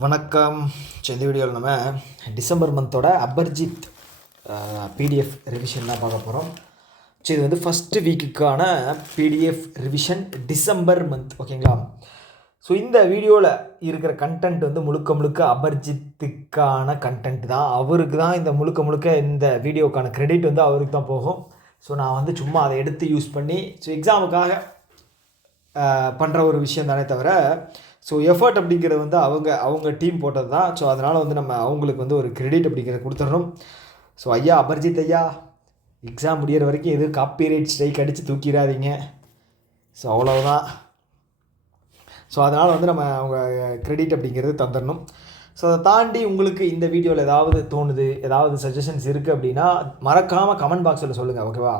வணக்கம். இந்த வீடியோவில் நம்ம டிசம்பர் மந்தோட அபர்ஜித் பிடிஎஃப் ரிவிஷன் தான் பார்க்க போகிறோம். இது வந்து ஃபஸ்ட்டு வீக்குக்கான பிடிஎஃப் ரிவிஷன் டிசம்பர் மந்த், ஓகேங்களா? ஸோ இந்த வீடியோவில் இருக்கிற கண்டென்ட் வந்து முழுக்க அபர்ஜித்துக்கான கண்டென்ட் தான். அவருக்கு தான் இந்த முழுக்க இந்த வீடியோக்கான கிரெடிட் வந்து அவருக்கு தான் போகும். ஸோ நான் வந்து சும்மா அதை எடுத்து யூஸ் பண்ணி எக்ஸாமுக்காக பண்ணுற ஒரு விஷயம் தானே தவிர, எஃபர்ட் அப்படிங்கிறது வந்து அவங்க டீம் போட்டது தான். அதனால் வந்து நம்ம அவங்களுக்கு வந்து ஒரு கிரெடிட் அப்படிங்கிறத கொடுத்துடணும். ஐயா அபர்ஜித் ஐயா, எக்ஸாம் முடிகிற வரைக்கும் எதுவும் காப்பிரைட் ஸ்ட்ரைக் அடித்து தூக்கிடாதீங்க. அவ்வளவுதான். அதனால் வந்து நம்ம அவங்க கிரெடிட் அப்படிங்கிறது தந்துடணும். அதை தாண்டி உங்களுக்கு இந்த வீடியோவில் ஏதாவது தோணுது, ஏதாவது சஜஷன்ஸ் இருக்குது அப்படின்னா மறக்காமல் கமெண்ட் பாக்ஸில் சொல்லுங்கள், ஓகேவா?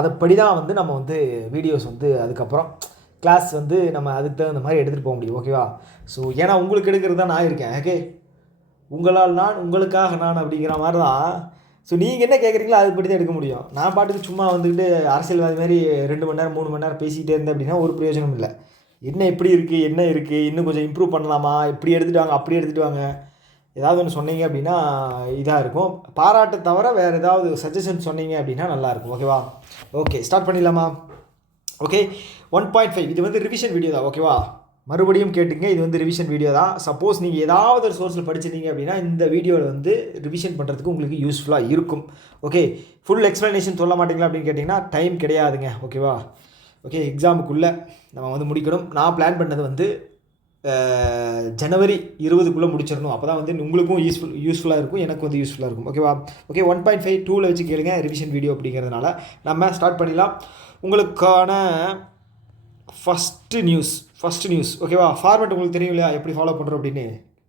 அதைப்படி தான் வந்து நம்ம வந்து வீடியோஸ் வந்து அதுக்கப்புறம் கிளாஸ் வந்து நம்ம அதுக்கு தகுந்த மாதிரி எடுத்துகிட்டு போக முடியும், ஓகேவா? ஏன்னா உங்களுக்கு எடுக்கிறது தான் நான் இருக்கேன், ஓகே? உங்களால் நான், உங்களுக்காக நான் அப்படிங்கிற மாதிரி தான். நீங்கள் என்ன கேட்குறீங்களோ அதுபடி தான் எடுக்க முடியும். நான் பாட்டுக்கு சும்மா வந்துக்கிட்டு அரசியல்வாதி மாதிரி 2 மணி நேரம் 3 மணி நேரம் பேசிக்கிட்டே இருந்தேன் அப்படின்னா ஒரு பிரயோஜனம் இல்லை. என்ன எப்படி இருக்குது, என்ன இருக்குது, இன்னும் கொஞ்சம் இம்ப்ரூவ் பண்ணலாமா, இப்படி எடுத்துகிட்டு வாங்க, அப்படி எடுத்துகிட்டு வாங்க, ஏதாவது ஒன்று சொன்னீங்க அப்படின்னா இதாக இருக்கும். பாராட்டை தவிர வேறு ஏதாவது சஜஷன் சொன்னீங்க அப்படின்னா நல்லாயிருக்கும், ஓகேவா? ஓகே, ஸ்டார்ட் பண்ணிடலாமா? ஓகே, 1.5 இது வந்து ரிவிஷன் வீடியோ தான், ஓகேவா? மறுபடியும் கேட்டுங்க, இது வந்து ரிவிஷன் வீடியோ தான். சப்போஸ் நீங்கள் ஏதாவது ஒரு சோர்ஸில் படிச்சிருந்தீங்க அப்படின்னா இந்த வீடியோவில் வந்து ரிவிஷன் பண்ணுறதுக்கு உங்களுக்கு யூஸ்ஃபுல்லாக இருக்கும். ஓகே, ஃபுல் எக்ஸ்ப்ளனேஷன் சொல்ல மாட்டீங்களா அப்படின்னு கேட்டிங்கன்னா டைம் கிடையாதுங்க, ஓகேவா? ஓகே, எக்ஸாமுக்குள்ளே நம்ம வந்து முடிக்கணும். நான் பிளான் பண்ணது வந்து ஜனவரி 20க்குள்ளே முடிச்சிடணும். அப்போ தான் வந்து உங்களுக்கும் யூஸ்ஃபுல்லாக இருக்கும், எனக்கு வந்து யூஸ்ஃபுல்லாக இருக்கும், ஓகேவா? ஓகே, 1.5 2ல் வச்சு கேளுங்க ரிவிஷன் வீடியோ அப்படிங்கிறதுனால நம்ம ஸ்டார்ட் பண்ணிடலாம். உங்களுக்கான ஃபஸ்ட்டு நியூஸ், ஓகேவா? ஃபார்மேட் உங்களுக்கு தெரியும் இல்லையா, எப்படி ஃபாலோ பண்ணுறோம் அப்படின்னு.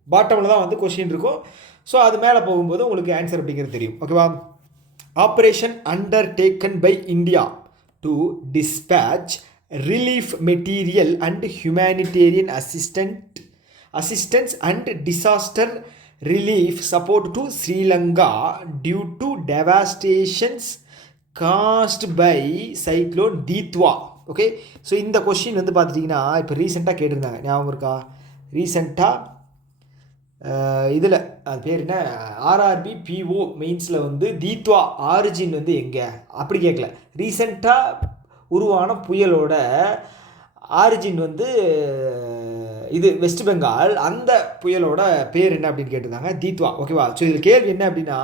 பாட்டமில் தான் வந்து கொஸ்டின் இருக்கும். அது மேலே போகும்போது உங்களுக்கு ஆன்சர் அப்படிங்கிறது தெரியும், ஓகேவா? Operation undertaken by India to dispatch relief material and humanitarian assistance and disaster relief support to Sri Lanka due to devastations caused by cyclone Ditwah. Okay, இந்த கொஷின் வந்து பார்த்துட்டிங்கன்னா இப்போ ரீசெண்டாக கேட்டிருந்தாங்க, ஞாபகம் இருக்கா? ரீசெண்டாக இதில் அது பேர் என்ன, ஆர்ஆர்பி பிஓ மெயின்ஸில் வந்து தீத்வா ஆரிஜின் வந்து எங்கே அப்படி கேட்கல. ரீசெண்டாக உருவான புயலோட ஆரிஜின் வந்து இது வெஸ்ட் பெங்கால், அந்த புயலோட பேர் என்ன அப்படின்னு கேட்டிருந்தாங்க, தீத்வா, ஓகேவா? இதில் கேள்வி என்ன அப்படின்னா,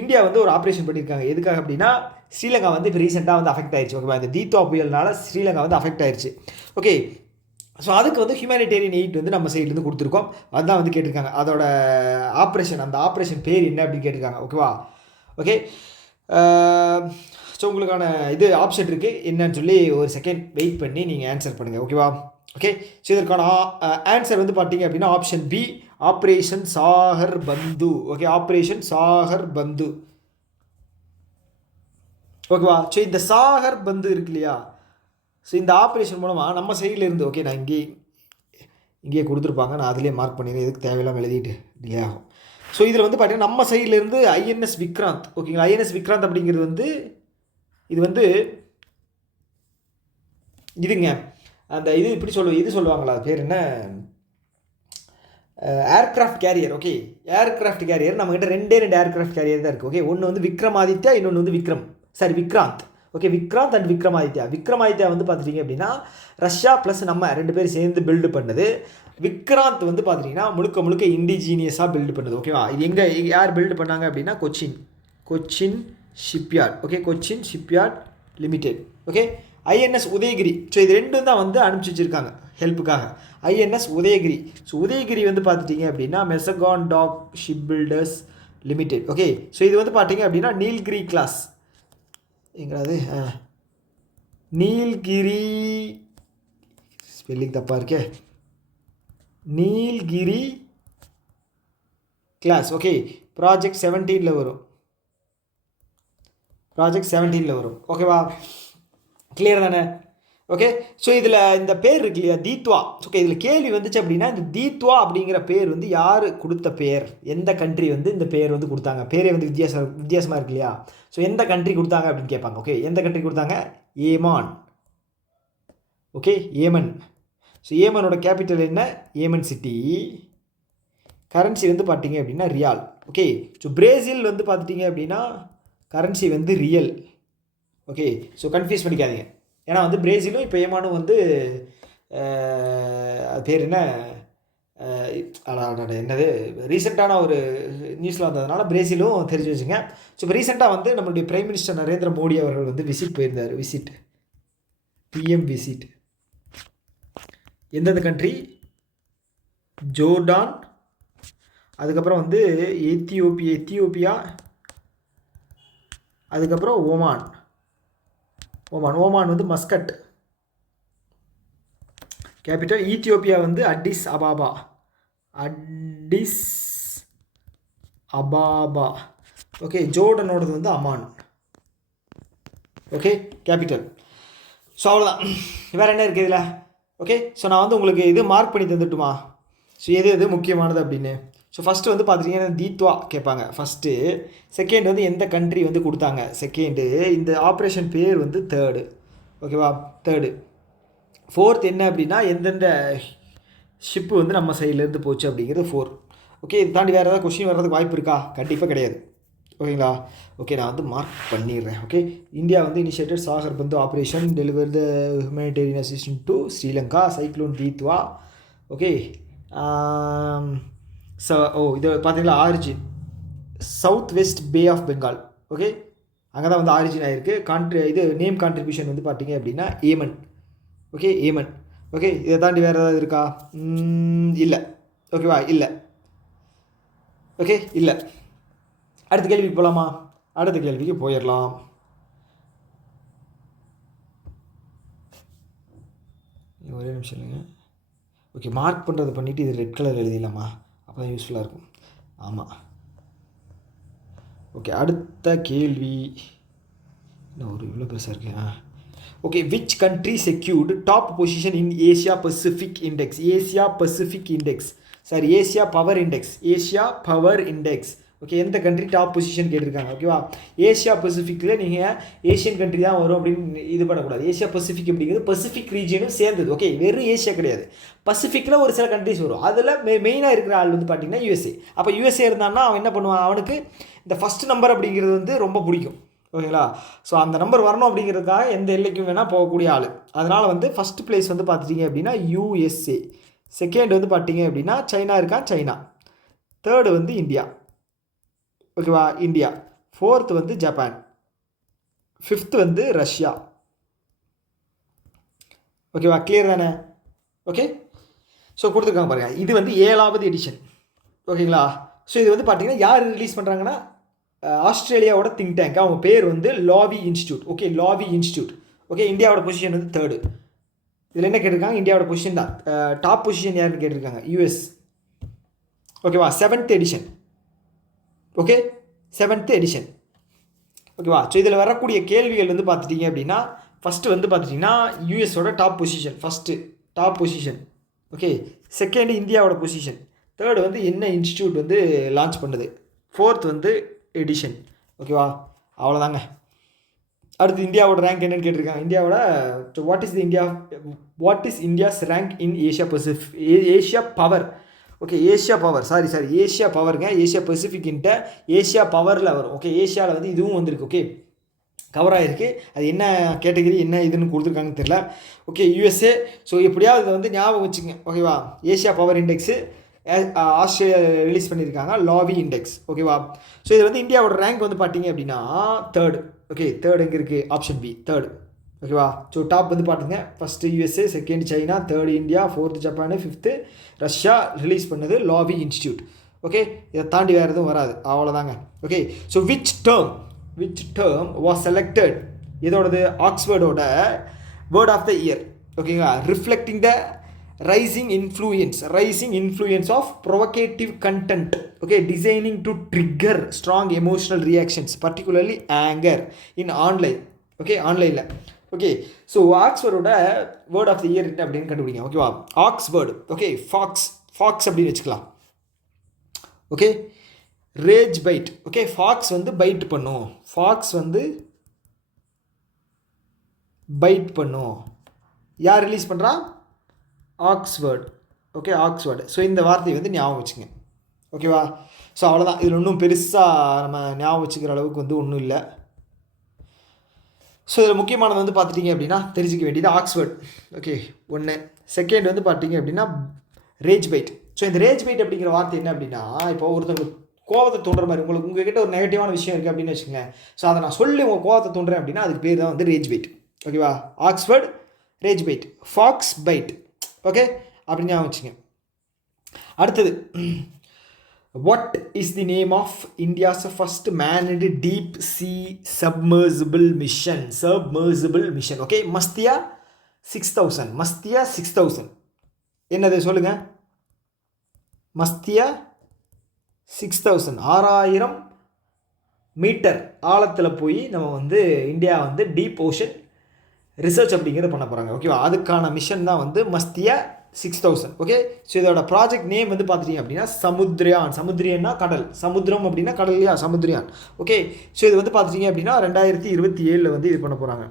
இந்தியா வந்து ஒரு ஆப்ரேஷன் பண்ணியிருக்காங்க. எதுக்காக அப்படின்னா ஸ்ரீலங்கா வந்து இப்போ ரீசெண்டாக வந்து அஃபெக்ட் ஆயிடுச்சு, ஓகேவா? இந்த தீத்வா புயல்னால ஸ்ரீலங்கா வந்து அஃபெக்ட் ஆயிடுச்சு, ஓகே? அதுக்கு வந்து ஹியூமனிடேரியன் எய்ட் வந்து நம்ம சைட்லேருந்து கொடுத்துருக்கோம். அதுதான் வந்து கேட்டிருக்காங்க. அதோட அந்த ஆப்ரேஷன் பேர் என்ன அப்படின்னு கேட்டிருக்காங்க, ஓகேவா? ஓகே, உங்களுக்கான இது ஆப்ஷன் இருக்குது, என்னன்னு சொல்லி ஒரு செகண்ட் வெயிட் பண்ணி நீங்கள் ஆன்சர் பண்ணுங்கள், ஓகேவா? ஓகே, இதற்கான ஆன்சர் வந்து பார்த்தீங்க அப்படின்னா ஆப்ஷன் பி, ஆப்ரேஷன் சாகர் பந்து. ஓகே, ஆப்ரேஷன் சாகர் பந்து, ஓகேவா? இந்த சாகர் பந்து இருக்கு இல்லையா, இந்த ஆப்ரேஷன் மூலமாக நம்ம சைடில் இருந்து, ஓகே, நான் இங்கேயே கொடுத்துருப்பாங்க, நான் அதிலே மார்க் பண்ணிடுறேன், எதுக்கு தேவையில்லாமல் எழுதிட்டு டிலே ஆகும். இதில் வந்து பார்த்தீங்கன்னா நம்ம சைட்லேருந்து ஐஎன்எஸ் விக்ராந்த், ஓகேங்களா? ஐஎன்எஸ் விக்ராந்த் அப்படிங்கிறது வந்து இது வந்து இதுங்க, அந்த இது இப்படி சொல்லுவாங்களா, பேர் என்ன, aircraft carrier. Okay, aircraft carrier நம்மகிட்ட 2 ஏர்க்ராஃப்ட் கேரியர் தான் இருக்குது, ஓகே? ஒன்று வந்து விக்ரமாதித்யா, இன்னொன்று வந்து விக்ராந்த். ஓகே, விக்ராந்த் அண்ட் விக்ரமாதித்யா வந்து பார்த்துட்டிங்க அப்படின்னா ரஷ்யா ப்ளஸ் நம்ம 2 பேர் சேர்ந்து பில்டு பண்ணது. விக்ராந்த் வந்து பார்த்துட்டிங்கன்னா முழுக்க இண்டிஜீனியஸாக பில்டு பண்ணுது, ஓகேவா? இது எங்கே யார் பில்டு பண்ணாங்க அப்படின்னா Cochin shipyard, okay? Cochin shipyard limited, okay? INS Udayagiri, இது 2 தான் வந்து அனுப்பிச்சி வச்சுருக்காங்க ஹெல்ப்புக்காக. ஐஎன்எஸ் உதயகிரி, உதயகிரி வந்து பார்த்துட்டிங்க அப்படின்னா Mazagon dock shipbuilders limited, okay? இது வந்து பார்த்தீங்க அப்படின்னா நீல்கிரி கிளாஸ், எங்காவது நீல்கிரி, ஸ்பெல்லிங் தப்பாக இருக்கே, நீல்கிரி கிளாஸ், ஓகே? ப்ராஜெக்ட் 17ல் வரும், ஓகேவா? கிளியர் தானே? ஓகே, இதில் இந்த பேர் இருக்கு இல்லையா, தீத்வா. ஓகே, இதில் கேள்வி வந்துச்சு அப்படின்னா இந்த தீத்வா அப்படிங்கிற பேர் வந்து யார் கொடுத்த பேர், எந்த கண்ட்ரி வந்து இந்த பேர் வந்து கொடுத்தாங்க, பேரே வந்து வித்தியாசமாக இருக்கு இல்லையா? எந்த கண்ட்ரி கொடுத்தாங்க அப்படின்னு கேட்பாங்க, ஓகே? எந்த கண்ட்ரி கொடுத்தாங்க? ஏமான், ஓகே? ஏமன். ஏமனோட கேபிட்டல் என்ன? Yemen city. கரன்சி வந்து பார்த்தீங்க அப்படின்னா ரியால். ஓகே, ஸோ பிரேசில் வந்து பார்த்துட்டிங்க அப்படின்னா கரன்சி வந்து ரியல். ஓகே, ஸோ கன்ஃபியூஸ் பண்ணிக்காதீங்க. ஏன்னா வந்து பிரேசிலும் இப்போ ஏமானும் வந்து அது பேர் என்ன என்னது ரீசெண்டான ஒரு நியூஸில் வந்ததுனால பிரேசிலும் தெரிஞ்சு வச்சுங்க. ஸோ இப்போ ரீசெண்டாக வந்து நம்மளுடைய பிரைம் மினிஸ்டர் நரேந்திர மோடி அவர்கள் வந்து விசிட் போயிருந்தார். பிஎம் விசிட் எந்தெந்த கண்ட்ரி? ஜோர்டான், அதுக்கப்புறம் வந்து எத்தியோப்பியா, அதுக்கப்புறம் ஓமான் வந்து மஸ்கட் கேபிட்டல். ஈத்தியோப்பியா வந்து அடிஸ் அபாபா. ஓகே, ஜோர்டனோடது வந்து அமான். Okay, capital. ஸோ அவ்வளோதான். வேறு என்ன இருக்குது இதில்? ஓகே, ஸோ நான் வந்து உங்களுக்கு இது மார்க் பண்ணி தந்துட்டுமா? ஸோ எது முக்கியமானது அப்படின்னு. ஸோ ஃபஸ்ட்டு வந்து பார்த்துட்டிங்கன்னா தீத்வா கேட்பாங்க ஃபஸ்ட்டு. செகண்ட் வந்து எந்த கண்ட்ரி வந்து கொடுத்தாங்க செகண்டு. இந்த ஆப்ரேஷன் பேர் வந்து தேர்டு. ஓகேவா, தேர்டு. ஃபோர்த் என்ன அப்படின்னா எந்தெந்த ஷிப்பு வந்து நம்ம சைட்லேருந்து போச்சு அப்படிங்கிறது 4. ஓகே, இது தாண்டி வேறு ஏதாவது கொஸ்டின் வர்றதுக்கு வாய்ப்பு இருக்கா? கண்டிப்பாக கிடையாது. ஓகேங்களா? ஓகே, நான் வந்து மார்க் பண்ணிடுறேன். ஓகே, இந்தியா வந்து initiated Sagar Bandhu operation deliver the humanitarian assistant to Sri Lanka cyclone Ditwah. Okay, இது பார்த்தீங்களா origin south west Bay of Bengal. Okay, அங்கே தான் வந்து ஆரிஜின் ஆகிருக்கு. இது நேம் கான்ட்ரிபியூஷன் வந்து பார்த்தீங்க அப்படின்னா ஏமன். Okay, Yemen. ஓகே, இதை தாண்டி வேறு ஏதாவது இருக்கா? இல்லை. ஓகேவா, இல்லை. ஓகே, இல்லை. அடுத்த கேள்விக்கு போகலாமா? அடுத்த கேள்விக்கு போயிடலாம். ஒரே நிமிஷம் இல்லைங்க. ஓகே, மார்க் பண்ணுறது பண்ணிவிட்டு இது ரெட் கலர் எழுதிடலாமா? அப்போ தான் யூஸ்ஃபுல்லாக இருக்கும். ஆமாம். ஓகே, அடுத்த கேள்வி இன்னும் ஒரு இவ்வளோ பெருசாக இருக்கேன். Okay, which country secured top position in Asia pacific power index. Okay, எந்த கண்ட்ரி டாப் பொசிஷன் கேட்டிருக்காங்க. ஓகேவா, ஏசியா பசிஃபிக்கில் நீங்கள் ஏஷியன் கண்ட்ரி தான் வரும் அப்படின்னு இது பண்ணக்கூடாது. ஏசியா பசிஃபிக் அப்படிங்கிறது பசிஃபிக் ரீஜனும் சேர்ந்தது. ஓகே, வெறும் ஏசியா கிடையாது, பசிஃபிக்கில் ஒரு சில கண்ட்ரிஸ் வரும். அதில் மெயினாக இருக்கிற ஆள் வந்து பார்த்தீங்கன்னா யூஎஸ்ஏ. அப்போ யூஎஸ்ஏ இருந்தான்னா அவன் என்ன பண்ணுவான்? அவனுக்கு இந்த ஃபஸ்ட் நம்பர் அப்படிங்கிறது வந்து ரொம்ப பிடிக்கும். ஓகேங்களா, ஸோ அந்த நம்பர் வரணும் அப்படிங்கிறதுக்காக எந்த எல்லைக்கும் வேணால் போகக்கூடிய ஆள். அதனால் வந்து ஃபஸ்ட் பிளேஸ் வந்து பார்த்துட்டிங்க அப்படின்னா யூஎஸ்ஏ. செகண்ட் வந்து பார்த்தீங்க அப்படின்னா சைனா. தேர்டு வந்து இந்தியா. ஓகேவா, இந்தியா. ஃபோர்த்து வந்து ஜப்பான். ஃபிஃப்த்து வந்து ரஷ்யா. ஓகேவா, கிளியர் தானே? ஓகே, ஸோ கொடுத்துருக்காங்க பாருங்கள். இது வந்து 7வது எடிஷன். ஓகேங்களா, ஸோ இது வந்து பார்த்தீங்கன்னா யார் ரிலீஸ் பண்ணுறாங்கன்னா ஆஸ்திரேலியாவோட திங்க் டேங்க். அவங்க பேர் வந்து Lowy institute. Okay, Lowy institute. Okay, இந்தியாவோட பொசிஷன் வந்து தேர்டு. இதில் என்ன கேட்டிருக்காங்க? இந்தியாவோட பொசிஷன் தான். டாப் பொசிஷன் யாருன்னு கேட்டிருக்காங்க? யூஎஸ். ஓகேவா, 7th edition. Okay, 7th edition. ஓகேவா, ஸோ இதில் வரக்கூடிய கேள்விகள் வந்து பார்த்துட்டிங்க அப்படின்னா ஃபஸ்ட்டு வந்து பார்த்துட்டிங்கன்னா யூஎஸோட top position, first top position. Okay, second இந்தியாவோட பொசிஷன். தேர்டு வந்து என்ன இன்ஸ்டியூட் வந்து லான்ச் பண்ணுது. ஃபோர்த் வந்து எடிஷன். ஓகேவா, அவ்வளோதாங்க. அடுத்து இந்தியாவோட ரேங்க் என்னன்னு கேட்டிருக்காங்க. இந்தியாவோட what is India's rank in Asia power. Okay, Asia பவருங்க. ஏஷியா பசிஃபிக்கின்ட்ட ஏஷியா பவரில் வரும். ஓகே, ஏஷியாவில் வந்து இதுவும் வந்திருக்கு. ஓகே, கவர் ஆகிருக்கு. அது என்ன கேட்டகரி என்ன இதுன்னு கொடுத்துருக்காங்கன்னு தெரியல. Okay, USA. ஸோ எப்படியாவது இதை வந்து ஞாபகம் வச்சுங்க. ஓகேவா, Asia power index Australia release பண்ணியிருக்காங்க, லாவி இண்டெக்ஸ். ஓகேவா, ஸோ இது வந்து இந்தியாவோட ரேங்க் வந்து பார்த்தீங்க அப்படின்னா தேர்டு. ஓகே, தேர்டு எங்கே இருக்குது? Option B, third. ஓகேவா, ஸோ டாப் வந்து பார்த்துங்க. First USA, second China, third India, fourth Japan, fifth Russia. Release பண்ணது லாவி இன்ஸ்டியூட். ஓகே, இதை தாண்டி வேறு எதுவும் வராது. அவ்வளோதாங்க. Okay, so which term was selected? இதோடது ஆக்ஸ்ஃபோர்டோட வேர்ட் ஆஃப் த இயர். ஓகேங்களா, reflecting the rising influence of provocative content. Okay, designing to trigger strong emotional reactions, particularly anger in online. Okay, online la. Okay, so ஆக்ஸ்ஃபோர்டோட word of the year என்ன அப்படின்னு கண்டுபிடிங்க. ஓகேவா, Oxford. Okay, fox அப்படின்னு வச்சுக்கலாம். Okay, rage bait. Okay, fox வந்து bait பண்ணும். யார் ரிலீஸ் பண்ணுறா? ஆக்ஸ்ஃபோர்டு. Okay, Oxford. ஸோ இந்த வார்த்தையை வந்து ஞாபகம் வச்சுங்க. ஓகேவா? ஸோ அவ்வளோதான். இதில் ஒன்றும் பெருசாக நம்ம ஞாபகம் வச்சுக்கிற அளவுக்கு வந்து ஒன்றும் இல்லை. ஸோ இதில் முக்கியமானது வந்து பார்த்துட்டிங்க அப்படின்னா தெரிஞ்சிக்க வேண்டியது ஆக்ஸ்ஃபோர்ட். ஓகே, ஒன்று. செகண்ட் வந்து பார்த்தீங்க அப்படின்னா ரேஜ் பைட். ஸோ இந்த ரேஜ் பைட் அப்படிங்கிற வார்த்தை என்ன அப்படின்னா, இப்போ ஒருத்தவங்க கோவத்தை தூண்டுற மாதிரி உங்ககிட்ட ஒரு நெகட்டிவான விஷயம் இருக்குது அப்படின்னு வச்சுக்கோங்க. ஸோ அதை நான் சொல்லி உங்கள் கோவத்தை தூண்டுறேன் அப்படின்னா அதுக்கு பேர் தான் வந்து ரேஜ் பைட். ஓகேவா? Oxford rage bait, fox bait. Okay, அப்படின்னு ஞாபகம் வச்சுங்க. அடுத்தது, what is the name of India's first manned deep sea submersible mission? Okay, Mastya 6000. என்னது சொல்லுங்க? மஸ்தியா 6000 மீட்டர் ஆழத்தில் போய் நம்ம வந்து இந்தியா வந்து டீப் ஓஷன் ரிசர்ச் அப்படிங்கிறத பண்ண போகிறாங்க. ஓகேவா? அதுக்கான மிஷன் தான் வந்து மஸ்தியா 6000. ஓகே, ஸோ இதோட ப்ராஜெக்ட் நேம் வந்து பார்த்துட்டிங்க அப்படின்னா சமுத்ரியான்னா கடல், சமுத்திரம் அப்படின்னா கடல் இல்லையா, சமுத்ரியான். ஓகே, ஸோ இது வந்து பார்த்துட்டிங்க அப்படின்னா 2027 வந்து இது பண்ண போகிறாங்க.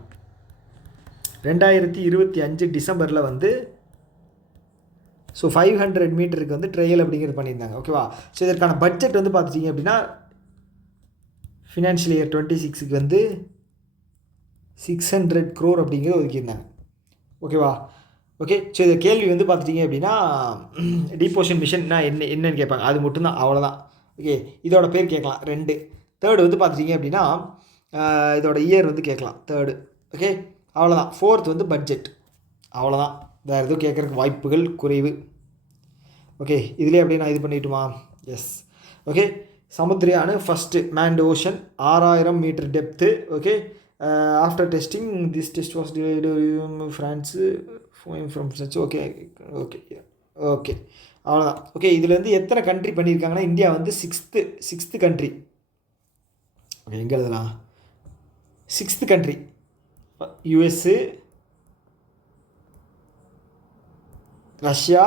2025 டிசம்பரில் வந்து ஸோ 500 மீட்டருக்கு வந்து ட்ரையல் அப்படிங்கிறது பண்ணியிருந்தாங்க. ஓகேவா? ஸோ இதற்கான பட்ஜெட் வந்து பார்த்துட்டிங்க அப்படின்னா ஃபினான்ஷியல் இயர் 26க்கு வந்து 600 crore அப்படிங்கிறது ஒதுக்கியிருந்தாங்க. ஓகேவா? ஓகே, ஸோ இந்த கேள்வி வந்து பார்த்துட்டிங்க அப்படின்னா டீப் ஓஷன் மிஷன்னா என்னன்னு கேட்பாங்க. அது மட்டும்தான், அவ்வளோதான். ஓகே, இதோட பேர் கேட்கலாம் 2. தேர்டு வந்து பார்த்துட்டிங்க அப்படின்னா இதோட இயர் வந்து கேட்கலாம் 3rd. ஓகே, அவ்வளோதான். 4th வந்து பட்ஜெட். அவ்வளோதான், வேறு எதுவும் கேட்குறதுக்கு வாய்ப்புகள் குறைவு. ஓகே, இதிலே அப்படியே நான் இது பண்ணிட்டுமா? எஸ். ஓகே, சமுத்திரியானு first manned ocean 6000 metre depth. Okay, after testing this test was France from such. Okay okay okay, அவ்வளோதான். ஓகே, இதில் வந்து எத்தனை கண்ட்ரி பண்ணியிருக்காங்கன்னா இந்தியா வந்து சிக்ஸ்த்து கண்ட்ரி. ஓகே, எங்கே எழுதலாம்? 6th country. யுஎஸ்ஸு, ரஷ்யா,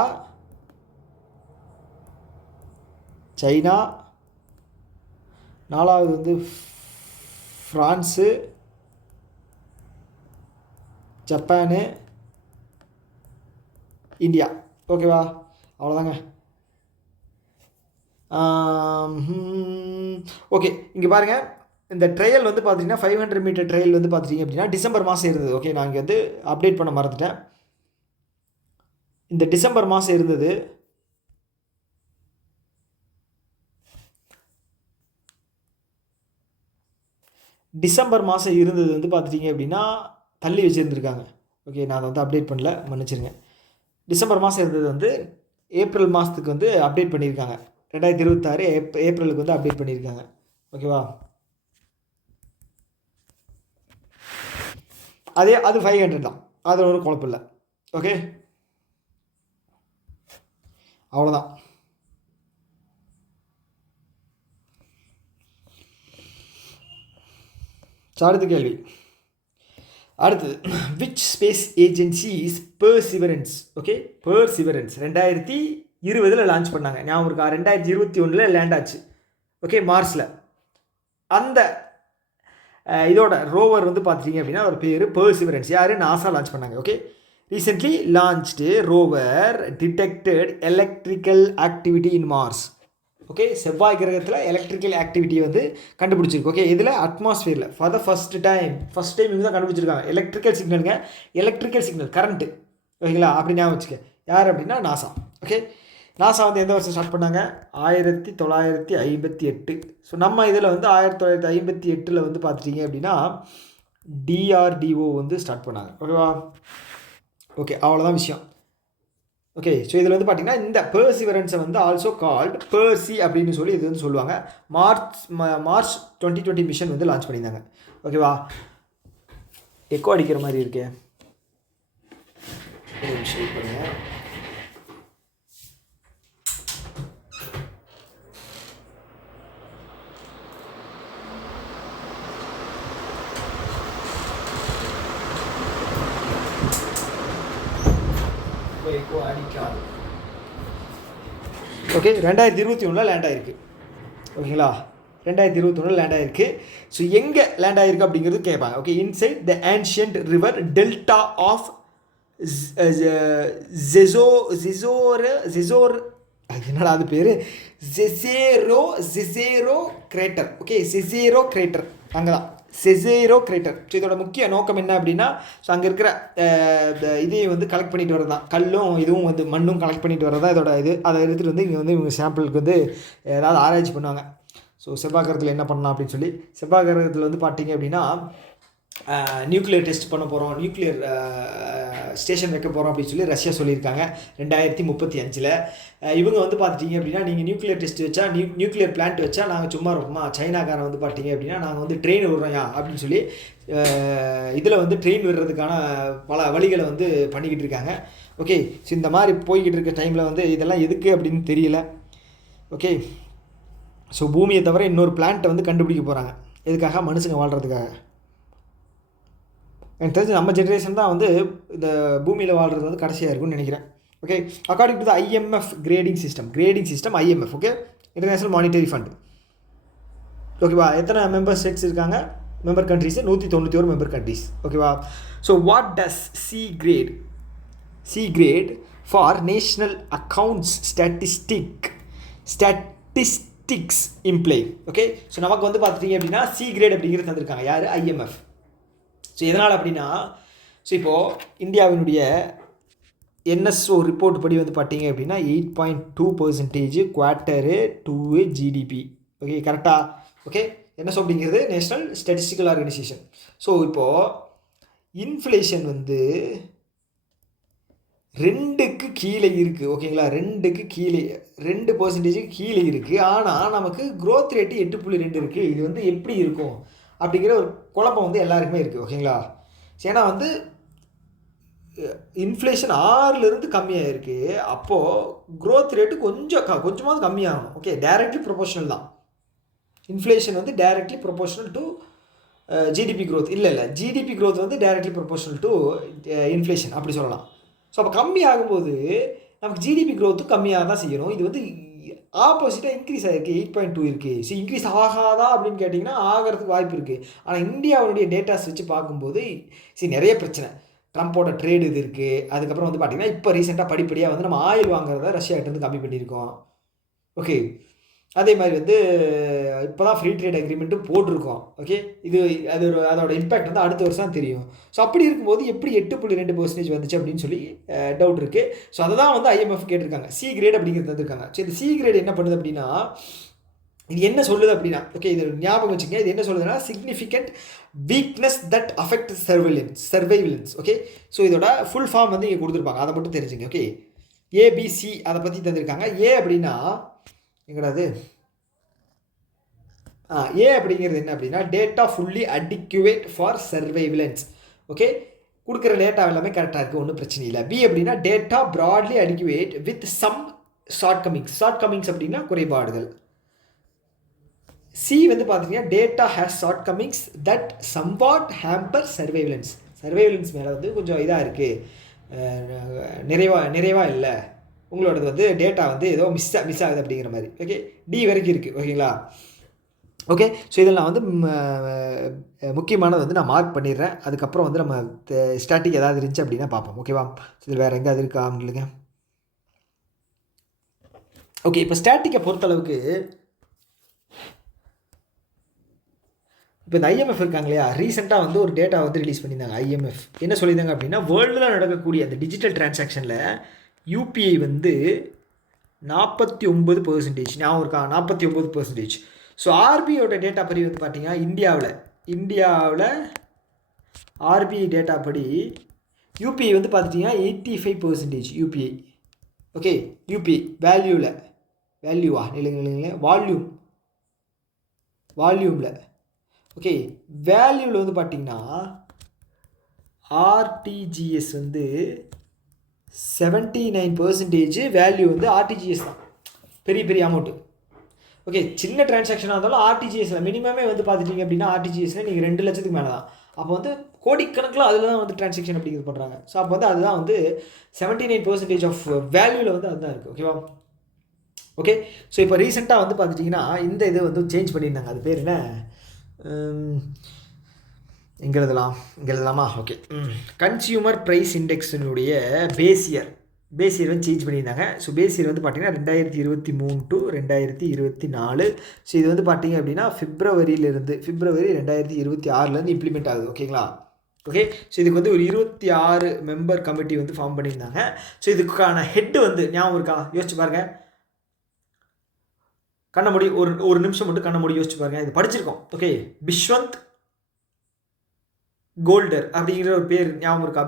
சைனா, 4வது வந்து ஃப்ரான்ஸு, ஜப்பானு, இந்தியா. ஓகேவா? அவ்வளோதாங்க. ஓகே, இங்கே பாருங்கள், இந்த ட்ரையல் வந்து பார்த்தீங்கன்னா 500 மீட்டர் ட்ரையல் வந்து பார்த்துட்டிங்க அப்படின்னா டிசம்பர் மாதம் இருந்தது. ஓகே, நான் இங்கே வந்து அப்டேட் பண்ண மறந்துட்டேன். இந்த டிசம்பர் மாதம் இருந்தது. வந்து பார்த்துட்டிங்க அப்படின்னா தள்ளி வச்சுருந்துருக்காங்க. ஓகே, நான் அதை வந்து அப்டேட் பண்ணல, மன்னிச்சிருங்க. டிசம்பர் மாதம் இருந்தது வந்து ஏப்ரல் மாதத்துக்கு வந்து அப்டேட் பண்ணியிருக்காங்க. 2026 ஏப்ரலுக்கு வந்து அப்டேட் பண்ணியிருக்காங்க. ஓகேவா? அது 500 தான், அதில் ஒரு குழப்பம் இல்லை. ஓகே, அவ்வளோதான். அடுத்த கேள்வி. அடுத்தது, which space agency is perseverance? Okay, perseverance 2020 launch பண்ணாங்க. ஞாபகம் இருக்கா? 2021 லேண்ட் ஆச்சு. ஓகே, மார்ஸில். அந்த இதோட ரோவர் வந்து பார்த்துட்டிங்க அப்படின்னா ஒரு பேர் பெர்சிவரன்ஸ். யார்? நாசா லான்ச் பண்ணாங்க. Okay, recently launched rover detected electrical activity in Mars. Okay, செவ்வாய் கிரகத்தில் எலக்ட்ரிக்கல் ஆக்டிவிட்டியை வந்து கண்டுபிடிச்சிருக்கு. ஓகே, இதில் அட்மாஸ்ஃபியரில் ஃபார் த ஃபஸ்ட் டைம் இவங்க தான் கண்டுபிடிச்சிருக்காங்க. Electrical signal current. ஓகேங்களா? அப்படி ஞாபகம் வச்சுக்க. யார் அப்படின்னா நாசா. ஓகே, நாசா வந்து எந்த வருஷம் ஸ்டார்ட் பண்ணாங்க? 1958. ஸோ நம்ம இதில் வந்து 1958 வந்து பார்த்துட்டிங்க அப்படின்னா DRDO வந்து ஸ்டார்ட் பண்ணாங்க. ஓகேவா? ஓகே, அவ்வளோதான் விஷயம். ஓகே, ஸோ இதில் வந்து பார்த்திங்கன்னா இந்த பெர்சிவரன்ஸை வந்து ஆல்சோ கால்ட் பெர்சி அப்படின்னு சொல்லி இது வந்து சொல்லுவாங்க. மார்ச் 2020 மிஷன் வந்து லான்ச் பண்ணியிருந்தாங்க. ஓகேவா? எக்கோ அடிக்கிற மாதிரி இருக்கே, ஒரு விஷயம் பண்ணுங்கள். அடிக்காது. ஓகே, 2021 லேண்ட் ஆகிருக்கு. ஓகேங்களா? 2021 லேண்ட் ஆகிருக்கு. ஸோ எங்கே லேண்ட் ஆகிருக்கு அப்படிங்கிறது கேட்பாங்க. Okay, inside the ancient river delta of Jezero அது என்னடா அது பேர், Jezero crater. Okay, Jezero crater அங்கே தான், செசேரோ கிரேட்டர். ஸோ இதோட முக்கிய நோக்கம் என்ன அப்படின்னா, ஸோ அங்கே இருக்கிற இதையும் வந்து கலெக்ட் பண்ணிட்டு வரது தான், கல்லும் இதுவும் வந்து மண்ணும் கலெக்ட் பண்ணிட்டு வரதான் இதோட இது. அதை எடுத்துகிட்டு வந்து இங்கே வந்து இவங்க சாம்பிளுக்கு வந்து ஏதாவது ஆராய்ச்சி பண்ணுவாங்க. ஸோ செவ்வாய் கிரகத்தில் என்ன பண்ணலாம் அப்படின்னு சொல்லி, செவ்வாய் கிரகத்தில் வந்து பார்த்தீங்க அப்படின்னா நியூக்ளியர் டெஸ்ட் பண்ண போகிறோம், நியூக்ளியர் ஸ்டேஷன் வைக்க போகிறோம் அப்படின்னு சொல்லி ரஷ்யா சொல்லியிருக்காங்க 2035. இவங்க வந்து பார்த்துட்டிங்க அப்படின்னா, நீங்கள் நியூக்ளியர் டெஸ்ட் வச்சா, நியூக்ளியர் பிளான்ட் வச்சா நாங்கள் சும்மா இருப்போமா, சைனாக்காரன் வந்து பார்த்தீங்க அப்படின்னா நாங்கள் வந்து ட்ரெயின் விடுறோம் அப்படின்னு சொல்லி இதில் வந்து ட்ரெயின் விடுறதுக்கான பல வழிகளை வந்து பண்ணிக்கிட்டு இருக்காங்க. ஓகே, ஸோ இந்த மாதிரி போய்கிட்டு இருக்க டைமில் வந்து இதெல்லாம் எதுக்கு அப்படின்னு தெரியல. ஓகே, ஸோ பூமியை தவிர இன்னொரு பிளான்ட்டை வந்து கண்டுபிடிக்க போகிறாங்க. எதுக்காக? மனுஷங்க வாழ்கிறதுக்காக. எனக்கு தெரிஞ்சு நம்ம ஜென்ரேஷன் தான் வந்து இந்த பூமியில் வாழ்கிறது வந்து கடைசியாக இருக்கும்னு நினைக்கிறேன். Okay, according to the IMF grading system IMF. Okay, international monetary fund. ஓகேவா, எத்தனை மெம்பர் ஸ்டேட்ஸ் இருக்காங்க, மெம்பர் கண்ட்ரிஸ் 191 மெம்பர் கண்ட்ரிஸ். ஓகேவா, so what does C grade for national accounts statistics imply. Okay, so நமக்கு வந்து பார்த்துட்டிங்க அப்படின்னா C கிரேட் அப்படிங்கிறது தந்திருக்காங்க யார்? IMF. ஸோ எதனால் அப்படின்னா, ஸோ இப்போது இந்தியாவினுடைய NSO ரிப்போர்ட் படி வந்து பார்த்தீங்க அப்படின்னா 8.2% குவார்ட்டரு 2 GDP. ஓகே, கரெக்டாக? ஓகே, NSO அப்படிங்கிறது நேஷ்னல் ஸ்டாட்டிஸ்டிக்கல் ஆர்கனைசேஷன். ஸோ இப்போது இன்ஃப்ளேஷன் வந்து 2க்கு கீழே இருக்குது. ஓகேங்களா, 2க்கு கீழே 2% கீழே இருக்குது. ஆனால் நமக்கு க்ரோத் ரேட்டு 8.2 இருக்குது. இது வந்து எப்படி இருக்கும் அப்படிங்கிற ஒரு குழப்பம் வந்து எல்லாருக்குமே இருக்குது. ஓகேங்களா, ஏன்னா வந்து இன்ஃப்ளேஷன் 6லேருந்து கம்மியாக இருக்குது. அப்போது க்ரோத் ரேட்டு கொஞ்சமாவது கம்மியாகணும். ஓகே, டைரக்ட்லி ப்ரொபோஷனல் தான். இன்ஃப்ளேஷன் வந்து directly proportional to GDP growth. இல்லை ஜிடிபி க்ரோத் வந்து டைரக்ட்லி ப்ரொபோஷனல் டு இன்ஃப்ளேஷன் அப்படி சொல்லலாம். ஸோ அப்போ கம்மி ஆகும்போது நமக்கு ஜிடிபி க்ரோத்தும் கம்மியாக தான் செய்யணும். இது வந்து ஆப்போசிட்டாக இன்க்ரீஸ் ஆகிருக்கு, 8.2 இருக்குது. ஸோ இன்க்ரீஸ் ஆகாதா அப்படின்னு கேட்டிங்கன்னா ஆகிறதுக்கு வாய்ப்பு இருக்குது. ஆனால் இந்தியாவுடைய டேட்டாஸ் வச்சு பார்க்கும்போது நிறைய பிரச்சனை. ட்ரம்ப்போட ட்ரேடு இது இருக்குது. அதுக்கப்புறம் வந்து பார்த்திங்கன்னா இப்போ ரீசெண்டாக படிப்படியாக வந்து நம்ம ஆயில் வாங்குறத ரஷ்யாகிட்டேருந்து கம்மி பண்ணியிருக்கோம். ஓகே, அதே மாதிரி வந்து இப்போ தான் ஃப்ரீ ட்ரேட் அக்ரிமெண்ட்டும் போட்டிருக்கோம். ஓகே, அதோட இம்பேக்ட் வந்து அடுத்த வருஷம் தான் தெரியும். ஸோ அப்படி இருக்கும்போது எப்படி 8.2% வந்துச்சு அப்படின்னு சொல்லி டவுட் இருக்குது. ஸோ அதை தான் வந்து IMF கேட்டிருக்காங்க. C கிரேட் அப்படிங்கிறது வந்துருக்காங்க. ஸோ இந்த C கிரேட் என்ன பண்ணுது அப்படின்னா, இது என்ன சொல்லுது அப்படின்னா, ஓகே இது ஞாபகம் வச்சுங்க, இது என்ன சொல்லுதுன்னா significant weakness that affect surveillance. Okay, so இதோட ஃபுல் ஃபார்ம் வந்து இங்கே கொடுத்துருப்பாங்க, அதை மட்டும் தெரிஞ்சுங்க. ஓகே, ABC அதை பற்றி தந்திருக்காங்க. ஏ அப்படின்னா எங்கடாது, ஏ அப்படிங்கிறது என்ன அப்படின்னா data fully adequate for surveillance. Okay, கொடுக்குற டேட்டா எல்லாமே கரெக்டாக இருக்குது, ஒன்றும் பிரச்சனை இல்லை. பி அப்படின்னா data broadly adequate with some shortcomings அப்படின்னா குறைபாடுகள். சி வந்து பார்த்தீங்கன்னா data has shortcomings that somewhat hamper surveillance மேலே வந்து கொஞ்சம் இதாக இருக்குது, நிறைவாக இல்லை, உங்களோடது வந்து டேட்டா வந்து ஏதோ மிஸ் ஆகுது அப்படிங்கிற மாதிரி. ஓகே, டி வரைக்கும் இருக்குது. ஓகேங்களா, ஓகே. ஸோ இதில் நான் வந்து முக்கியமானது வந்து நான் மார்க் பண்ணிடுறேன். அதுக்கப்புறம் வந்து நம்ம ஸ்டாட்டிக் ஏதாவது இருந்துச்சு அப்படின்னா பார்ப்போம். ஓகேவா, இதில் வேறு எங்கே அது இருக்கா இல்லைங்க. ஓகே, இப்போ ஸ்டாட்டிக்கை பொறுத்தளவுக்கு இப்போ இந்த IMF இருக்காங்க இல்லையா, ரீசெண்டாக வந்து ஒரு டேட்டா வந்து ரிலீஸ் பண்ணியிருந்தாங்க. IMF என்ன சொல்லியிருந்தாங்க அப்படின்னா, வேர்ல்டில் நடக்கக்கூடிய அந்த டிஜிட்டல் டிரான்சாக்ஷனில் UPI வந்து 49%, ஞாபகம் இருக்கா, 49%. ஸோ RBIயோட டேட்டா படி வந்து பார்த்தீங்கன்னா இந்தியாவில் RBI டேட்டா படி UPI வந்து பார்த்துட்டிங்கன்னா 85% UPI. ஓகே, UPI வால்யூமில் ஓகே, வேல்யூவில் வந்து பார்த்திங்கன்னா RTGS வந்து 79% வேல்யூ வந்து RTGS தான், பெரிய அமௌண்ட்டு. ஓகே, சின்ன டிரான்சாக்ஷனாக இருந்தாலும் RTGSல மினிமமே வந்து பார்த்துட்டிங்க அப்படின்னா RTGSல நீங்கள் 2 லட்சத்துக்கு மேலே தான். அப்போ வந்து கோடிக்கணக்கில் அதில் தான் வந்து டிரான்சாக்ஷன் அப்படிங்கிறது பண்ணுறாங்க. ஸோ அப்போ வந்து அதுதான் வந்து 79% ஆஃப் வேல்யூவில் வந்து அதுதான் இருக்குது. ஓகேவா, ஓகே. ஸோ இப்போ ரீசெண்டாக வந்து பார்த்துட்டிங்கன்னா இந்த இது வந்து சேஞ்ச் பண்ணியிருந்தாங்க. அது பேர் என்ன, இங்கே எழுதலாமா? ஓகே, கன்சியூமர் ப்ரைஸ் இண்டெக்ஸினுடைய பேஸ் இயர் பேஸ் இயர் வந்து சேஞ்ச் பண்ணியிருந்தாங்க. ஸோ பேஸ் இயர் வந்து பார்த்திங்கன்னா 2023 to 2024. ஸோ இது வந்து பார்த்திங்க அப்படின்னா February 2026 இம்ப்ளிமெண்ட் ஆகுது. ஓகேங்களா? ஓகே. ஸோ இதுக்கு வந்து ஒரு 26 மெம்பர் கமிட்டி வந்து ஃபார்ம் பண்ணியிருந்தாங்க. ஸோ இதுக்கான ஹெட்டு வந்து ஞாபகம் இருக்கா? யோசிச்சு பாருங்கள். கண்ண மூடி ஒரு நிமிஷம் மட்டும் கண்ண மூடி யோசிச்சு பாருங்கள். இது படிச்சிருக்கோம். ஓகே. பிஷ்வந்த் கோல்டர் அப்படிங்கிற ஒரு பேர் ஞாபகம் இருக்கா?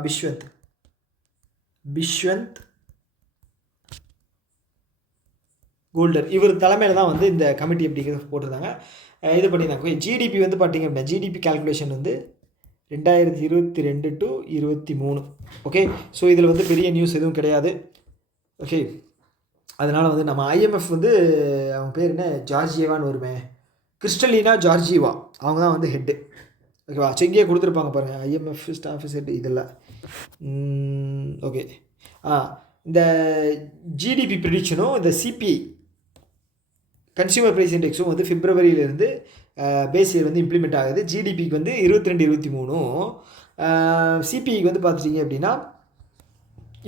பிஷ்வந்த் கோல்டர் இவர் தலைமையில் தான் வந்து இந்த கமிட்டி அப்படிங்கிறது போட்டிருந்தாங்க. இது பண்ணியிருந்தாங்க. ஜிடிபி வந்து பார்த்திங்க அப்படின்னா ஜிடிபி கால்குலேஷன் வந்து 2022 to 23. ஓகே. ஸோ இதில் வந்து பெரிய நியூஸ் எதுவும் கிடையாது. ஓகே. அதனால் வந்து நம்ம ஐஎம்எஃப் வந்து அவங்க பேர் என்ன, ஜார்ஜியவான்னு வருமே, கிறிஸ்டலினா ஜார்ஜிவா, அவங்க தான் வந்து ஹெட்டு. ஓகேவா? ஸோ இங்கேயே கொடுத்துருப்பாங்க பாருங்கள், ஐஎம்எஃப் ஸ்டாஃப் ஹெட் இதெல்லாம். ஓகே. இந்த ஜிடிபி ப்ரிடிக்ஷனும் இந்த சிபிஐ கன்சியூமர் ப்ரைஸ் இண்டெக்ஸும் வந்து பிப்ரவரியிலேருந்து பேஸ் இயர் வந்து இம்ப்ளிமெண்ட் ஆகுது. ஜிடிபிக்கு வந்து 22-23, சிபிஐக்கு வந்து பார்த்துட்டிங்க அப்படின்னா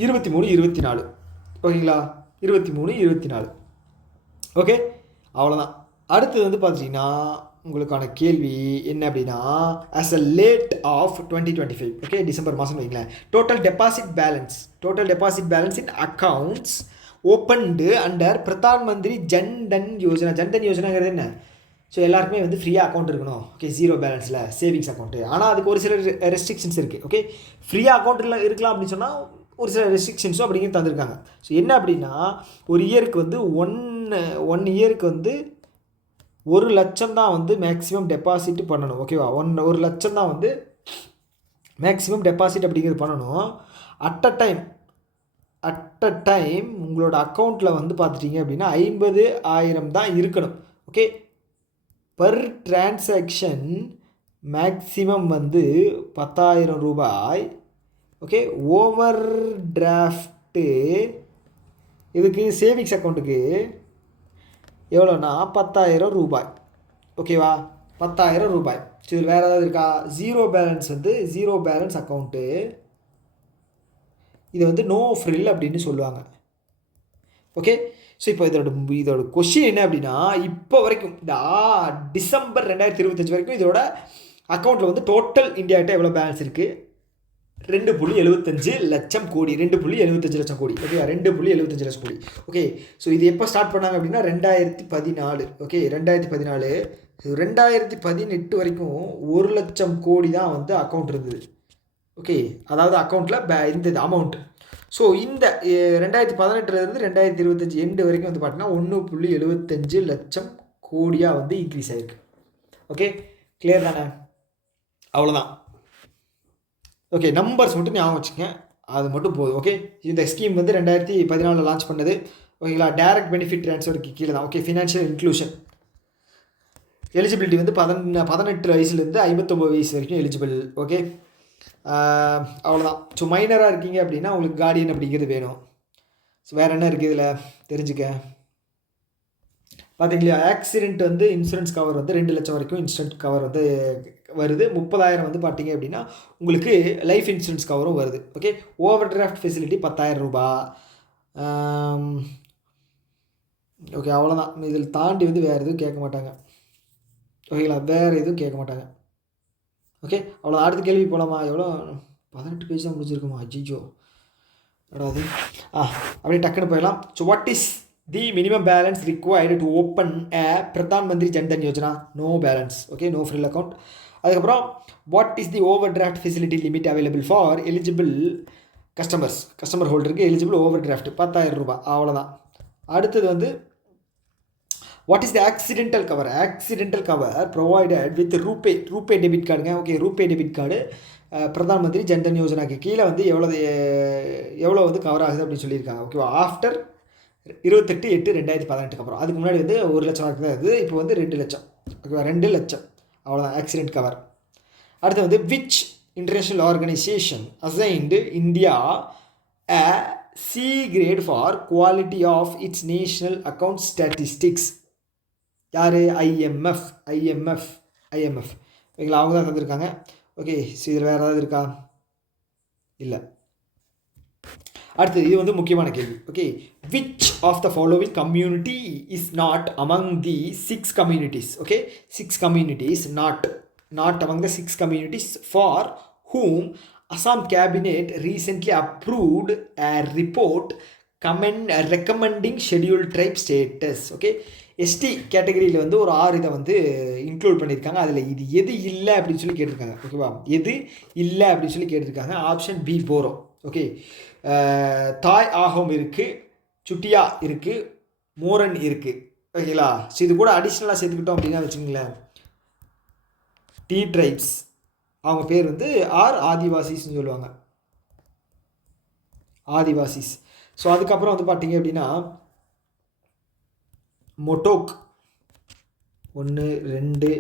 23-24. ஓகேங்களா? 23-24. ஓகே. அவ்வளோதான். அடுத்தது வந்து பார்த்துட்டிங்கன்னா உங்களுக்கான கேள்வி என்ன அப்படின்னா, as a late of 2025, okay, December மாதம் வைங்களேன், total deposit balance in accounts opened under Pradhan Mantri Jan Dhan யோஜனாங்கிறது என்ன? ஸோ எல்லாருக்குமே வந்து ஃப்ரீயாக அக்கௌண்ட் இருக்கணும். ஓகே. 0 பேலன்ஸில் சேவிங்ஸ் அக்கௌண்ட்டு. ஆனால் அதுக்கு ஒரு சில ரெஸ்ட்ரிக்ஷன்ஸ் இருக்குது. ஓகே. ஃப்ரீயாக அக்கௌண்ட்டில் இருக்கலாம் அப்படின்னு சொன்னால் ஒரு சில ரெஸ்ட்ரிக்ஷன்ஸும் அப்படிங்கிறது தந்திருக்காங்க. ஸோ என்ன அப்படின்னா, ஒரு இயருக்கு வந்து ஒன் இயருக்கு வந்து 1 லட்சம் தான் வந்து மேக்ஸிமம் டெபாசிட் பண்ணணும். ஓகேவா? 1 லட்சம் தான் வந்து மேக்ஸிமம் டெபாசிட் அப்படிங்கிறது பண்ணணும். அட் அ டைம் உங்களோட அக்கௌண்ட்டில் வந்து பார்த்துட்டிங்க அப்படின்னா 50,000 தான் இருக்கணும். ஓகே. பர் டிரான்சாக்ஷன் மேக்ஸிமம் வந்து 10,000 ரூபாய். ஓகே. ஓவர் டிராஃப்ட்டு இதுக்கு சேவிங்ஸ் அக்கௌண்ட்டுக்கு எவ்வளோனா 10,000 ரூபாய். ஓகேவா? 10,000 ரூபாய். ஸோ இதில் வேறு ஏதாவது இருக்கா? 0 பேலன்ஸ் அக்கௌண்ட்டு, இதை வந்து நோ ஃப்ரில் அப்படின்னு சொல்லுவாங்க. ஓகே. ஸோ இப்போ இதோட கொஷின் என்ன அப்படின்னா, இப்போ வரைக்கும் இந்த டிசம்பர் 2025 வரைக்கும் இதோட அக்கௌண்ட்டில் வந்து டோட்டல் இந்தியாகிட்ட எவ்வளோ பேலன்ஸ் இருக்குது? 2.75 லட்சம் கோடி. 2.75 லட்சம் கோடி. ஓகே. 2.75 லட்சம் கோடி. ஓகே. ஸோ இது எப்போ ஸ்டார்ட் பண்ணாங்க அப்படின்னா 2014. ஓகே. 2014. 2018 வரைக்கும் 1 லட்சம் கோடி தான் வந்து அக்கௌண்ட் இருந்தது. ஓகே. அதாவது அக்கௌண்ட்டில் இந்த அமௌண்ட். ஸோ இந்த 2018 2025 எண்டு வரைக்கும் வந்து பார்த்தீங்கன்னா 1.75 லட்சம் கோடியாக வந்து இன்க்ரீஸ் ஆகிருக்கு. ஓகே. கிளியர் தானே? அவ்வளோதான். ஓகே. நம்பர்ஸ் மட்டும் ஞாபகம் வச்சுக்கங்க, அது மட்டும் போதும். ஓகே. இந்த ஸ்கீம் வந்து 2014 லான்ச் பண்ணது. ஓகேங்களா? டைரக்ட் பெனிஃபிட் ட்ரான்ஸ்ஃபருக்கு கீழே தான். ஓகே. ஃபினான்ஷியல் இன்க்ளூஷன் எலிஜிபிலிட்டி வந்து 18 வயசுலேருந்து 59 வயசு வரைக்கும் எலிஜிபிள். ஓகே. அவ்வளோதான். ஸோ மைனராக இருக்கீங்க அப்படின்னா உங்களுக்கு கார்டியன் அப்படிங்கிறது வேணும். ஸோ வேறு என்ன இருக்குது இதில் தெரிஞ்சுக்க பார்த்தீங்களா? ஆக்சிடென்ட் வந்து இன்சூரன்ஸ் கவர் வந்து 2 லட்சம் வரைக்கும் இன்சூரன்ஸ் கவர் வந்து வருது. 30,000 வந்து பார்த்தீங்க அப்படின்னா உங்களுக்கு லைஃப் இன்சூரன்ஸ் கவரும் வருது. ஓகே. ஓவர் டிராஃப்ட் ஃபெசிலிட்டி 10,000 ரூபாய். ஓகே. அவ்வளோதான். இதில் தாண்டி வந்து வேறு எதுவும் கேட்க மாட்டாங்க. ஓகேங்களா? வேறு எதுவும் கேட்க மாட்டாங்க. ஓகே. அவ்வளோ. அடுத்த கேள்வி போகலாமா? எவ்வளோ 18 பேஜ் தான் முடிஞ்சிருக்குமா? அஜிஜோ அதாவது அப்படியே டக்குன்னு போயிடலாம். So what is the minimum balance required to open a Pradhan Mantri Jan Dhan Yojana? No balance. Okay. No frill account. அதுக்கப்புறம் what is the overdraft facility limit available for eligible customer ஹோல்டருக்கு எலிஜிபிள் ஓவர் டிராஃப்ட் 10,000 ரூபாய். அவ்வளோதான். அடுத்தது வந்து what is the accidental cover provided with RuPay debit கார்டுங்க. Okay. RuPay debit card Pradhan Mantri Jan Dhan யோஜனாக்கு கீழே வந்து எவ்வளோ வந்து கவர் ஆகுது அப்படின்னு சொல்லியிருக்காங்க. ஓகேவா? ஆஃப்டர் 28/8/2018 அப்புறம். அதுக்கு முன்னாடி வந்து 1 லட்சம் வரைக்கும் தான் இருக்குது. இப்போ வந்து 2 லட்சம். ஓகேவா? 2 லட்சம். அவ்வளோதான் ஆக்சிடென்ட் கவர். அடுத்து வந்து which international organisation assigned India a C grade for quality of its national account statistics? யார்? ஐஎம்எஃப். ஓகேங்களா? அவங்க தான் தந்திருக்காங்க. ஓகே. ஸோ இதில் வேறு ஏதாவது இருக்கா? இல்லை. அடுத்தது இது வந்து முக்கியமான கேள்வி. Okay, which of the following community is not among the 6 communities? Okay, 6 communities not among the 6 communities for whom Assam cabinet recently approved a report recommending scheduled tribe status. Okay, ST கேட்டகரியில் வந்து ஒரு 6 இதை வந்து include பண்ணியிருக்காங்க. அதில் இது எது இல்லை அப்படின்னு சொல்லி கேட்டிருக்காங்க. ஓகேவா, எது இல்லை அப்படின்னு சொல்லி கேட்டிருக்காங்க. ஆப்ஷன் பி போரோ. ஓகே, தாய் ஆகம் இருக்குது, சுட்டியா இருக்குது, மோரன் இருக்குது. ஓகேங்களா, ஸோ இது கூட அடிஷ்னலாக சேர்த்துக்கிட்டோம் அப்படின்னா வச்சுங்களேன், டி ட்ரைப்ஸ் அவங்க பேர் வந்து ஆதிவாசிஸ்ன்னு சொல்லுவாங்க, ஆதிவாசிஸ். ஸோ அதுக்கப்புறம் வந்து பார்த்தீங்க அப்படின்னா மொட்டோக் 1 2,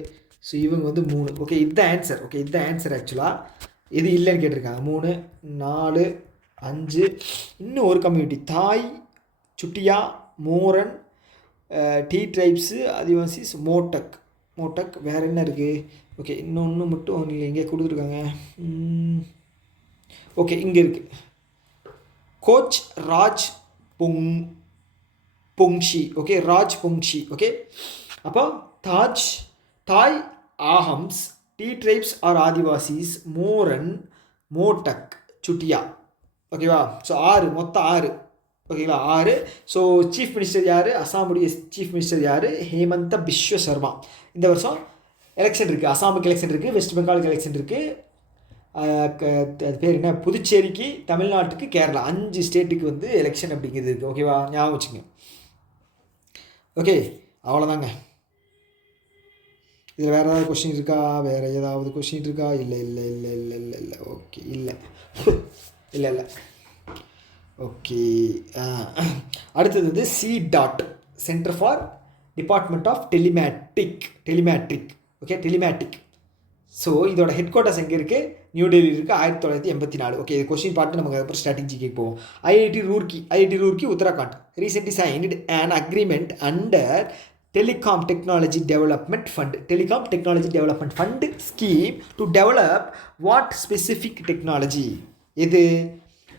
ஸோ இவங்க வந்து 3. ஓகே, இதுதான் ஆன்சர். ஓகே, இதுதான் ஆன்சர். ஆக்சுவலாக இது இல்லைன்னு கேட்டிருக்காங்க. 3 4 5, இன்னும் ஒரு கம்யூனிட்டி தாய், சுட்டியா, மோரன், டி ட்ரைப்ஸு, ஆதிவாசிஸ், மோட்டக் வேறு என்ன இருக்குது? ஓகே, இன்னொன்று மட்டும் இல்லை, எங்கே கொடுத்துருக்காங்க. ஓகே, இங்கே இருக்குது coach Raj Bongshi. Okay, Raj Bongshi. Okay, அப்போ Tai Ahoms, the tribes are Adivasis, Moran, Motok, Chutia. ஓகேவா, ஸோ 6, மொத்தம் 6. ஓகேங்களா, 6. ஸோ சீஃப் மினிஸ்டர் யார்? அசாமுடைய சீஃப் மினிஸ்டர் யார்? ஹேமந்த பிஸ்வ சர்மா. இந்த வருஷம் எலெக்ஷன் இருக்குது. அசாமுக்கு எலெக்ஷன் இருக்குது, வெஸ்ட் பெங்காலுக்கு எலெக்ஷன் இருக்குது, அது பேர் என்ன, புதுச்சேரிக்கு, தமிழ்நாட்டுக்கு, கேரளா, 5 ஸ்டேட்டுக்கு வந்து எலெக்ஷன் அப்படிங்கிறது இருக்குது. ஓகேவா, ஞாபகம் வச்சுங்க. ஓகே, அவ்வளோதாங்க. இதில் வேறு ஏதாவது கொஷின் இருக்கா? வேறு ஏதாவது கொஷின் இருக்கா? இல்லை. ஓகே, இல்லை. ஓகே, அடுத்தது வந்து C DOT centre for department of telematics. Okay, telematics. So இதோட ஹெட் குவார்ட்டர்ஸ் எங்கே இருக்குது? நியூ டெல்லி இருக்குது, 1984. ஓகே, இது கொஸ்டின் பார்த்து நமக்கு அப்புறம் ஸ்ட்ராட்டஜிக்கு போவோம். IIT Roorkee Uttarakhand recently signed an agreement under Telecom Technology Development Fund scheme to develop what specific technology? இது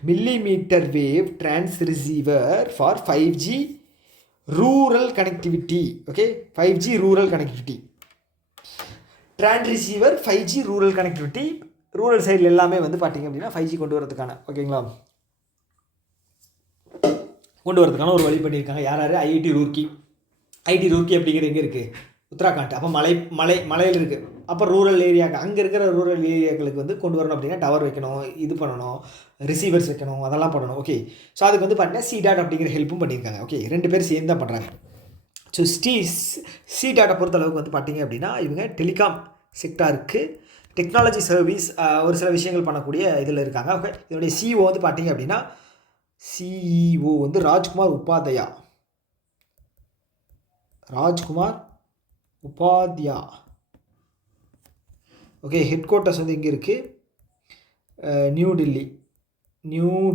millimeter wave transceiver for 5G rural connectivity. Okay, 5G rural connectivity, transceiver 5G rural connectivity. Rural சைடில் எல்லாமே வந்து பார்த்திங்க அப்படின்னா 5G கொண்டு வரதுக்கான, ஓகேங்களா, கொண்டு வரதுக்கான ஒரு வழி பண்ணியிருக்காங்க. யார்? ஐஐடி ரூர்க்கி அப்படிங்கிறது எங்கே இருக்குது? உத்தராகண்ட். அப்போ மலையில் இருக்குது. அப்போ ரூரல் ஏரியாவுக்கு, அங்கே இருக்கிற ரூரல் ஏரியாக்களுக்கு வந்து கொண்டு வரணும் அப்படின்னா டவர் வைக்கணும், இது பண்ணணும், ரிசீவர்ஸ் வைக்கணும், அதெல்லாம் பண்ணணும். ஓகே, ஸோ அதுக்கு வந்து பார்த்தீங்கன்னா சி.டாட் அப்படிங்கிற ஹெல்ப்பும் பண்ணியிருக்காங்க. ஓகே, 2 பேர் சேர்ந்து தான் பண்ணுறாங்க. ஸோ சி.டாட்டை பொறுத்தளவுக்கு வந்து பார்த்திங்க அப்படின்னா இவங்க டெலிகாம் செக்டாருக்கு டெக்னாலஜி சர்வீஸ் ஒரு சில விஷயங்கள் பண்ணக்கூடிய இதில் இருக்காங்க. ஓகே, இதனுடைய சிஇஓ வந்து பார்த்தீங்க அப்படின்னா சிஇஓ வந்து Rajkumar Upadhyay. Okay, head quarters வந்து இங்கே இருக்குது, new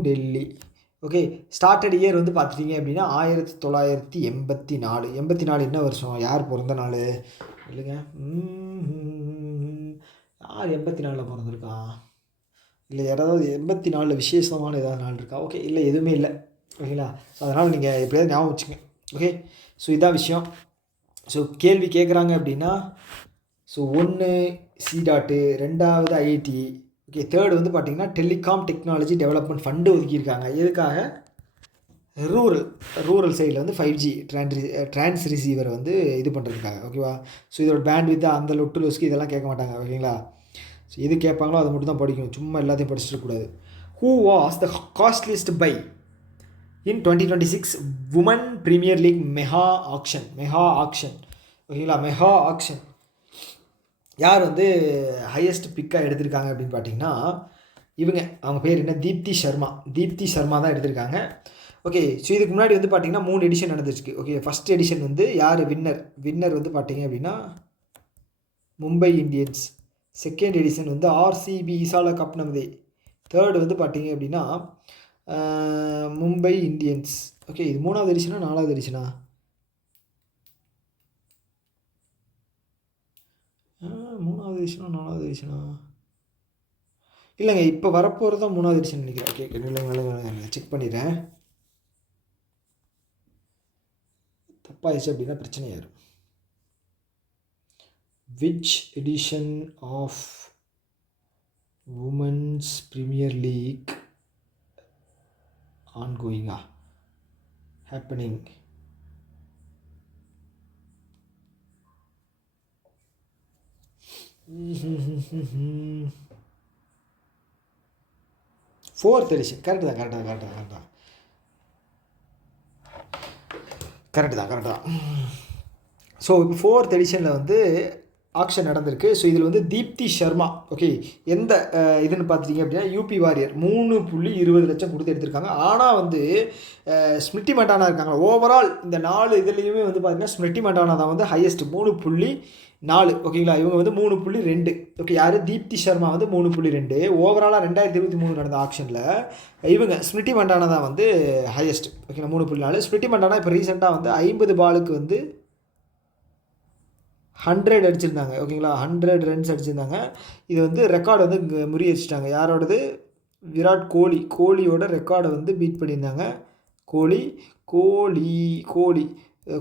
Delhi. Okay, started year வந்து பார்த்துட்டிங்க அப்படின்னா 1984. என்ன வருஷம்? யார் பிறந்த நாள் இல்லைங்க? யார் 84 பிறந்திருக்கா? இல்லை யாராவது 84 விசேஷமான ஏதாவது நாள் இருக்கா? ஓகே, இல்லை, எதுவுமே இல்லை. ஓகேங்களா, ஸோ அதனால் நீங்கள் எப்படியாவது ஞாபகம் வச்சுங்க. ஓகே, ஸோ இதான் விஷயம். ஸோ கேள்வி கேட்குறாங்க அப்படின்னா, ஸோ 1 சி.டாட்டு, 2வது ஐஐடி. ஓகே, தேர்டு வந்து பார்த்திங்கன்னா டெலிகாம் டெக்னாலஜி டெவலப்மெண்ட் ஃபண்டு ஒதுக்கியிருக்காங்க. எதுக்காக? ரூரல் சைடில் வந்து 5G ட்ரான்ஸ் ரிசீவரை வந்து இது பண்ணுறதுக்காக. ஓகேவா, ஸோ இதோட பேண்ட் வித் அந்த லொட்டு லொஸ்க்கு இதெல்லாம் கேட்க மாட்டாங்க. ஓகேங்களா, ஸோ எது கேட்பாங்களோ அதை மட்டும் தான் படிக்கணும், சும்மா எல்லாத்தையும் படிச்சிடக்கூடாது. Who was the costliest buy in 2026 woman premier league mega auction? ஓகேங்களா, மெகா ஆக்ஷன் யார் வந்து ஹையஸ்ட் பிக்காக எடுத்திருக்காங்க அப்படின்னு பார்த்தீங்கன்னா அவங்க பேர் என்ன? தீப்தி சர்மா தான் எடுத்திருக்காங்க. ஓகே, ஸோ இதுக்கு முன்னாடி வந்து பார்த்திங்கன்னா 3 எடிஷன் நடந்துச்சு. ஓகே, ஃபஸ்ட் எடிஷன் வந்து யார் வின்னர் வந்து பார்த்திங்க அப்படின்னா மும்பை இந்தியன்ஸ். செகண்ட் எடிஷன் வந்து ஆர்சிபி ஈசாலா கப் நமதே. தேர்டு வந்து பார்த்திங்க அப்படின்னா மும்பை இந்தியன்ஸ். ஓகே, இது 3வது எடிஷனா 4வது எடிஷனா? 3வது எடிஷனா 4வது எடிஷனா? இல்லைங்க, இப்போ வரப்போகிறது தான் 3வது எடிஷன் நினைக்கிறேன். ஓகே, இல்லைங்க செக் பண்ணிடுறேன். தப்பாயிடுச்சு அப்படின்னா பிரச்சனை ஆயிரும். Which edition of women's premier league ஆன்கோயிங்கா ஹேப்பனிங்? Fourth edition. கரெக்டு தான். ஸோ இப்போ 4th எடிஷனில் வந்து ஆக்ஷன் நடந்திருக்கு. ஸோ இதில் வந்து தீப்தி சர்மா, ஓகே, எந்த இதுன்னு பார்த்துட்டிங்க அப்படின்னா யூபி வாரியர் 3.20 லட்சம் கொடுத்து எடுத்திருக்காங்க. ஆனால் வந்து ஸ்மிருதி மண்டானா இருக்காங்க. ஓவரால் இந்த 4 இதுலேயுமே வந்து பார்த்திங்கன்னா ஸ்மிருதி மண்டானா தான் வந்து ஹையஸ்ட் 3.4, ஓகேங்களா. இவங்க வந்து 3.2, ஓகே. யார்? தீப்தி சர்மா வந்து 3.2. ஓவராலாக 2023 நடந்த ஆக்ஷனில் இவங்க ஸ்மிருதி மண்டானா தான் வந்து ஹையஸ்ட், ஓகேங்களா, 3.4. ஸ்மிருதி மண்டானா இப்போ ரீசெண்டாக வந்து 50 பாலுக்கு வந்து 100 அடிச்சிருந்தாங்க, ஓகேங்களா. 100 ரன்ஸ் அடிச்சிருந்தாங்க. இது வந்து ரெக்கார்டு வந்து இங்கே முறியடிச்சிட்டாங்க. யாரோடது? விராட் கோலியோட ரெக்கார்டை வந்து பீட் பண்ணியிருந்தாங்க.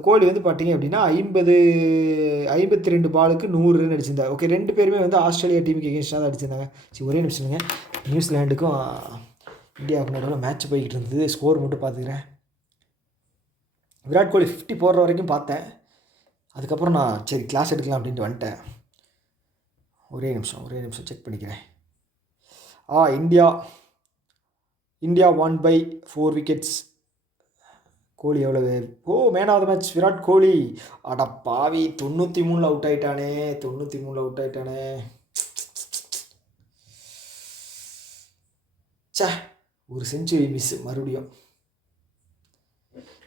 கோலி வந்து பார்த்தீங்க அப்படின்னா 52 பாலுக்கு 100 ரன் அடிச்சிருந்தாங்க. ஓகே, 2 பேருமே வந்து ஆஸ்திரேலியா டீமுக்கு எகென்ஸ்டாக தான் அடிச்சிருந்தாங்க. சரி, ஒரே நிமிஷம்ங்க. நியூசிலாண்டுக்கும் இந்தியாவுக்கு நடுவில் மேட்ச் போய்கிட்டு இருந்தது. ஸ்கோர் மட்டும் பார்த்துக்கிறேன். விராட் கோலி 50 போடுற வரைக்கும் பார்த்தேன். அதுக்கப்புறம் நான் சரி கிளாஸ் எடுக்கலாம் அப்படின்ட்டு வந்துட்டேன். ஒரே நிமிஷம் செக் பண்ணிக்கிறேன். India won by 4 wickets. Kohli எவ்வளவு? Man of the match Virat Kohli. அட பாவி, 93 அவுட் ஆகிட்டானே. ஒரு செஞ்சுரி மிஸ் மறுபடியும்.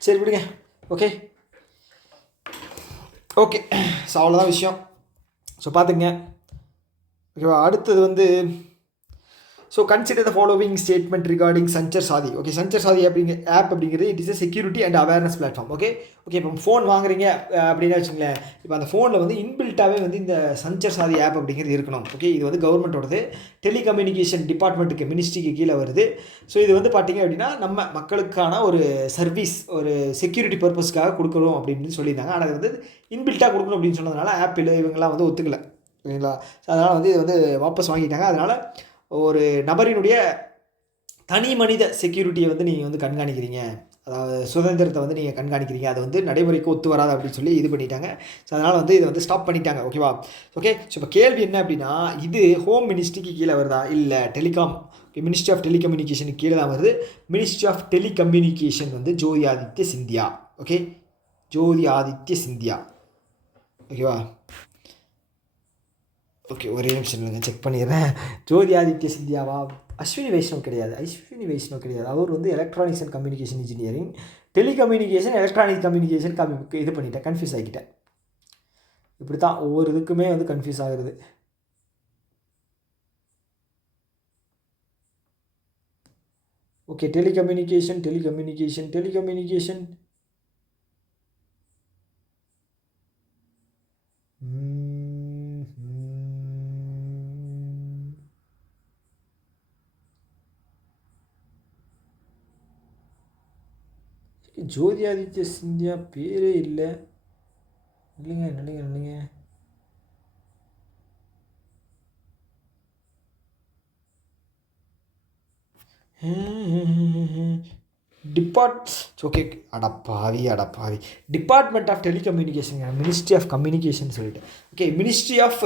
சரி விடுங்க. ஓகே ஸோ அவ்வளோதான் விஷயம். ஸோ பார்த்துங்க, ஓகேவா. அடுத்தது வந்து so consider the following statement regarding Sanchar Saathi. Okay, Sanchar Saathi app அப்படிங்கிறது it is a security and awareness platform. Okay, இப்போ ஃபோன் வாங்குறீங்க அப்படின்னு வச்சுங்களேன். இப்போ அந்த ஃபோனில் வந்து இன்பில்ட்டாகவே வந்து இந்த சஞ்சர் சாதி ஆப் அப்படிங்கிறது இருக்கணும். ஓகே, இது வந்து கவர்மெண்ட்டோடது, டெலிகம்யூனிகேஷன் டிபார்ட்மெண்ட்டுக்கு, மினிஸ்ட்ரிக்கு கீழே வருது. ஸோ இது வந்து பார்த்திங்க அப்படின்னா நம்ம மக்களுக்கான ஒரு சர்வீஸ், ஒரு செக்யூரிட்டி பர்பஸ்க்காக கொடுக்கணும் அப்படின்னு சொல்லியிருந்தாங்க. ஆனால் அது வந்து இன்பில்ட்டாக கொடுக்கணும் அப்படின்னு சொன்னதுனால ஆப்பிள் இவங்கெல்லாம் வந்து ஒத்துக்கலை, ஓகேங்களா. ஸோ அதனால் வந்து இது வந்து வாபஸ் வாங்கிட்டாங்க. அதனால் ஒரு நபரினுடைய தனி மனித செக்யூரிட்டியை வந்து நீங்கள் வந்து கண்காணிக்கிறீங்க, அதாவது சுதந்திரத்தை வந்து நீங்கள் கண்காணிக்கிறீங்க, அது வந்து நடைமுறைக்கு ஒத்து வராது அப்படின்னு சொல்லி இது பண்ணிட்டாங்க. ஸோ அதனால் வந்து இதை வந்து ஸ்டாப் பண்ணிட்டாங்க, ஓகேவா. ஓகே, ஸோ இப்போ கேள்வி என்ன அப்படின்னா, இது ஹோம் மினிஸ்ட்ரிக்கு கீழே வருதா? இல்லை மினிஸ்ட்ரி ஆஃப் டெலிகம்யூனிகேஷனுக்கு கீழே தான் வருது. மினிஸ்ட்ரி ஆஃப் டெலிகம்யூனிகேஷன் வந்து ஜோதி ஆதித்ய சிந்தியா, ஓகேவா. ஓகே, ஒரே நிமிஷம் இல்லைங்க, செக் பண்ணிடுறேன். ஜோதி ஆதித்ய சிந்தியாவா? அஸ்வினி வைஷ்ணவ் கிடையாது. அவர் வந்து electronics and communication engineering, telecommunication, electronic communication இது பண்ணிட்டேன், கன்ஃபியூஸ் ஆகிட்டேன். இப்படி தான் ஒவ்வொரு இதுக்குமே வந்து கன்ஃபியூஸ் ஆகுறது. Okay, telecommunication Jyotiraditya Scindia பேரே இல்லைங்க. ஓகே, அடப்பாவி department of telecommunication, ministry of communication சொல்லிட்டு. ஓகே, மினிஸ்ட்ரி ஆஃப்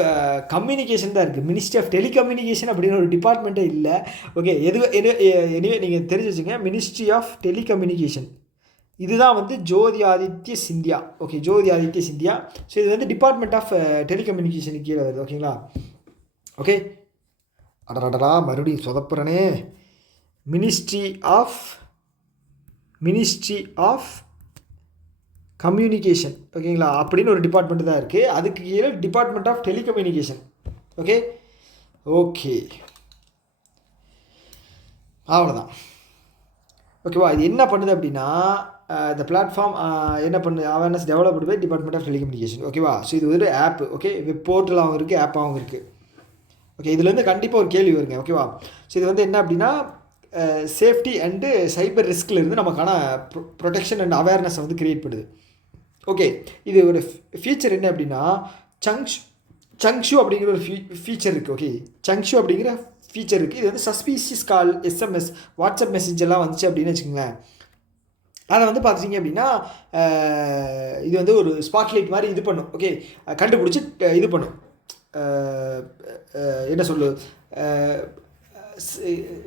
கம்யூனிகேஷன் தான் இருக்குது. மினிஸ்ட்ரி ஆஃப் டெலிகம்யூனிகேஷன் அப்படின்னு ஒரு டிபார்ட்மெண்ட்டே இல்லை. ஓகே, எனிவே நீங்கள் தெரிஞ்சு வச்சுங்க, மினிஸ்ட்ரி ஆஃப் டெலிகம்யூனிகேஷன் இதுதான் வந்து ஜோதி ஆதித்ய சிந்தியா. ஓகே, ஸோ இது வந்து டிபார்ட்மெண்ட் ஆஃப் டெலிகம்யூனிகேஷனுக்கு கீழே வருது, ஓகேங்களா. ஓகே, மறுபடியும் சொதப்புறனே. மினிஸ்ட்ரி ஆஃப் கம்யூனிகேஷன், ஓகேங்களா, அப்படின்னு ஒரு டிபார்ட்மெண்ட் தான் இருக்குது. அதுக்கு கீழே டிபார்ட்மெண்ட் ஆஃப் டெலிகம்யூனிகேஷன். ஓகே அவ்வளோதான், ஓகேவா. இது என்ன பண்ணுது அப்படின்னா, இந்த பிளாட்ஃபார்ம் என்ன பண்ணுது, awareness developed by department of telecommunication, ஓகேவா. ஸோ இது ஒரு ஆப், ஓகே, வெப் போர்ட்டலாகவும் இருக்குது, ஆப்பாகவும் இருக்குது, ஓகே, இதுலேருந்து கண்டிப்பாக ஒரு கேள்வி வருங்க. ஓகேவா? ஸோ இது வந்து என்ன அப்படின்னா சேஃப்டி அண்டு சைபர் ரிஸ்க்லேருந்து நமக்கான ப்ரொடெக்ஷன் அண்ட் அவேர்னஸை வந்து க்ரியேட் பண்ணுது. ஓகே, இது ஒரு ஃபீச்சர் என்ன அப்படின்னா சங்ஷு அப்படிங்கிற ஒரு ஃபீச்சர் இருக்குது. ஓகே, சங்ஷு அப்படிங்கிற ஃபீச்சர் இருக்குது. இது வந்து சஸ்பீஷியஸ் கால், எஸ்எம்எஸ், வாட்ஸ்அப் மெசேஜ் எல்லாம் வந்துச்சு அப்படின்னு வச்சுக்கோங்களேன். அதை வந்து பார்த்துட்டிங்க அப்படின்னா இது வந்து ஒரு ஸ்பாட்லைட் மாதிரி இது பண்ணும். ஓகே, கண்டுபிடிச்சி இது பண்ணும். என்ன சொல்லு,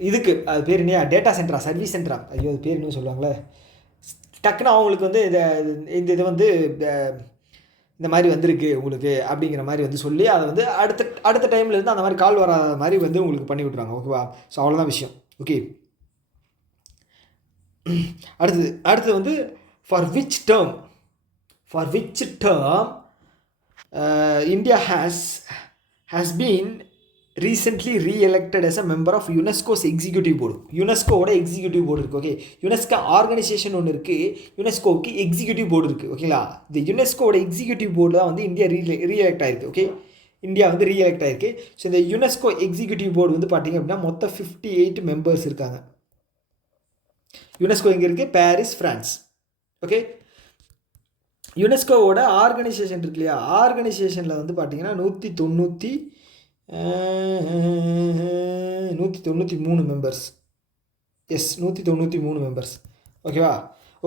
இதுக்கு அது பேர் என்ன, டேட்டா சென்டரா, சர்வீஸ் சென்டரா, ஐயோ அது பேர் என்ன சொல்லுவாங்களே, டக்குன்னு அவங்களுக்கு வந்து இந்த இது வந்து இந்த மாதிரி வந்திருக்கு உங்களுக்கு அப்படிங்கிற மாதிரி வந்து சொல்லி அதை வந்து அடுத்த டைம்லேருந்து அந்த மாதிரி கால் வராத மாதிரி வந்து உங்களுக்கு பண்ணி விட்ருவாங்க. ஓகேவா? ஸோ அவ்வளோதான் விஷயம். ஓகே, அடுத்தது வந்து for which term India has been recently re-elected as a member of UNESCO's executive board. யுனெஸ்கோவோட எக்ஸிக்யூட்டிவ் போர்டு இருக்குது. ஓகே, யுனெஸ்கோ ஆர்கனைசேஷன் ஒன்று இருக்குது, யுனெஸ்கோவுக்கு எக்ஸிக்யூட்டிவ் போர்டு இருக்குது. ஓகேங்களா? இந்த யுனெஸ்கோவோட எக்ஸிக்யூட்டிவ் போர்டு தான் வந்து இந்தியா ரீஎலெக்ட் ஆகிருக்கு. ஓகே, இந்தியா வந்து ரீஎலெக்ட் ஆகிருக்கு. ஸோ இந்த யுனெஸ்கோ எக்ஸிக்யூட்டிவ் போர்டு வந்து பார்த்திங்க அப்படின்னா மொத்தம் 58 மெம்பர்ஸ் இருக்காங்க. யுனெஸ்கோ எங்கே இருக்குது? Paris, France. ஓகே, யுனெஸ்கோவோட ஆர்கனைசேஷன் இருக்கு இல்லையா, ஆர்கனைசேஷனில் வந்து பார்த்திங்கன்னா 193 மெம்பர்ஸ். Yes, 193 members. ஓகேவா?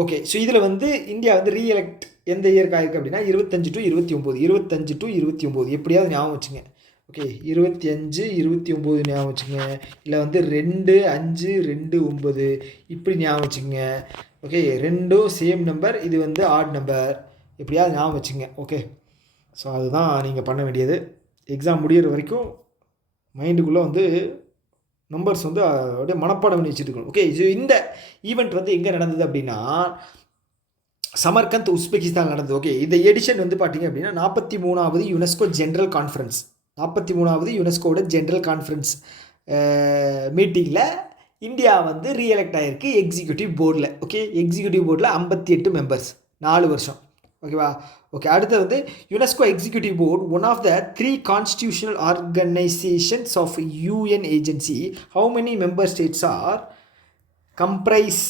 ஓகே, ஸோ இதில் வந்து இந்தியா வந்து ரீஎலெக்ட் எந்த இயருக்கு ஆயிருக்கு அப்படின்னா 25 to 29 எப்படியாவது ஞாபகம் வச்சுங்க. ஓகே, 25, 29 ஞாபகம் வச்சுங்க. இல்லை வந்து 2, 5, 2, 9 இப்படி ஞாபகம் வச்சுங்க. ஓகே, ரெண்டும் சேம் நம்பர், இது வந்து ஆட் நம்பர், எப்படியாவது ஞாபகம் வச்சுங்க. ஓகே, ஸோ அதுதான் நீங்கள் பண்ண வேண்டியது. எக்ஸாம் முடிகிற வரைக்கும் மைண்டுக்குள்ளே வந்து நம்பர்ஸ் வந்து அப்படியே மனப்பாடம் பண்ணி வச்சுருக்கணும். ஓகே, ஸோ இந்த ஈவெண்ட் வந்து எங்கே நடந்தது அப்படின்னா சமர்கந்த், உஸ்பெகிஸ்தான் நடந்தது. ஓகே, இந்த எடிஷன் வந்து பார்த்திங்க அப்படின்னா 43வது யுனெஸ்கோ ஜென்ரல் கான்ஃபரன்ஸ், 43வது யுனெஸ்கோட ஜென்ரல் கான்ஃபரன்ஸ் மீட்டிங்கில் இந்தியா வந்து ரீஎலெக்ட் ஆகிருக்கு எக்ஸிக்யூட்டிவ் போர்டில். ஓகே, எக்ஸிக்யூட்டிவ் போர்டில் 58 மெம்பர்ஸ், 4 வருஷம். ஓகேவா? ஓகே, அடுத்து வந்து UNESCO executive board, one of the 3 constitutional organisations of UN agency. How many member states are comprise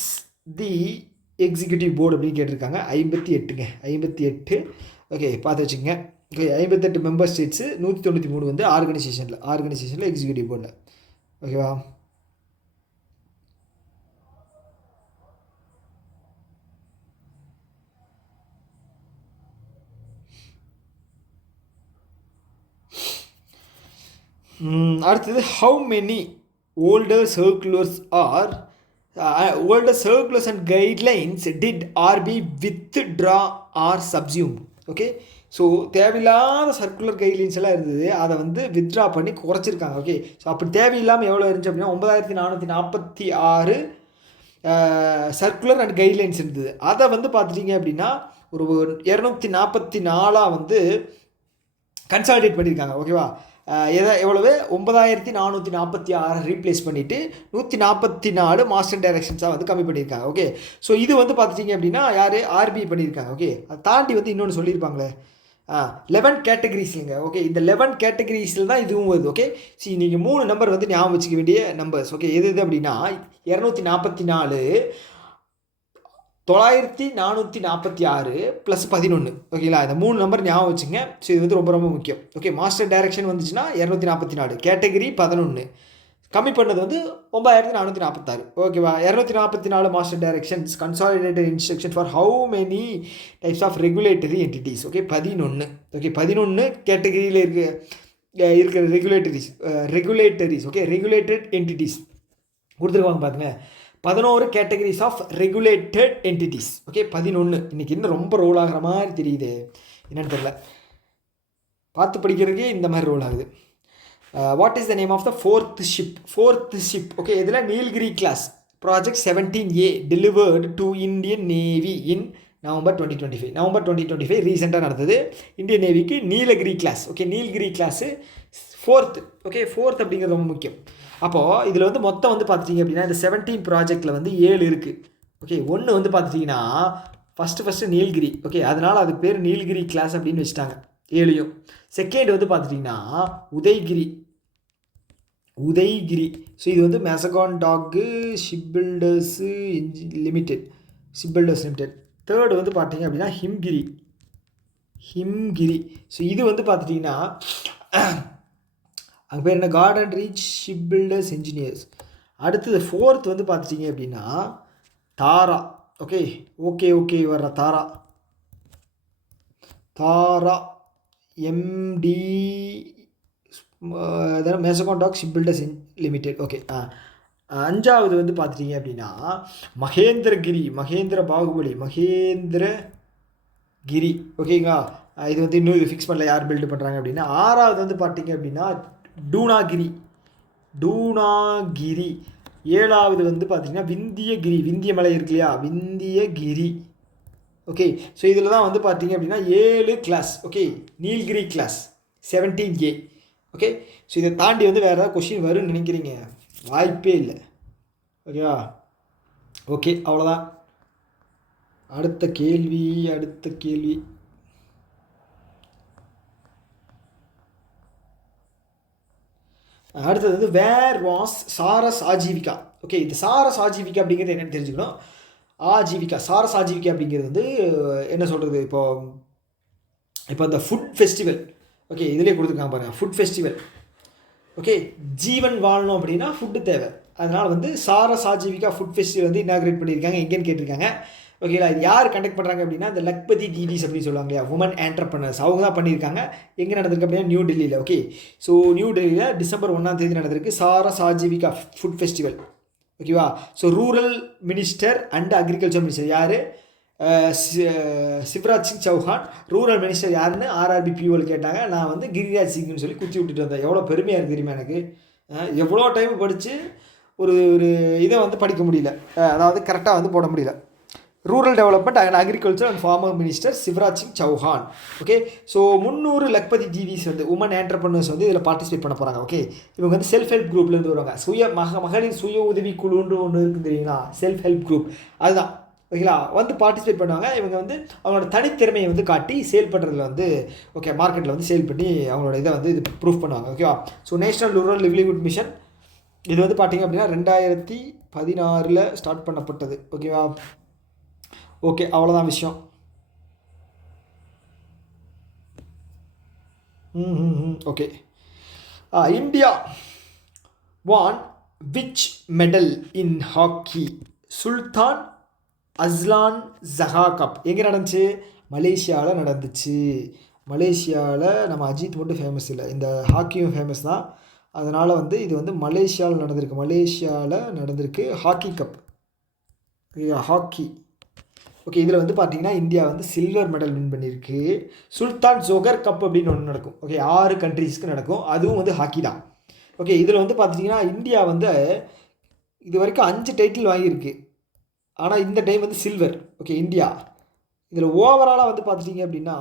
the executive board அப்படின்னு கேட்டிருக்காங்க. 58ங்க, 58. ஓகே, பார்த்து வச்சுக்கோங்க. ஓகே, 58 மெம்பர் ஸ்டேட்ஸு, 193 வந்து ஆர்கனைசேஷனில் எக்ஸிக்யூட்டிவ் போர்டில். ஓகேவா? அடுத்தது how many older circulars and guidelines did RB withdraw or subsume? Okay, so தேவையில்லாத circular guidelines எல்லாம் இருந்தது, அதை வந்து வித்ட்ரா பண்ணி குறைச்சிருக்காங்க. ஓகே, ஸோ அப்படி தேவையில்லாமல் எவ்வளோ இருந்துச்சு அப்படின்னா 9446 சர்க்குலர் அண்ட் கைட்லைன்ஸ் இருந்தது. அதை வந்து பார்த்துட்டிங்க அப்படின்னா ஒரு 244 வந்து கன்சாலிடேட் பண்ணியிருக்காங்க. ஓகேவா? எவ்வளவு 9446 ரீப்ளேஸ் பண்ணிவிட்டு 144 மாஸ்டர் டைரக்ஷன்ஸாக வந்து கம்மி பண்ணியிருக்காங்க. ஓகே, ஸோ இது வந்து பார்த்துட்டிங்க அப்படின்னா யார் ஆர்பி பண்ணியிருக்காங்க. ஓகே, அதை தாண்டி வந்து இன்னொன்று சொல்லியிருப்பாங்களே 11 கேட்டகரிஸ்ங்க. ஓகே, இந்த 11 கேட்டகரிஸில் தான் இதுவும் வருது. ஓகே, ஸோ நீங்கள் 3 நம்பர் வந்து ஞாபகம் வச்சுக்க வேண்டிய நம்பர்ஸ். ஓகே, எது அப்படின்னா 244, 9446 + 11. ஓகேங்களா? இந்த 3 நம்பர் ஞாபகம் வச்சுங்க. ஸோ இது வந்து ரொம்ப ரொம்ப முக்கியம். ஓகே, மாஸ்டர் டைரக்ஷன் வந்துச்சுன்னா 244, கேட்டகரி 11, கம்மி பண்ணது வந்து 9446. ஓகேவா? 244 master directions, consolidated instruction for how many types of regulatory entities. Okay, 11. Okay, 11 கேட்டகரியில் இருக்கிற ரெகுலேட்டரிஸ். ஓகே, ரெகுலேட்டட் என்டிட்டிஸ் கொடுத்துருக்காங்க பாருங்க. 11 categories of regulated entities. Okay, 11. இன்றைக்கி இன்னும் ரொம்ப ரோல் ஆகிற மாதிரி தெரியுது, என்னென்னு தெரியல, பார்த்து படிக்கிறதுக்கே இந்த மாதிரி ரோல் ஆகுது. What is the name of the fourth ship? Okay, இதில் Nilgiri class project 17A delivered to Indian navy in November 2025 ரீசெண்டாக நடந்தது. இந்தியன் நேவிக்கு Nilgiri class. Okay, Nilgiri class 4th. Okay, 4th அப்படிங்கிறது ரொம்ப முக்கியம். அப்போது இதில் வந்து மொத்தம் வந்து பார்த்துட்டிங்க அப்படின்னா இந்த 17 ப்ராஜெக்டில் வந்து 7 இருக்குது. ஓகே, ஒன்று வந்து பார்த்துட்டிங்கன்னா ஃபஸ்ட்டு நீலகிரி. ஓகே, அதனால் அது பேர் நீலகிரி கிளாஸ் அப்படின்னு வச்சுட்டாங்க 7யும். செகண்ட் வந்து பார்த்துட்டிங்கன்னா உதய்கிரி. உதய்கிரி. ஸோ இது வந்து Mazagon dock shipbuilders limited, shipbuilders limited. Third வந்து பார்த்தீங்க அப்படின்னா ஹிம்கிரி. ஸோ இது வந்து பார்த்துட்டிங்கன்னா அங்கே பேர் என்ன, கார்டன் ரீச் ஷிப்பில்டர்ஸ் இன்ஜினியர்ஸ். அடுத்தது ஃபோர்த் வந்து பார்த்துட்டிங்க அப்படின்னா தாரா. ஓகே வர்ற தாரா எம்டி அதாவது Mazagon dock shipbuilders limited. Okay. அஞ்சாவது வந்து பார்த்துட்டிங்க அப்படின்னா மகேந்திர பாகுபலி மகேந்திரகிரி. ஓகேங்களா, இது வந்து இன்னும் இது ஃபிக்ஸ் பண்ணல யார் பில்டு பண்ணுறாங்க அப்படின்னா. ஆறாவது வந்து பார்த்தீங்க அப்படின்னா டூனாகிரி. ஏழாவது வந்து பார்த்திங்கன்னா விந்திய மலை இருக்கு இல்லையா, விந்தியகிரி. ஓகே. ஸோ இதில் தான் வந்து பார்த்தீங்க அப்படின்னா 7 class. Okay, Nilgiri class 17A. Okay. So இதை தாண்டி வந்து வேறு ஏதாவது கொஷின் வரும்னு நினைக்கிறீங்க? வாய்ப்பே இல்லை. ஓகேவா? ஓகே, அவ்வளோதான். அடுத்த கேள்வி அடுத்தது வந்து where was charas Aajeevika. Okay, இது சாரஸ் ஆஜீவிகா அப்படிங்கிறது என்னென்னு தெரிஞ்சுக்கணும். சாரஸ் ஆஜீவிகா அப்படிங்கிறது வந்து என்ன சொல்கிறது, இப்போ இந்த ஃபுட் ஃபெஸ்டிவல். ஓகே, இதிலே கொடுத்துருக்காங்க பாருங்கள், ஃபுட் ஃபெஸ்டிவல். ஓகே, ஜீவன் வாழணும் அப்படின்னா ஃபுட்டு தேவை. அதனால் வந்து சாரஸ் ஆஜீவிகா ஃபுட் ஃபெஸ்டிவல் வந்து இனாக்ரேட் பண்ணியிருக்காங்க. எங்கேன்னு கேட்டிருக்காங்க. ஓகேங்களா, இது யார் கண்டக்ட் பண்ணுறாங்க அப்படின்னா இந்த லக்பதி டிடிஸ் அப்படின்னு சொல்லுவாங்க இல்லையா, உமன் ஆண்டர்ப்ரனர்ஸ், அவங்க தான் பண்ணியிருக்காங்க. எங்கே நடந்திருக்கு அப்படின்னா நியூ டெல்லியில். ஓகே, ஸோ நியூ டெல்லியில் டிசம்பர் 1 நடந்திருக்கு சாரஸ் ஆஜீவிகா ஃபுட் ஃபெஸ்டிவல். ஓகேவா? So rural minister and agriculture minister யார், சிவராஜ் சிங் சௌஹான். ரூரல் மினிஸ்டர் யாருன்னு ஆர்ஆர்பி பிஓவில் கேட்டாங்க. நான் வந்து கிரிராஜ் சிங்னு சொல்லி குத்தி விட்டுட்டு வந்தேன். எவ்வளோ பெருமையாக இருக்குது தெரியுமா எனக்கு. எவ்வளோ டைம் படித்து ஒரு இதை வந்து படிக்க முடியல, அதாவது கரெக்டாக வந்து போட முடியல. Rural development and agriculture and farmer minister Shivraj Singh Chouhan. Okay, so 300 Lakhpati ஜிவிஸ் வந்து உமன் ஆண்டர்ப்ரனர்ஸ் வந்து இதில் பார்ட்டிசிபேட் பண்ண போகிறாங்க. ஓகே, இவங்க வந்து செல்ஃப் ஹெல்ப் குரூப்லேருந்து வருவாங்க. மகளிர் சுய உதவி குழுன்னு ஒன்று இருக்குது தெரியுங்களா, செல்ஃப் ஹெல்ப் குரூப். அதுதான். ஓகேங்களா, வந்து பார்ட்டிசிபேட் பண்ணுவாங்க. இவங்க வந்து அவங்களோட தனித்திறமையை வந்து காட்டி சேல் பண்ணுறதுல வந்து ஓகே மார்க்கெட்டில் வந்து சேல் பண்ணி அவங்களோட இதை வந்து இது ப்ரூஃப் பண்ணுவாங்க. ஓகேவா? So national rural livelihood mission இது வந்து பார்த்திங்க அப்படின்னா 2016 ஸ்டார்ட் பண்ணப்பட்டது. ஓகேவா? ஓகே, அவ்வளோதான் விஷயம். Okay, India won which medal in hockey Sultan Azlan Shah cup. எங்கே நடந்துச்சு? மலேசியாவில் நடந்துச்சு. மலேசியாவில் நம்ம அஜித் மட்டும் ஃபேமஸ் இல்லை, இந்த ஹாக்கியும் ஃபேமஸ் தான். அதனால் வந்து இது வந்து மலேசியாவில் நடந்திருக்கு ஹாக்கி கப். ஹாக்கி. ஓகே, இதில் வந்து பார்த்தீங்கன்னா இந்தியா வந்து சில்வர் மெடல் வின் பண்ணியிருக்கு. சுல்தான் ஜொகர் கப் அப்படின்னு ஒன்று நடக்கும். ஓகே, 6 கண்ட்ரீஸ்க்கு நடக்கும். அதுவும் வந்து ஹாக்கி தான். ஓகே, இதில் வந்து பார்த்திங்கன்னா இந்தியா வந்து இது வரைக்கும் 5 டைட்டில் வாங்கியிருக்கு. ஆனால் இந்த டைம் வந்து சில்வர். Okay, India. இதில் ஓவராலாக வந்து பார்த்துட்டிங்க அப்படின்னா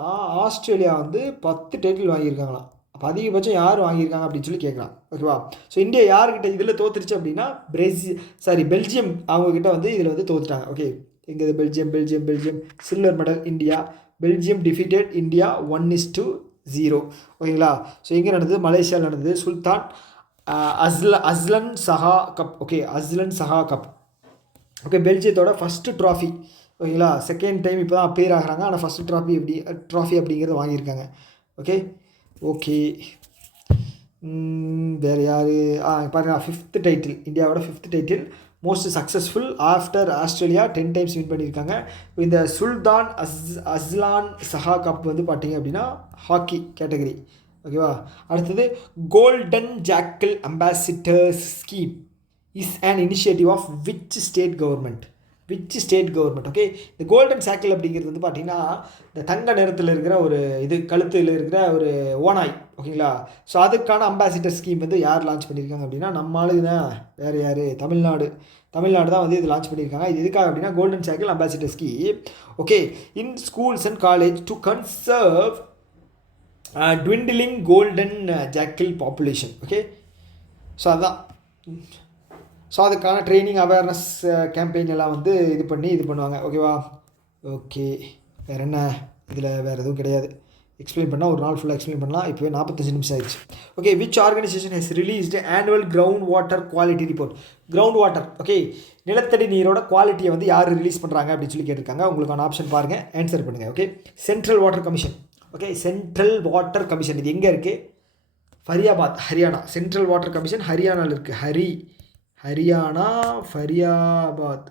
ஆஸ்திரேலியா வந்து 10 டைட்டில் வாங்கியிருக்காங்களாம். அப்போ அதிகபட்சம் யார் வாங்கியிருக்காங்க அப்படின்னு சொல்லி கேட்கலாம். ஓகேவா? ஸோ இந்தியா யார்கிட்ட இதில் தோற்றுருச்சு அப்படின்னா பெல்ஜியம் அவங்கக்கிட்ட வந்து இதில் வந்து தோற்றுட்டாங்க. ஓகே, இங்கே Belgium silver medal India. Belgium defeated India 1-0. ஓகேங்களா? ஸோ இங்கே நடந்தது மலேசியாவில் நடந்தது சுல்தான் Aslan Shah cup. Okay, Azlan Shah cup. Okay, பெல்ஜியத்தோட ஃபஸ்ட்டு ட்ராஃபி. ஓகேங்களா, செகண்ட் டைம் இப்போ தான் அப்பேர் ஆகிறாங்க. ஆனால் ஃபஸ்ட்டு ட்ராஃபி அப்படிங்கிறத வாங்கியிருக்காங்க. ஓகே வேறு யார் பாருங்கள், 5th டைட்டில் இந்தியாவோட 5th title. Most successful after Australia 10 times win பண்ணியிருக்காங்க. இந்த சுல்தான் அஸ்லான் சஹா கப் வந்து பார்த்தீங்க அப்படின்னா ஹாக்கி கேட்டகரி. ஓகேவா? அடுத்தது golden jackal ambassadors scheme is an initiative of which state government? Okay, இந்த கோல்டன் சைக்கிள் அப்படிங்கிறது வந்து பார்த்திங்கன்னா இந்த தங்க நிறத்தில் இருக்கிற ஒரு இது கழுத்தில் இருக்கிற ஒரு ஓனாய். ஓகேங்களா? ஸோ அதுக்கான அம்பாசிடர் ஸ்கீம் வந்து யார் லான்ச் பண்ணியிருக்காங்க அப்படின்னா நம்ம ஆளுதான், வேறு யார், தமிழ்நாடு தான் வந்து இது லான்ச் பண்ணியிருக்காங்க. இது எதுக்காக அப்படின்னா golden cycle ambassador scheme. Okay, in schools and college to conserve dwindling golden jackal population. Okay, so அதுதான். ஸோ அதுக்கான ட்ரைனிங் அவேர்னஸ் கேம்பெயின் எல்லாம் வந்து இது பண்ணுவாங்க. ஓகேவா? ஓகே, வேறு என்ன, இதில் வேறு எதுவும் கிடையாது. எக்ஸ்பிளைன் பண்ணால் ஒரு நாள் ஃபுல்லாக எக்ஸ்பிளைன் பண்ணலாம். இப்போவே 45 நிமிஷம் ஆயிடுச்சு. Okay, which organisation has released annual ground water quality report. Ground water, okay, நிலத்தடி நீரோட குவாலிட்டியை வந்து யார் ரிலீஸ் பண்ணுறாங்க அப்படின்னு சொல்லி கேட்டிருக்காங்க. உங்களுக்கான ஆப்ஷன் பாருங்கள், ஆன்சர் பண்ணுங்கள். Okay, central water commission. Okay, central water commission இது எங்கே இருக்குது? ஃபரியாபாத், ஹரியானா. சென்ட்ரல் வாட்டர் கமிஷன் ஹரியானாவில் இருக்குது. ஹரியானா ஃபரியாபாத்.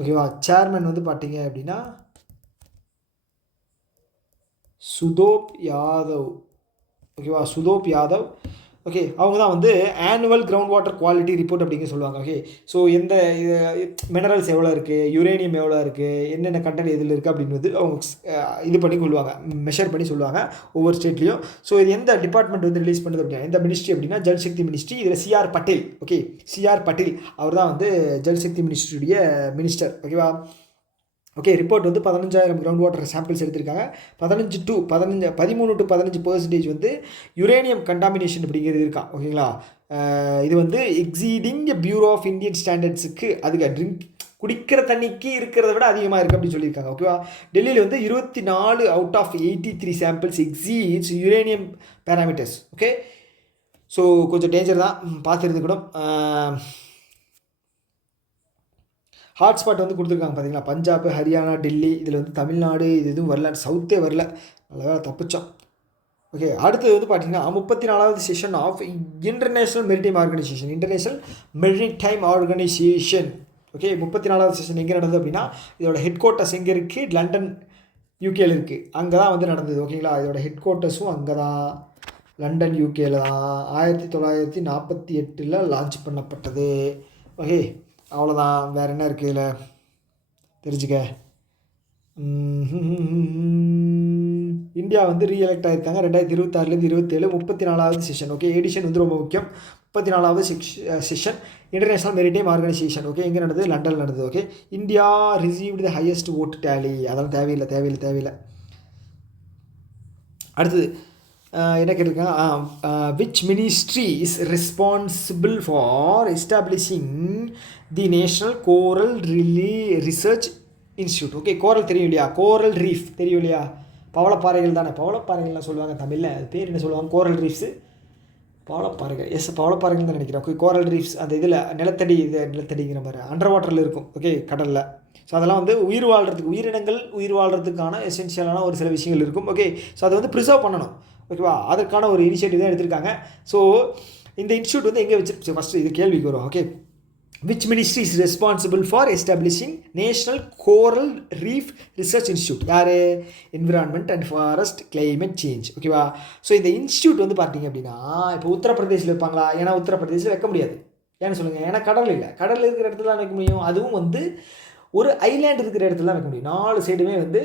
ஓகேவா? சேர்மன் வந்து பார்த்தீங்க அப்படின்னா சுதோப் யாதவ். ஓகேவா? சுதோப் யாதவ். ஓகே, அவங்க தான் வந்து annual ground water quality report அப்படிங்க சொல்லுவாங்க. ஓகே, ஸோ எந்த மினரல்ஸ் எவ்வளோ இருக்குது, யுரேனியம் எவ்வளோ இருக்குது, என்னென்ன கண்டென்ட் எதில் இருக்குது அப்படின்றது அவங்க இது பண்ணி சொல்லுவாங்க, மெஷர் பண்ணி சொல்லுவாங்க ஒவ்வொரு ஸ்டேட்லேயும். ஸோ இது எந்த டிபார்ட்மெண்ட் வந்து ரிலீஸ் பண்ணுது அப்படின்னா, எந்த மினிஸ்ட்ரி அப்படின்னா ஜல்சக்தி மினிஸ்ட்ரி. இதில் C R Patil. Okay, C R Patil அவர் தான் வந்து ஜல்சக்தி மினிஸ்ட்ரியுடைய மினிஸ்டர். ஓகேவா? ஓகே, ரிப்போர்ட் வந்து 15,000 கிரவுண்ட் வாட்டர் சாம்பிள்ஸ் எடுத்திருக்காங்க. 13 to 15% வந்து யுரேனியம் கண்டாமினேஷன் அப்படிங்கிறது இருக்கா. ஓகேங்களா? இது வந்து எக்ஸீடிங் பியூரோ ஆஃப் இந்தியன் ஸ்டாண்டர்ட்ஸுக்கு அதுக்கு ட்ரிங்க் குடிக்கிற தண்ணிக்கு இருக்கிறத விட அதிகமாக இருக்குது அப்படின்னு சொல்லியிருக்காங்க. ஓகேவா? டெல்லியில் வந்து 24 out of 83 samples exceeds uranium parameters. Okay, so கொஞ்சம் டேஞ்சர் தான், பார்த்து இருந்துக்கணும். ஹாட்ஸ்பாட் வந்து கொடுத்துருக்காங்க பார்த்தீங்களா, பஞ்சாப், ஹரியானா, டெல்லி. இதில் வந்து தமிழ்நாடு இது எதுவும் வரல, சவுத்தே வரல. நல்லா தப்பிச்சோம். ஓகே, அடுத்தது வந்து பார்த்தீங்கன்னா 34வது session of international maritime organisation. International maritime organisation. Okay, 34வது செஷன் எங்கே நடந்தது அப்படின்னா, இதோட ஹெட் குவார்ட்டர்ஸ் எங்கே இருக்குது? லண்டன், யூகேல இருக்குது. அங்கே தான் வந்து நடந்தது. ஓகேங்களா? இதோட ஹெட் குவார்ட்டர்ஸும் அங்கே தான், லண்டன், யூகேல தான். 1948 லான்ச் பண்ணப்பட்டது. ஓகே, அவ்வளோதான். வேறு என்ன இருக்குது இதில் தெரிஞ்சுக்க? இந்தியா வந்து ரீஎலெக்ட் ஆகிருக்காங்க 2026 27 34வது செஷன். ஓகே, எடிஷன் வந்து ரொம்ப முக்கியம். 34வது session international maritime organisation. Okay, எங்கே நடந்தது? லண்டனில் நடந்தது. Okay, India received the highest vote tally. அதெல்லாம் தேவையில்லை. அடுத்தது என்ன கேட்டிருக்காங்க? Which ministry is responsible for establishing the national coral research institute. Okay, coral தெரியும் இல்லையா? கோரல் ரீஃப் தெரியும் இல்லையா? பவளப்பாறைகள் தானே, பவளப்பாறைகள்லாம் சொல்லுவாங்க தமிழில். அது பேர் என்ன சொல்லுவாங்க? கோரல் ரீஃப்ஸு, பவளப்பாறைகள். பவளப்பாறைகள் தான் நினைக்கிறேன். ஓகே, கோரல் ரீஃப்ஸ் அந்த இதில் நிலத்தடிங்கிற மாதிரி அண்டர் வாட்டரில் இருக்கும். ஓகே, கடலில். ஸோ அதெல்லாம் வந்து உயிரினங்கள் உயிர் வாழ்கிறதுக்கான எசென்ஷியலான ஒரு சில விஷயங்கள் இருக்கும். ஓகே, ஸோ அதை வந்து ப்ரிசர்வ் பண்ணணும். ஓகேவா? அதற்கான ஒரு இனிஷியேட்டிவ் தான் எடுத்திருக்காங்க. ஸோ இந்த இன்ஸ்டியூட் வந்து எங்கே வச்சு ஃபஸ்ட்டு இது கேள்விக்கு வரும். Okay, which ministry is responsible for establishing national coral reef research institute? யார்? Environment and forest climate change. ஓகேவா? ஸோ இந்த இன்ஸ்டியூட் வந்து பார்த்தீங்க அப்படின்னா இப்போ உத்தரப்பிரதேசில் வைப்பாங்களா? ஏன்னா உத்தரப்பிரதேசில் வைக்க முடியாது. ஏன்னு சொல்லுங்கள்? ஏன்னா கடல் இல்லை. கடல் இருக்கிற இடத்துல தான் வைக்க முடியும். அதுவும் வந்து ஒரு ஐலாண்ட் இருக்கிற இடத்துல தான் வைக்க முடியும். 4 சைடுமே வந்து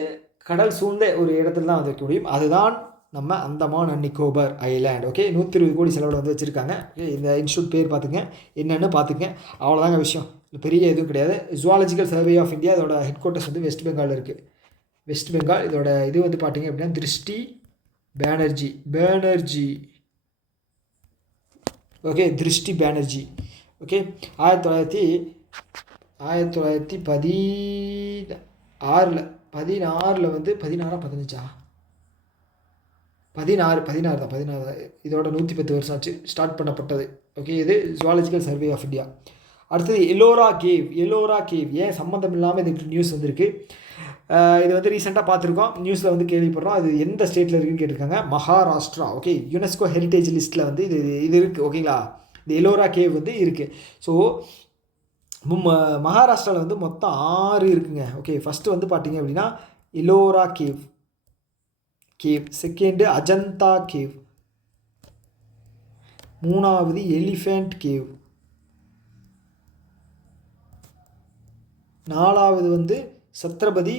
கடல் சூழ்ந்த ஒரு இடத்துல தான் வந்து வைக்க முடியும். அதுதான் நம்ம Andaman and Nicobar island. Okay, 120 கோடி செலவில் வந்து வச்சுருக்காங்க. ஓகே, இந்த இன்ஸ்டியூட் பேர் பார்த்துங்க, என்னென்னு பார்த்துங்க. அவ்வளோதாங்க விஷயம், பெரிய எதுவும் கிடையாது. ஜுவாலஜிக்கல் சர்வே ஆஃப் இந்தியா இதோட ஹெட் குவார்ட்டர்ஸ் வந்து வெஸ்ட் பெங்காலில் இருக்குது. வெஸ்ட் பெங்கால். இதோட இது வந்து பார்த்தீங்க அப்படின்னா திருஷ்டி பேனர்ஜி. ஓகே, திருஷ்டி பேனர்ஜி. ஓகே, 1916 வந்து 16 தான். இதோட 110 வருஷம் ஆச்சு ஸ்டார்ட் பண்ணப்பட்டது. ஓகே, இது ஜுவாலஜிக்கல் சர்வே ஆஃப் இந்தியா. அடுத்தது எல்லோரா கேவ். ஏன் சம்மந்தம் இல்லாமல் இதுக்கு நியூஸ் வந்திருக்கு. இது வந்து ரீசெண்டாக பார்த்துருக்கோம், நியூஸில் வந்து கேள்விப்படுறோம். அது எந்த ஸ்டேட்டில் இருக்குதுன்னு கேட்டிருக்காங்க. மகாராஷ்டிரா. ஓகே, யுனெஸ்கோ ஹெரிட்டேஜ் லிஸ்ட்டில் வந்து இது இருக்குது. ஓகேங்களா? இந்த எல்லோரா கேவ் வந்து இருக்குது. ஸோ மகாராஷ்டிராவில் வந்து மொத்தம் 6 இருக்குங்க. ஓகே, ஃபஸ்ட்டு வந்து பார்த்தீங்க அப்படின்னா Ellora cave. Second Ajanta cave. 3வது எலிஃபெண்ட் கேவ். 4வது வந்து சத்ரபதி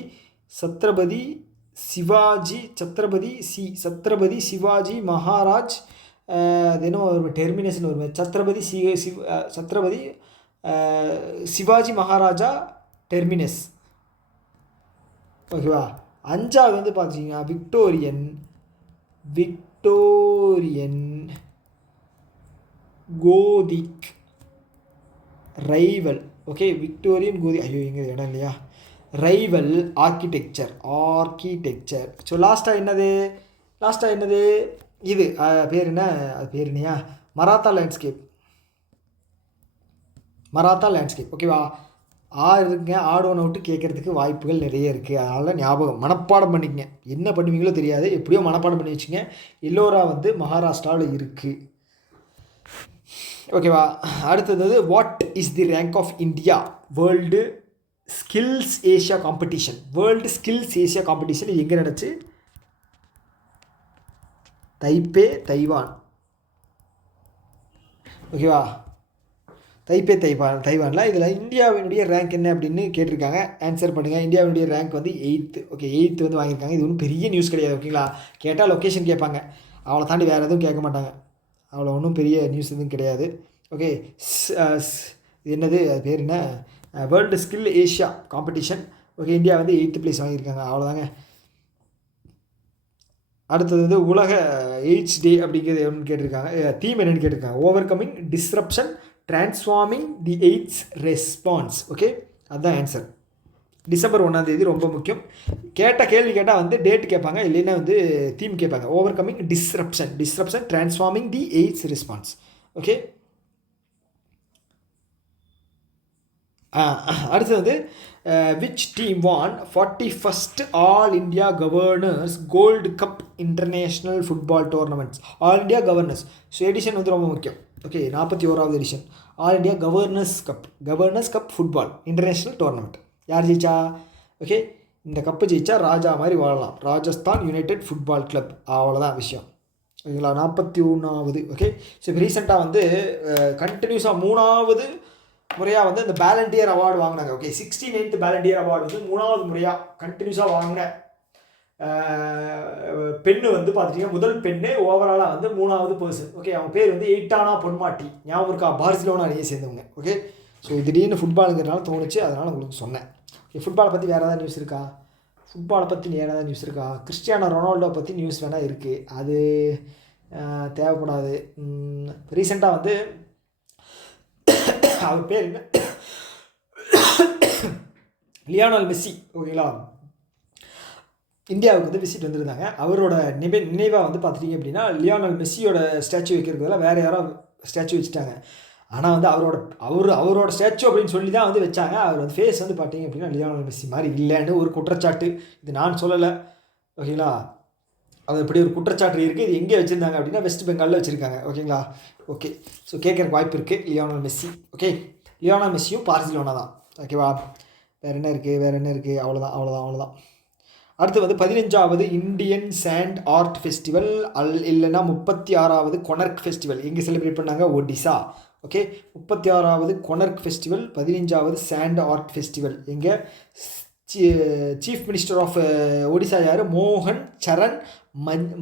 சிவாஜி மகாராஜ். அது என்ன ஒரு டெர்மினேஷன் ஒரு சத்ரபதி சிவாஜி மகாராஜா டெர்மினஸ். ஓகேவா? 5வது வந்து பார்த்தீங்கன்னா Victorian Gothic revival. Okay, Victorian Gothic. ஐயோ, இங்கே இடம் இல்லையா? Rival architecture. ஸோ லாஸ்ட்டாக என்னது இது பேர் என்ன, அது பேர் என்னையா, மராத்தா லேண்ட்ஸ்கேப். ஓகேவா, இருக்குங்க. ஆட் ஒன் அவுட்டு கேட்குறதுக்கு வாய்ப்புகள் நிறைய இருக்குது. அதனால் ஞாபகம் மனப்பாடம் பண்ணிக்கங்க. என்ன பண்ணுவீங்களோ தெரியாது, எப்படியோ மனப்பாடம் பண்ணி வச்சுங்க. எல்லோரா வந்து மகாராஷ்டிராவில் இருக்குது. ஓகேவா. அடுத்தது what is the rank of India world skills Asia competition. இது எங்கே நடந்துச்சு? தைவான். ஓகேவா, தைவானில். இதில் இந்தியாவினுடைய ரேங்க் என்ன அப்படின்னு கேட்டிருக்காங்க. ஆன்சர் பண்ணுங்கள். இந்தியாவினுடைய ரேங்க் வந்து 8th. ஓகே, 8th வந்து வாங்கியிருக்காங்க. இது ஒன்றும் பெரிய நியூஸ் கிடையாது. ஓகேங்களா, கேட்டால் லொக்கேஷன் கேட்பாங்க, அவளை தாண்டி வேறு எதுவும் கேட்க மாட்டாங்க. அவ்வளோ ஒன்றும் பெரிய நியூஸ் எதுவும் கிடையாது. ஓகே, என்னது அது பேர் என்ன, world skill Asia competition. Okay, India வந்து 8th place வாங்கியிருக்காங்க. அவ்வளோதாங்க. அடுத்தது வந்து உலக எய்ட்ஸ் டே அப்படிங்கிறது என்னன்னு கேட்டிருக்காங்க. தீம் என்னென்னு கேட்டிருக்காங்க. Over coming disruption transforming the AIDS response. Okay, அதுதான் ஆன்சர். December 1 ரொம்ப முக்கியம். கேள்வி கேட்டால் வந்து டேட் கேட்பாங்க, இல்லைன்னா வந்து தீம் கேட்பாங்க. Overcoming disruption transforming the AIDS response. Okay, அடுத்தது வந்து which team won 41st all India governors gold cup international football tournaments. All India governors. So edition வந்து ரொம்ப முக்கியம். ஓகே, 41வது edition all India governors cup football international tournament. யார் ஜெயிச்சா? Okay, இந்த cup ஜெயிச்சா ராஜா மாதிரி வாழலாம். Rajasthan united football club. அவ்வளோதான் விஷயம். ஓகேங்களா, 41வது. ஓகே, ஸோ இப்போ ரீசெண்டாக வந்து கண்டினியூஸாக 3வது முறையாக வந்து இந்த பேலண்டியர் அவார்டு வாங்கினாங்க. ஓகே, 69th பேலண்டியர் அவார்டு வந்து 3வது முறையாக கண்டினியூஸாக வாங்கின பெண்ணு வந்து பார்த்துட்டிங்கன்னா முதல் பெண்ணு ஓவராலாக வந்து 3வது பர்சன். ஓகே, அவங்க பேர் வந்து எயிட்டானா பொன்மாட்டி. ஞாபகம் இருக்கா? பார்சிலோனா அணியை சேர்ந்தவங்க. ஓகே, ஸோ திடீர்னு ஃபுட்பாலுங்கிறனால தோணுச்சு, அதனால் உங்களுக்கு சொன்னேன். ஓகே, ஃபுட்பாலை பற்றி வேறு ஏதாவது நியூஸ் இருக்கா? கிறிஸ்டியானோ ரொனால்டோ பற்றி நியூஸ் வேணால் இருக்குது, அது தேவைப்படாது. ரீசெண்டாக வந்து அவர் பேர் என்ன, லியோனல் மெஸ்ஸி. ஓகேங்களா, இந்தியாவுக்கு வந்து விசிட் வந்துருந்தாங்க. அவரோட நினைவாக வந்து பார்த்துட்டிங்க அப்படின்னா லியோனல் மெஸ்ஸியோட ஸ்டாச்சு வைக்கிறதுல வேறு யாரோ ஸ்டாச்சு வச்சுட்டாங்க. ஆனால் வந்து அவரோட ஸ்டாச்சு அப்படின்னு சொல்லி தான் வந்து வச்சாங்க. அவர் வந்து ஃபேஸ் வந்து பார்த்தீங்க அப்படின்னா லியோனல் மெஸ்ஸி மாதிரி இல்லைன்னு ஒரு குற்றச்சாட்டு. இது நான் சொல்லலை. ஓகேங்களா, அது இப்படி ஒரு குற்றச்சாட்டு இருக்குது. இது எங்கே வச்சுருந்தாங்க அப்படின்னா வெஸ்ட் பெங்காலில் வச்சுருக்காங்க. ஓகேங்களா. ஓகே, ஸோ கேட்குறக்கு வாய்ப்பு இருக்குது லியோனல் மெஸ்ஸி. ஓகே, லியோனல் மெஸ்ஸியும் பார்சிலோனா தான். ஓகேவா, வேறு என்ன இருக்குது? அவ்வளோதான். அடுத்து வந்து 15வது இந்தியன் சாண்ட் ஆர்ட் ஃபெஸ்டிவல் இல்லைன்னா 36வது கொனர்க் ஃபெஸ்டிவல் எங்கே செலிப்ரேட் பண்ணாங்க? ஒடிசா. ஓகே, 36வது கொனர்க் ஃபெஸ்டிவல், 15வது சாண்ட் ஆர்ட் ஃபெஸ்டிவல் எங்கே? சீஃப் மினிஸ்டர் ஆஃப் ஒடிசா யார்? மோகன் சரண்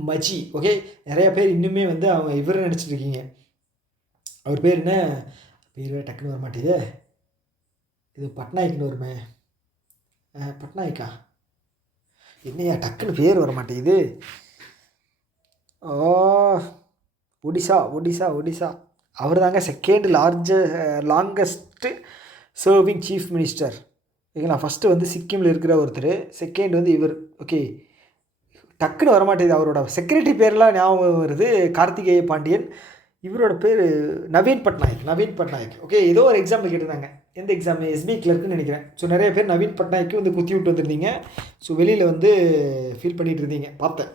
மஜி. ஓகே, நிறைய பேர் இன்னுமே வந்து அவங்க இவரை நினச்சிட்டு இருக்கீங்க. அவர் பேர் என்ன? பேர் டக்குன்னு வர மாட்டேது. இது பட்நாயக்னு வருமே. பட்நாயக்கா? என்னையா டக்குன்னு பேர் வர மாட்டேங்குது. ஒடிசா. அவர் தாங்க second longest serving chief minister. ஓகேங்களா, ஃபஸ்ட்டு வந்து சிக்கிமில் இருக்கிற ஒருத்தர், செகண்ட் வந்து இவர். ஓகே, டக்குன்னு வரமாட்டேங்குது. அவரோட செக்ரட்டரி பேர்லாம் ஞாபகம் வருது, கார்த்திகேய பாண்டியன். இவரோட பேர் நவீன் பட்நாயக். ஓகே, ஏதோ ஒரு எக்ஸாம்பிள் கேட்டிருந்தாங்க. எந்த எக்ஸாம்? எஸ்பி கிளர்க்குன்னு நினைக்கிறேன். ஸோ நிறைய பேர் நவீன் பட்நாயக்கு வந்து குத்தி விட்டு வந்துருந்தீங்க. ஸோ வெளியில் வந்து ஃபீல் பண்ணிகிட்டு இருந்தீங்க, பார்த்தேன்.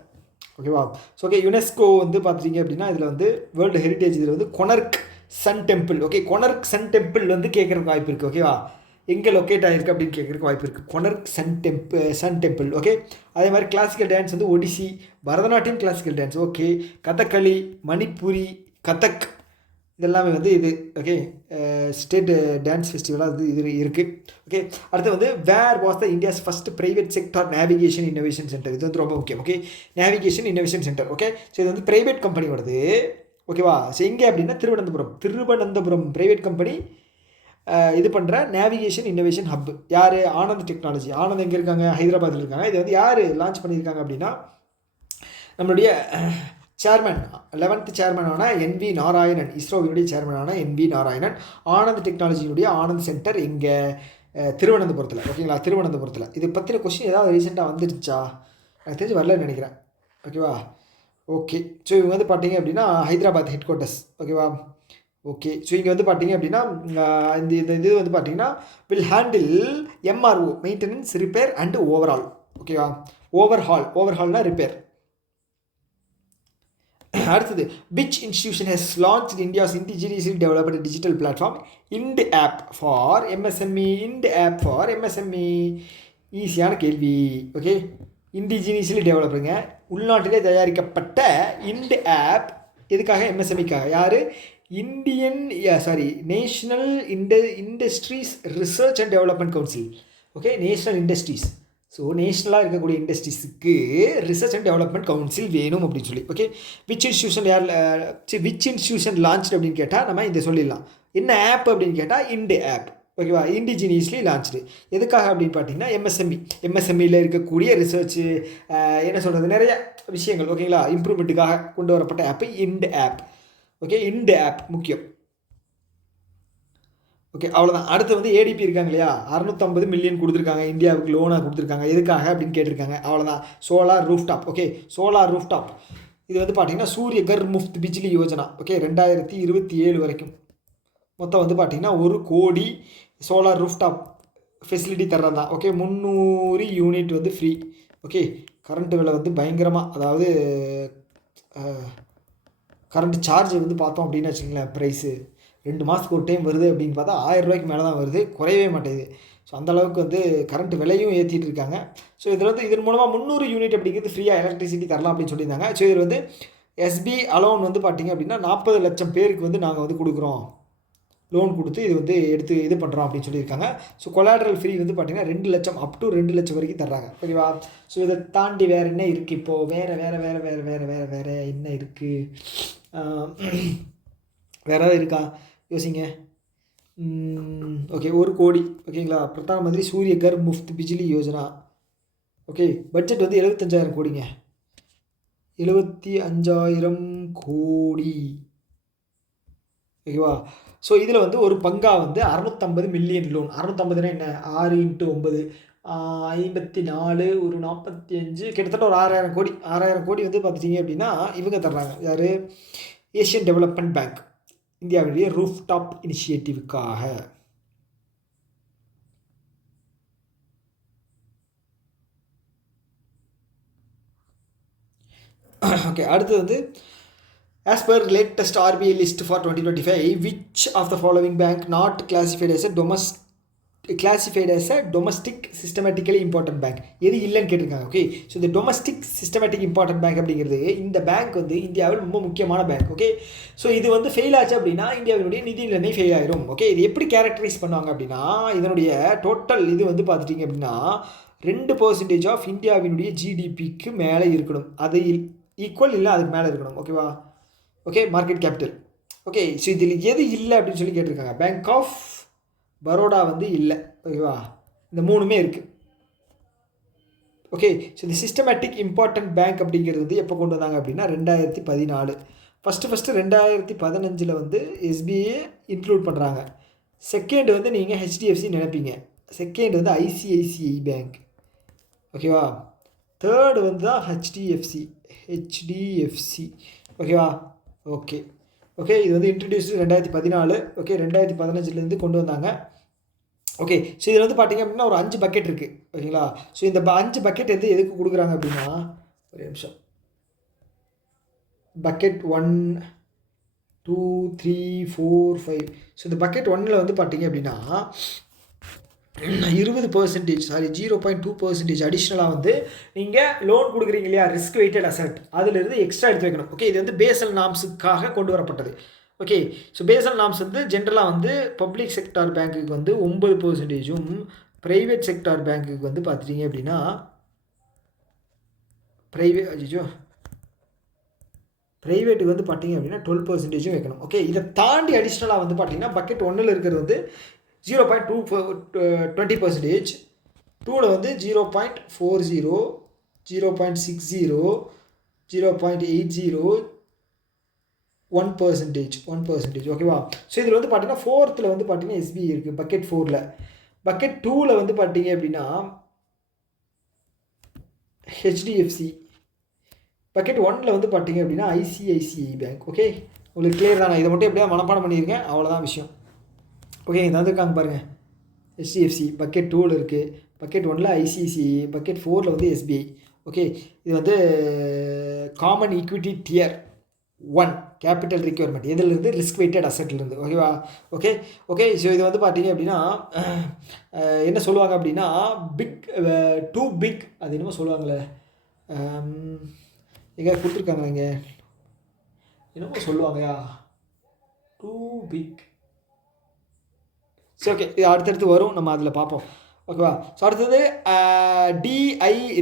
ஓகேவா. ஸோ ஓகே, யுனெஸ்கோ வந்து பார்த்துட்டிங்க அப்படின்னா இதில் வந்து வேர்ல்டு ஹெரிட்டேஜ் இதில் வந்து Konark sun temple. Okay, Konark sun temple வந்து கேட்குறதுக்கு வாய்ப்பு இருக்குது. ஓகேவா, எங்கே லொக்கேட் ஆகிருக்கு அப்படின்னு கேட்குறதுக்கு வாய்ப்பு இருக்குது. கொனர்க் சன் டெம்பிள். ஓகே, அதே மாதிரி கிளாசிக்கல் டான்ஸ் வந்து Odissi, Bharatanatyam classical dance. Okay, Kathakali, Manipuri, Kathak, இதெல்லாமே வந்து இது. ஓகே, ஸ்டேட் டான்ஸ் ஃபெஸ்டிவலாக இது இருக்குது. ஓகே, அடுத்து வந்து where was the India's first private sector navigation innovation centre. இது வந்து ரொம்ப முக்கியம். Okay, navigation innovation centre. Okay, so இது வந்து ப்ரைவேட் கம்பெனி வருது. ஓகேவா, ஸோ எங்கே அப்படின்னா திருவனந்தபுரம் ப்ரைவேட் கம்பெனி இது பண்ணுற நேவிகேஷன் இன்னோவேஷன் ஹப். யார்? ஆனந்த் டெக்னாலஜி. ஆனந்த் எங்கே இருக்காங்க? ஹைதராபாத்தில் இருக்காங்க. இது வந்து யார் லான்ச் பண்ணியிருக்காங்க அப்படின்னா நம்மளுடைய சேர்மன் 11th சேர்மனான NV நாராயணன், இஸ்ரோவினுடைய சேர்மனான NV நாராயணன். ஆனந்த் டெக்னாலஜியினுடைய ஆனந்த் சென்டர் இங்கே திருவனந்தபுரத்தில். ஓகேங்களா, திருவனந்தபுரத்தில். இது பற்றின கொஸ்டின் ஏதாவது ரீசெண்டாக வந்துருச்சா? எனக்கு தெரிஞ்சு வரலன்னு நினைக்கிறேன். ஓகேவா. ஓகே. ஸோ இவங்க வந்து பார்த்தீங்க அப்படின்னா ஹைதராபாத் ஹெட் குவார்ட்டர்ஸ். ஓகேவா. ஓகே. ஸோ இங்கே வந்து பார்த்தீங்க அப்படின்னா இந்த இது வந்து பார்த்தீங்கன்னா will handle MRO, maintenance, repair and overall. ஓகேவா. ஓவர்ஹால்னா ரிப்பேர். அடுத்தது, which institution has launched India's indigenously developed digital platform Ind App for MSME? Ind App for MSME. ஈஸியான கேள்வி. ஓகே. இண்டிஜினியஸ்லி டெவலப்புங்க, உள்நாட்டிலே தயாரிக்கப்பட்ட இண்ட் ஆப். எதுக்காக? எம்எஸ்எம்இக்காக. யார்? National industries research and development council. Okay, national industries. So நேஷ்னலாக இருக்கக்கூடிய இண்டஸ்ட்ரீஸுக்கு ரிசர்ச் அண்ட் டெவலப்மெண்ட் கவுன்சில் வேணும் அப்படின்னு சொல்லி. ஓகே. விச் இன்ஸ்டியூஷன் லான்ச் அப்படின்னு கேட்டால் நம்ம இதை சொல்லிடலாம். என்ன ஆப் அப்படின்னு கேட்டால் இண்டு ஆப். ஓகேவா. Indigenously launched. எதுக்காக அப்படின்னு பார்த்தீங்கன்னா எம்எஸ்எம்இயில் இருக்கக்கூடிய ரிசர்ச்சு, என்ன சொல்கிறது, நிறைய விஷயங்கள். ஓகேங்களா, இம்ப்ரூவ்மெண்ட்டுக்காக கொண்டு வரப்பட்ட ஆப்பு இண்டு ஆப். ஓகே, இண்டு ஆப் முக்கியம். ஓகே, அவ்வளோதான். அடுத்து வந்து ஏடிபி இருக்காங்க இல்லையா, 650 மில்லியன் கொடுத்துருக்காங்க, இந்தியாவுக்கு லோனாக கொடுத்துருக்காங்க. எதுக்காக அப்படின்னு கேட்டிருக்காங்க. அவ்வளோதான். Solar rooftop. Okay, solar rooftop. இது வந்து பார்த்தீங்கன்னா சூரிய கர் முஃப்த் பிஜ்லி யோஜனா. ஓகே, 2027 வரைக்கும் மொத்தம் வந்து பார்த்தீங்கன்னா 1 கோடி சோலார் ரூஃப்டாப் ஃபெசிலிட்டி தர்றது தான். ஓகே, 300 யூனிட் வந்து ஃப்ரீ. ஓகே, கரண்ட்டு விலை வந்து பயங்கரமாக, அதாவது கரண்ட் சார்ஜ் வந்து பார்த்தோம் அப்படின்னு வச்சுங்களேன், ப்ரைஸு 2 மாதத்துக்கு ஒரு டைம் வருது அப்படின்னு பார்த்தா 1000 ரூபாய்க்கு மேலே தான் வருது, குறையவே மாட்டேங்குது. ஸோ அந்தளவுக்கு வந்து கரண்ட் விலையும் ஏற்றிட்டு இருக்காங்க. ஸோ இதில் வந்து இதன் மூலமாக 300 யூனிட் அப்படிங்கிறது ஃப்ரீயாக எலக்ட்ரிசிட்டி தரலாம் அப்படின்னு சொல்லியிருந்தாங்க. ஸோ இதில் வந்து எஸ்பி அலோன் வந்து பார்த்திங்க அப்படின்னா 40 லட்சம் பேருக்கு வந்து நாங்கள் வந்து கொடுக்குறோம், லோன் கொடுத்து இது வந்து எடுத்து இது பண்ணுறோம் அப்படின்னு சொல்லியிருக்காங்க. ஸோ கொலாட்ரல் ஃப்ரீ வந்து பார்த்திங்கன்னா 2 லட்சம் அப் டு 2 லட்சம் வரைக்கும் தர்றாங்க. ஓகேவா. ஸோ இதை தாண்டி வேறு என்ன இருக்குது இப்போது? வேறு என்ன இருக்குது? வேறு ஏதாவது இருக்கா? யோசிங்க. ஓகே, 1 கோடி. ஓகேங்களா, பிரதான் மந்திரி சூரிய கர் முஃப்த் பிஜ்லி யோஜனா. ஓகே, பட்ஜெட் வந்து 75,000 கோடிங்க. 75,000 கோடி. ஓகேவா. ஸோ இதில் வந்து ஒரு பங்காக வந்து 650 மில்லியன் லோன். 650னா என்ன? 6 × 9 54, ஒரு 45, கிட்டத்தட்ட ஒரு 6,000 கோடி. 6,000 கோடி வந்து பார்த்துட்டிங்க அப்படின்னா இவங்க தர்றாங்க. யார்? ஏஷியன் டெவலப்மெண்ட் பேங்க், இந்தியாவுடைய ரூஃப்டாப் இனிஷியேட்டிவ்க்காக. ஓகே, அடுத்து வந்து as per latest RBI list for 2025, which of the following bank not classified as a domestic systematically important bank? எது இல்லைன்னு கேட்டிருக்காங்க. ஓகே, ஸோ இந்த டொமஸ்டிக் சிஸ்டமேட்டிக் இம்பார்ட்டன்ட் பேங்க் அப்படிங்கிறது, இந்த பேங்க் வந்து இந்தியாவில் ரொம்ப முக்கியமான பேங்க். ஓகே, ஸோ இது வந்து ஃபெயில் ஆச்சு அப்படின்னா இந்தியாவினுடைய நிதி நிலைமை ஃபெயில் ஆயிரும். ஓகே, இது எப்படி கேரக்டரைஸ் பண்ணுவாங்க அப்படின்னா, இதனுடைய டோட்டல் இது வந்து பார்த்துட்டிங்க அப்படின்னா 2% ஆஃப் இந்தியாவினுடைய ஜிடிபிக்கு மேலே இருக்கணும். அது ஈக்குவல் இல்லை, அதுக்கு மேலே இருக்கணும். ஓகேவா. Okay, market capital. Okay, so இதில் எது இல்லை அப்படின்னு சொல்லி கேட்டிருக்காங்க. பேங்க் ஆஃப் பரோடா வந்து இல்லை. ஓகேவா, இந்த 3மே இருக்குது. ஓகே, ஸோ இந்த சிஸ்டமேட்டிக் இம்பார்ட்டன்ட் பேங்க் அப்படிங்கிறது வந்து எப்போ கொண்டு வந்தாங்க அப்படின்னா 2014. ஃபஸ்ட்டு 2015 வந்து எஸ்பிஐ இன்க்ளூட் பண்ணுறாங்க. செகண்ட் வந்து நீங்கள் ஹெச்டிஎஃப்சி நினைப்பீங்க, செகண்ட் வந்து ஐசிஐசிஐ பேங்க். ஓகேவா. தேர்டு வந்து தான் ஹெச்டிஎஃப்சி. ஓகேவா. ஓகே, இது வந்து இன்ட்ரடியூஸ் 2014. ஓகே, 2015 கொண்டு வந்தாங்க. ஓகே, ஸோ இதில் வந்து பார்த்திங்க அப்படின்னா ஒரு 5 பக்கெட் இருக்குது. ஓகேங்களா. ஸோ இந்த 5 பக்கெட் வந்து எதுக்கு கொடுக்குறாங்க அப்படின்னா, ஒரு நிமிஷம், பக்கெட் 1, 2, 3, 4, 5. ஸோ இந்த பக்கெட் 1ல் வந்து பார்த்திங்க அப்படின்னா 0.2% அடிஷ்னலாக வந்து நீங்கள் லோன் கொடுக்குறீங்க இல்லையா, ரிஸ்க் வெயிட்டட் அசெட், அதிலிருந்து எக்ஸ்ட்ரா எடுத்து வைக்கணும். ஓகே, இது வந்து பேசல் நாம்ஸுக்காக கொண்டு வரப்பட்டது. ஓகே, ஸோ பேசல் நாம்ஸ் வந்து ஜென்ரலாக வந்து பப்ளிக் செக்டார் பேங்க்குக்கு வந்து 9%, ப்ரைவேட் செக்டார் பேங்க்குக்கு வந்து பார்த்துட்டிங்க அப்படின்னா ப்ரைவேட்டுக்கு வந்து பார்த்திங்க அப்படின்னா 12% வைக்கணும். ஓகே, இதை தாண்டி அடிஷ்னலாக வந்து பார்த்திங்கன்னா பக்கெட் 1ல் இருக்கிறது வந்து 0.20%, 2ல் வந்து 0.40, 0.60, 0.80, 1%. ஓகேவா. ஸோ இதில் வந்து பார்த்தீங்கன்னா 4th வந்து பார்த்தீங்கன்னா எஸ்பிஐ இருக்குது பக்கெட் 4ல். பக்கெட் 2ல் வந்து பார்த்தீங்க அப்படின்னா ஹெச்டிஎஃப்சி. பக்கெட் 1ல் வந்து பார்த்தீங்க அப்படின்னா ஐசிஐசிஐ பேங்க். ஓகே, உங்களுக்கு கிளியர் தானே? இதை மட்டும் எப்படியா மனப்பாடம் பண்ணியிருக்கேன், அவ்வளோதான் விஷயம். ஓகே, இதை வந்துருக்காங்க பாருங்கள். ஹெச்டிஎஃப்சி பக்கெட் 2ல் இருக்குது, பக்கெட் 1ல் ஐசிஐசிஐ, பக்கெட் 4ல் வந்து எஸ்பிஐ. ஓகே, இது வந்து common equity tier 1 capital requirement எதுலேருந்து? ரிஸ்க் வெயிட்டட் அசட்லேருந்து. ஓகேவா? Okay okay. ஸோ இது வந்து பார்த்தீங்க அப்படின்னா என்ன சொல்லுவாங்க அப்படின்னா பிக் டூ பிக், அது என்னமோ சொல்லுவாங்களே, எங்கே கொடுத்துருக்காங்க, இங்கே என்னமோ சொல்லுவாங்கயா, டூ பிக். சரி, ஓகே, இது அடுத்தடுத்து வரும், நம்ம அதில் பார்ப்போம். ஓகேவா? ஸோ அடுத்தது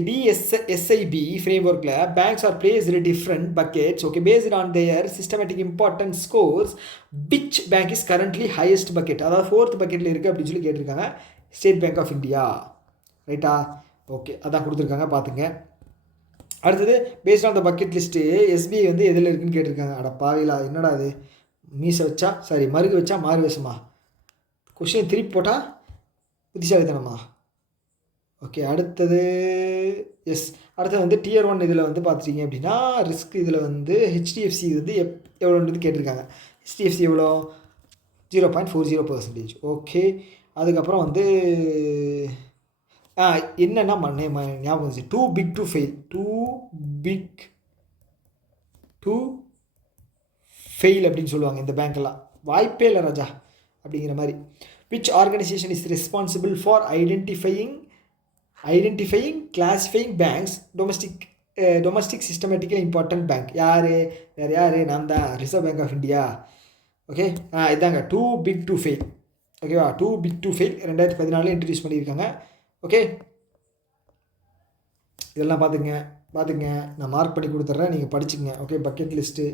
டிஎஸ்ஐபி ஃப்ரேம்ஒர்க்கில் banks are placed different buckets. Okay, based on their systematic importance scores which bank is currently highest bucket, அதாவது 4th பக்கெட்டில் இருக்குது அப்படின்னு சொல்லி கேட்டிருக்காங்க. State Bank of India. ரைட்டா? ஓகே, அதான் கொடுத்துருக்காங்க, பார்த்துங்க. அடுத்தது based on the bucket list SBI வந்து எதில் இருக்குதுன்னு கேட்டிருக்காங்க. அட பாவிலா, என்னடா அது, மீசை வச்சா சாரி மருகு வச்சா மாறு வேஷமா, கொஷின் திருப்பி போட்டால் புத்திசாலித்தனமா. ஓகே, அடுத்தது அடுத்தது வந்து டியர் 1 இதில் வந்து பார்த்துட்டிங்க அப்படின்னா ரிஸ்க் இதில் வந்து ஹெச்டிஎஃப்சி வந்து எவ்வளோன்றது கேட்டிருக்காங்க. ஹெச்டிஎஃப்சி எவ்வளோ? 0.40%. ஓகே, அதுக்கப்புறம் வந்து என்னென்னா ஞாபகம் வந்துச்சு, too big to fail. Too big to fail அப்படின்னு சொல்லுவாங்க இந்த பேங்க்கெல்லாம். வாய்ப்பே இல்லை ராஜா அப்படிங்கிற மாதிரி. Which organization is responsible for identifying, classifying banks, domestic systematically important bank? யாரு? வேறு யார்? நான் தான், Reserve Bank of India. Okay, இதாங்க டூ பிக் டு ஃபெயில். ஓகேவா? Too big to fail 2014 introduce பண்ணியிருக்காங்க. ஓகே, இதெல்லாம் பார்த்துங்க, நான் மார்க் பண்ணி கொடுத்துட்றேன், நீங்கள் படிச்சுங்க. Okay, bucket list.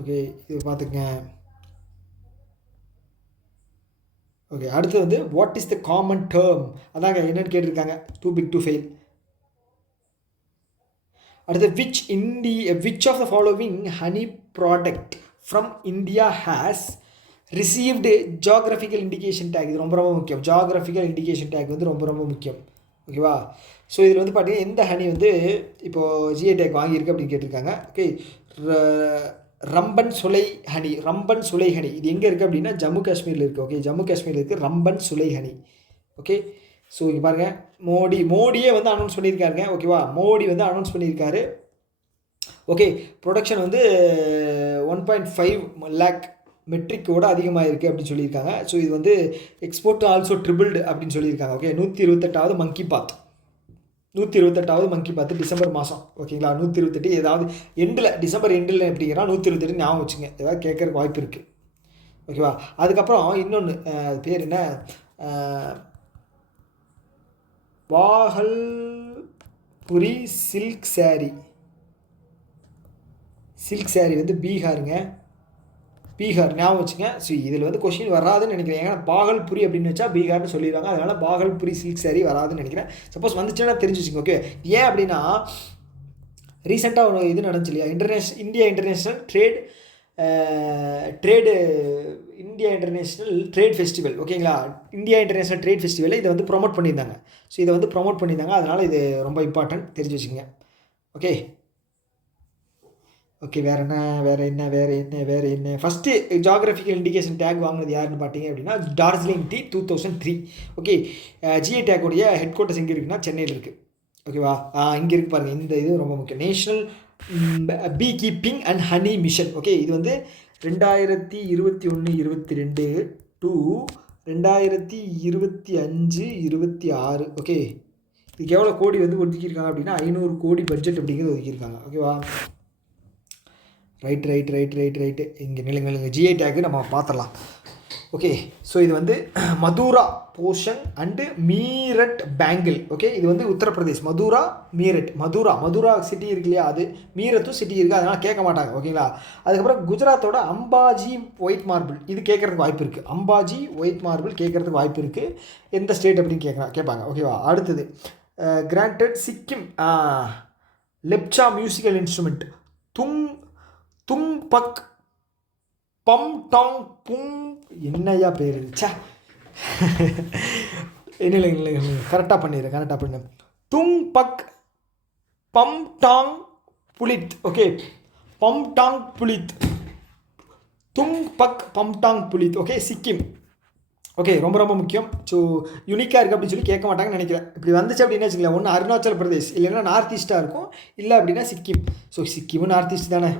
ஓகே, இது பார்த்துங்க. ஓகே, அடுத்து வந்து what is the common term, அதாங்க என்னென்னு கேட்டிருக்காங்க. Too big to fail. அடுத்து which of the following honey product from India has received geographical indication tag. இது ரொம்ப ரொம்ப முக்கியம். ஜியாகிரபிக்கல் இண்டிகேஷன் டேக் வந்து ரொம்ப ரொம்ப முக்கியம். ஓகேவா? ஸோ இதில் வந்து பார்த்தீங்கன்னா எந்த ஹனி வந்து இப்போது ஜிஐ டேக் வாங்கியிருக்கு அப்படின்னு கேட்டிருக்காங்க. Okay, Ramban Sulai honey. இது எங்கே இருக்குது அப்படின்னா ஜம்மு காஷ்மீரில் இருக்குது. ஓகே, ஜம்மு காஷ்மீரில் இருக்குது Ramban Sulai honey. Okay, so இங்கே பாருங்கள், மோடியே வந்து அனௌன்ஸ் பண்ணியிருக்காருங்க. ஓகேவா? மோடி வந்து அனௌன்ஸ் பண்ணியிருக்காரு. ஓகே, ப்ரொடக்ஷன் வந்து 1.5 lakh மெட்ரிக்கோட அதிகமாக இருக்குது அப்படின்னு சொல்லியிருக்காங்க. ஸோ இது வந்து எக்ஸ்போர்ட் ஆல்சோ ட்ரிபிள்டு அப்படின்னு சொல்லியிருக்காங்க. ஓகே, 128வது மங்கி பாத், 128வது மங்கி பாத்து டிசம்பர் மாதம். ஓகேங்களா? 128 ஏதாவது எண்டில், டிசம்பர் எண்டில் எப்படிங்கிறா 128 ஞாபகம் வச்சுங்க, ஏதாவது கேட்குறக்கு வாய்ப்பு இருக்குது. ஓகேவா? அதுக்கப்புறம் இன்னொன்று பேர் என்ன, பாகல்புரி சில்க் சாரி வந்து பீகார் ஞாபகம் வச்சுங்க. ஸோ இதில் வந்து கொஷின் வராதுன்னு நினைக்கிறேன். ஏன்னா பாகல்புரி அப்படின்னு வச்சா பீகார்னு சொல்லிடுவாங்க. அதனால் பாகல்புரி சில்க் சாரி வராதுன்னு நினைக்கிறேன். சப்போஸ் வந்துச்சுன்னா தெரிஞ்சு வச்சுங்க. ஓகே, ஏன் அப்படின்னா ரீசெண்டாக ஒரு இது நடந்துச்சு இல்லையா, இந்தியா இன்டர்நேஷ்னல் ட்ரேட் ஃபெஸ்டிவல். ஓகேங்களா? இந்தியா இன்டர்நேஷ்னல் ட்ரேட் ஃபெஸ்டிவலில் இதை வந்து ப்ரொமோட் பண்ணியிருந்தாங்க. ஸோ இதை வந்து ப்ரொமோட் பண்ணியிருந்தாங்க, அதனால் இது ரொம்ப இம்பார்ட்டன்ட், தெரிஞ்சு வச்சுங்க. ஓகே ஓகே, வேறு என்ன ஃபஸ்ட்டு ஜியாகிரபிக்கல் இண்டிகேஷன் டேக் வாங்கினது யாருன்னு பார்த்தீங்க அப்படின்னா டார்ஜிலிங் டீ 2003. ஓகே, ஜிஐ டேக்கோடைய ஹெட் குவார்ட்டர்ஸ் எங்கே இருக்குன்னா சென்னையில் இருக்குது. ஓகேவா? இங்கே இருக்குது பாருங்கள், இந்த இது ரொம்ப முக்கியம். National beekeeping and honey mission. Okay, இது வந்து 2021-22 டு 2025-26. ஓகே, இதுக்கு எவ்வளோ கோடி வந்து ஒதுக்கியிருக்காங்க அப்படின்னா 500 கோடி பட்ஜெட் அப்படிங்கிறது ஒதுக்கியிருக்காங்க. ஓகேவா? ரைட்டு. இங்கே நிலுங்க ஜிஐ டேக்கு நம்ம பார்த்துடலாம். ஓகே, ஸோ இது வந்து மதுரா போஷன் அண்டு மீரட் பேங்கிள். ஓகே, இது வந்து உத்தரப்பிரதேஷ். மதுரா சிட்டி இருக்கு இல்லையா, அது மீரத்தும் சிட்டி இருக்குது, அதனால் கேட்க மாட்டாங்க. ஓகேங்களா? அதுக்கப்புறம் குஜராத்தோட அம்பாஜி ஒயிட் மார்பிள், இது கேட்குறதுக்கு வாய்ப்பு இருக்குது. அம்பாஜி ஒயிட் மார்பிள் கேட்குறதுக்கு வாய்ப்பு இருக்குது. எந்த ஸ்டேட் அப்படின்னு கேட்பாங்க. ஓகேவா? அடுத்தது granted Sikkim Lepcha musical instrument Tungbuk Pumtong புங் என்னையா பேர் இருந்துச்சா? இல்லை கரெக்டாக பண்ணிடுறேன். Tungbuk Pumtong Pulit. Okay, Pumtong Pulit, Tungbuk Pumtong Pulit. Okay, Sikkim. Okay, ரொம்ப ரொம்ப முக்கியம். ஸோ யூனிக்காக இருக்குது அப்படின்னு சொல்லி கேட்க மாட்டாங்கன்னு நினைக்கிறேன். இப்படி வந்துச்சு அப்படின்னு வச்சுக்கலாம், ஒன்று அருணாச்சல் பிரதேஷ் இல்லைன்னா நார்த் ஈஸ்ட்டாக இருக்கும், இல்லை அப்படின்னா சிக்கிம். ஸோ சிக்கிமும் நார்த் ஈஸ்ட் தானே.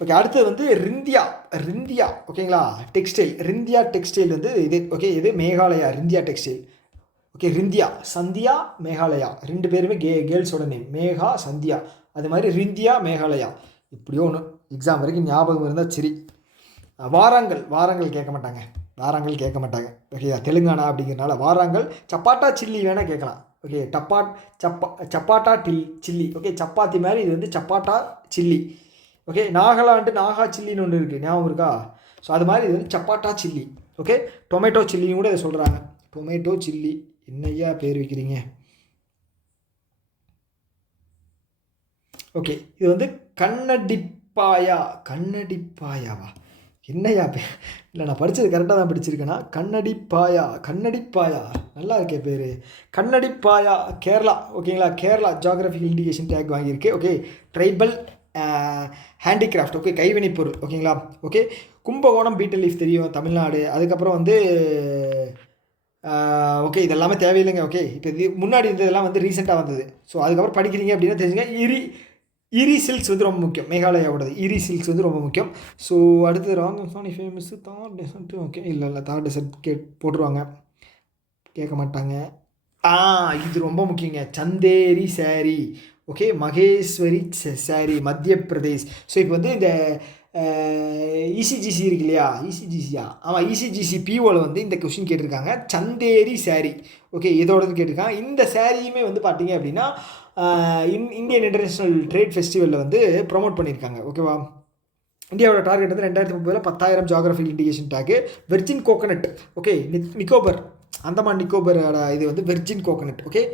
ஓகே, அடுத்தது வந்து ரிந்தியா. ஓகேங்களா, டெக்ஸ்டைல். ரிந்தியா டெக்ஸ்டைல் வந்து இது. ஓகே, இது மேகாலயா. ரிந்தியா டெக்ஸ்டைல். ஓகே, ரிந்தியா, சந்தியா, மேகாலயா, ரெண்டு பேருமே கேர்ள்ஸோட நேம். மேகா, சந்தியா. அது மாதிரி ரிந்தியா, மேகாலயா. இப்படியோ ஒன்று எக்ஸாம் வரைக்கும் ஞாபகம் இருந்தால் சரி. வாராங்கள் கேட்க மாட்டாங்க. ஓகே, தெலுங்கானா அப்படிங்கிறனால வாராங்கள். சப்பாட்டா சில்லி வேணால் கேட்கலாம். Okay, chapata chilli. Okay, chapati மாதிரி இது வந்து சப்பாட்டா சில்லி. ஓகே, நாகாலாண்டு நாகா சில்லின்னு ஒன்று இருக்குது, ஞாபகம் இருக்கா? ஸோ அது மாதிரி இது வந்து சப்பாட்டா சில்லி. ஓகே, டொமேட்டோ சில்லின்னு கூட இதை சொல்கிறாங்க. Tomato chilli. என்னையா பேர் வைக்கிறீங்க? ஓகே, இது வந்து கண்ணடிப்பாயாவா? என்னையா பேர்? இல்லை, நான் படித்தது கரெக்டாக தான் படிச்சிருக்கேன்னா. கண்ணடிப்பாயா நல்லா இருக்கே பேர். கண்ணடிப்பாயா, கேரளா. ஓகேங்களா, கேரளா ஜியாகிரபிக்கல் இண்டிகேஷன் டேக் வாங்கியிருக்கு. Okay, tribal handicraft. ஓகே, கைவினைப் பொருள். ஓகேங்களா. ஓகே, கும்பகோணம் பீட்டல் லீஃப் தெரியும், தமிழ்நாடு. அதுக்கப்புறம் வந்து ஓகே, இதெல்லாமே தேவையில்லைங்க. ஓகே, இப்போ இது முன்னாடி இருந்ததெல்லாம் வந்து ரீசெண்டாக வந்தது. ஸோ அதுக்கப்புறம் படிக்கிறீங்க அப்படின்னா தெரிஞ்சுங்க. இரி சில்க்ஸ் வந்து ரொம்ப முக்கியம். மேகாலயாவோடது இரி சில்க்ஸ் வந்து ரொம்ப முக்கியம். ஸோ அடுத்தது ராங்கசானி ஃபேமஸ் தார் டெசர்ட். ஓகே, இல்லை தார் டெசர்ட் போட்டுருவாங்க, கேட்க மாட்டாங்க. இது ரொம்ப முக்கியங்க. Chanderi sorry. Okay, Maheswari sorry, மத்திய பிரதேஷ். ஸோ இப்போ வந்து இந்த இசிஜிசி இருக்கு இல்லையா, இசிஜிசி பிஓவில் வந்து இந்த கொஸ்டின் கேட்டிருக்காங்க. சந்தேரி சாரி. ஓகே, இதோடது கேட்டிருக்காங்க. இந்த சாரியுமே வந்து பார்த்தீங்க அப்படின்னா இந்தியன் இன்டர்நேஷ்னல் ட்ரேட் ஃபெஸ்டிவலில் வந்து ப்ரொமோட் பண்ணியிருக்காங்க. ஓகேவா. இந்தியாவோட டார்கெட் வந்து 2030 10,000 geographical indication tag. Virgin coconut. Okay, Nicobar, Andaman நிக்கோபரோட இது வந்து virgin coconut. Okay,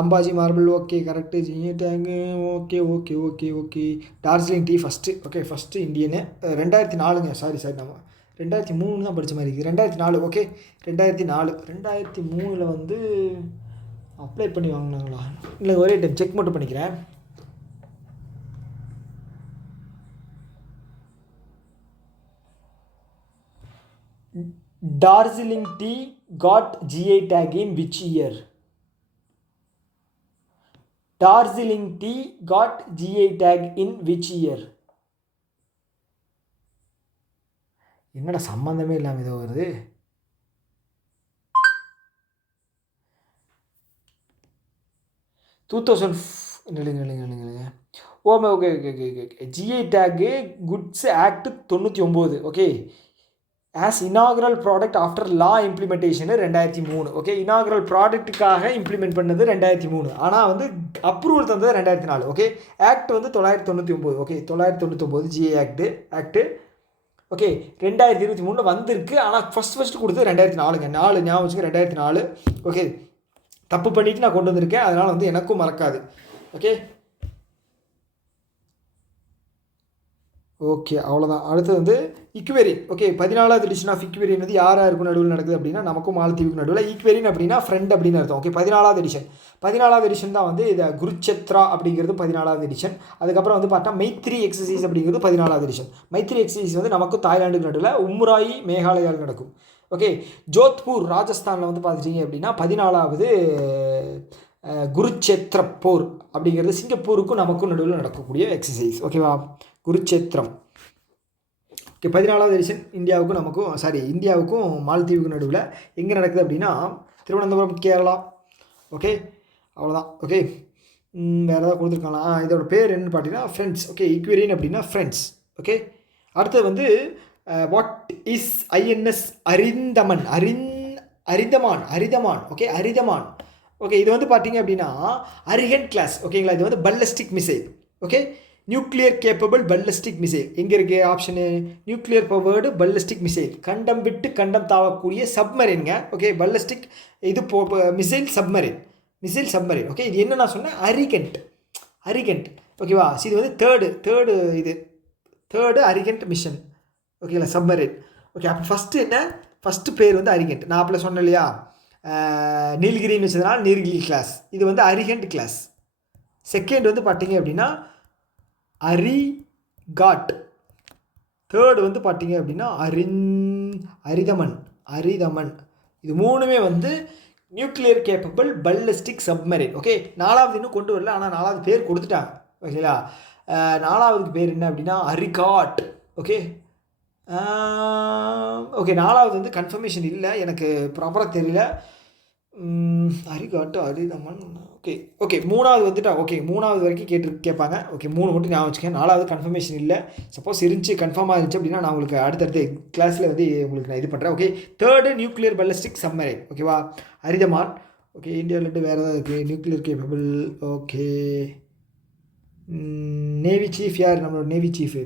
Ambaji marble. Okay, correct. GI tag. Okay. Darjeeling tea first. Okay, first Indian. 2004ங்க. சாரி நம்ம 2003 தான் படித்த மாதிரி இருக்குது. 2004. ஓகே, 2003 வந்து அப்ளை பண்ணி வாங்கினாங்களா? இல்லை, ஒரே டைம் செக் மட்டும் பண்ணிக்கிறேன். Darjeeling tea got GI tag in which year? Darjeeling tea got GI tag in which year? என்னடா சம்பந்தமே இல்லாமல் ஏதோ வருது. இல்லைங்க. Okay. GI tag goods act 99. Okay, as inaugural product after law implementation 2003. Okay, inaugural ப்ராடக்ட்டுக்காக implement பண்ணது 2003. ஆனால் வந்து அப்ரூவல் தந்தது 2004. ஓகே, ஆக்ட் வந்து 999. Okay, 999 GI act. ஓகே, 2023 வந்திருக்கு. ஆனால் ஃபஸ்ட்டு கொடுத்தது 2004ங்க. 4 ஞாபகம் வச்சுக்க, 2004. ஓகே, தப்பு பண்ணிவிட்டு நான் கொண்டு வந்திருக்கேன், அதனால் வந்து எனக்கும் மறக்காது. ஓகே, அவ்வளோதான். அடுத்து வந்து இக்வெரின். ஓகே, 14வது எடிஷன் ஆஃப் இக்வெரின் வந்து யாருக்கும் நடுவில் நடக்குது அப்படின்னா நமக்கும் மாலத்தீவுக்கு நடுவில். இக்வெரின் அப்படின்னா ஃப்ரெண்ட் அப்படின்னு அர்த்தம். ஓகே, 14வது எடிஷன் தான் வந்து இதை குருச்செத்ரா அப்படிங்கிறது 14வது எடிஷன். அதுக்கப்புறம் வந்து பார்த்தா மைத்ரி எக்ஸசைஸ் அப்படிங்கிறது 14வது எடிஷன். மைத்ரி எக்ஸசைஸ் வந்து நமக்கும் தாய்லாண்டுக்கு நடுவில், உம்ராயி மேகாலயாவில் நடக்கும். ஓகே, ஜோத்பூர் ராஜஸ்தானில் வந்து பார்த்துட்டிங்க அப்படின்னா 14வது குருச்சேத்திர போர் அப்படிங்கிறது சிங்கப்பூருக்கும் நமக்கும் நடுவில் நடக்கக்கூடிய எக்ஸசைஸ். ஓகேவா, குருச்சேத்திரம். ஓகே, 14வது எடிஷன் இந்தியாவுக்கும் மாலத்தீவுக்கும் நடுவில் எங்கே நடக்குது அப்படின்னா திருவனந்தபுரம், கேரளா. ஓகே, அவ்வளோதான். ஓகே, வேறு ஏதாவது கொடுத்துருக்காங்களா? இதோட பேர் என்னன்னு பார்த்தீங்கன்னா ஃப்ரெண்ட்ஸ். ஓகே, இக்வெரின் அப்படின்னா ஃப்ரெண்ட்ஸ். ஓகே, அடுத்தது வந்து what is INS Aridhaman. Okay, Aridhaman. Okay, இது வந்து பார்த்தீங்க அப்படின்னா அரிகண்ட் கிளாஸ். ஓகேங்களா, இது வந்து ballistic missile. Okay, nuclear capable ballistic missile. எங்கே இருக்குது option? Nuclear powered ballistic missile. கண்டம் விட்டு கண்டம் தாவக்கூடிய சப்மரின்ங்க. ஓகே, பல்லஸ்டிக் இது மிசைல் சப்மரின். ஓகே, இது என்ன நான் சொன்னேன்? அரிகண்ட். ஓகேவா, இது வந்து தேர்டு அரிகண்ட் மிஷன். ஓகேங்களா, சப்மரைன். ஓகே, அப்போ ஃபஸ்ட்டு என்ன, ஃபஸ்ட்டு பேர் வந்து அரிகண்ட். நான் அப்போ சொன்னேன் இல்லையா, நீலகிரின்னு வச்சதுனால நீலகிரி கிளாஸ், இது வந்து அரிகண்ட் கிளாஸ். செகண்ட் வந்து பார்த்தீங்க அப்படின்னா அரிகாட். தேர்டு வந்து பார்த்தீங்க அப்படின்னா அரிதமன். இது மூணுமே வந்து நியூக்ளியர் கேப்பபிள் பல்லிஸ்டிக் சப்மரைன். ஓகே, நாலாவது இன்னும் கொண்டு வரல, ஆனால் நாலாவது பேர் கொடுத்துட்டாங்க. ஓகேங்களா, நாலாவதுக்கு பேர் என்ன அப்படின்னா அரிகாட். ஓகே, ஓகே, நாலாவது வந்து கன்ஃபர்மேஷன் இல்லை, எனக்கு ப்ராப்பராக தெரியல. அரிகாட்டு அரிதமன். ஓகே, மூணாவது வந்துட்டா. ஓகே, மூணாவது வரைக்கும் கேட்பாங்க. ஓகே, 3 மட்டும் ஞாபகம் வச்சுக்கேன். நாலாவது கன்ஃபர்மேஷன் இல்லை. சப்போஸ் இருந்துச்சு, கன்ஃபார்மாக இருந்துச்சு அப்படின்னா நான் உங்களுக்கு அடுத்தடுத்த கிளாஸில் வந்து உங்களுக்கு நான் இது பண்ணுறேன். Okay, third nuclear ballistic submarine. ஓகேவா, அரிதமான். ஓகே, இந்தியாவிலேருந்து வேறு ஏதாவது இருக்குது nuclear capable. Okay, navy chief யார், நம்மளோட நேவி சீஃபு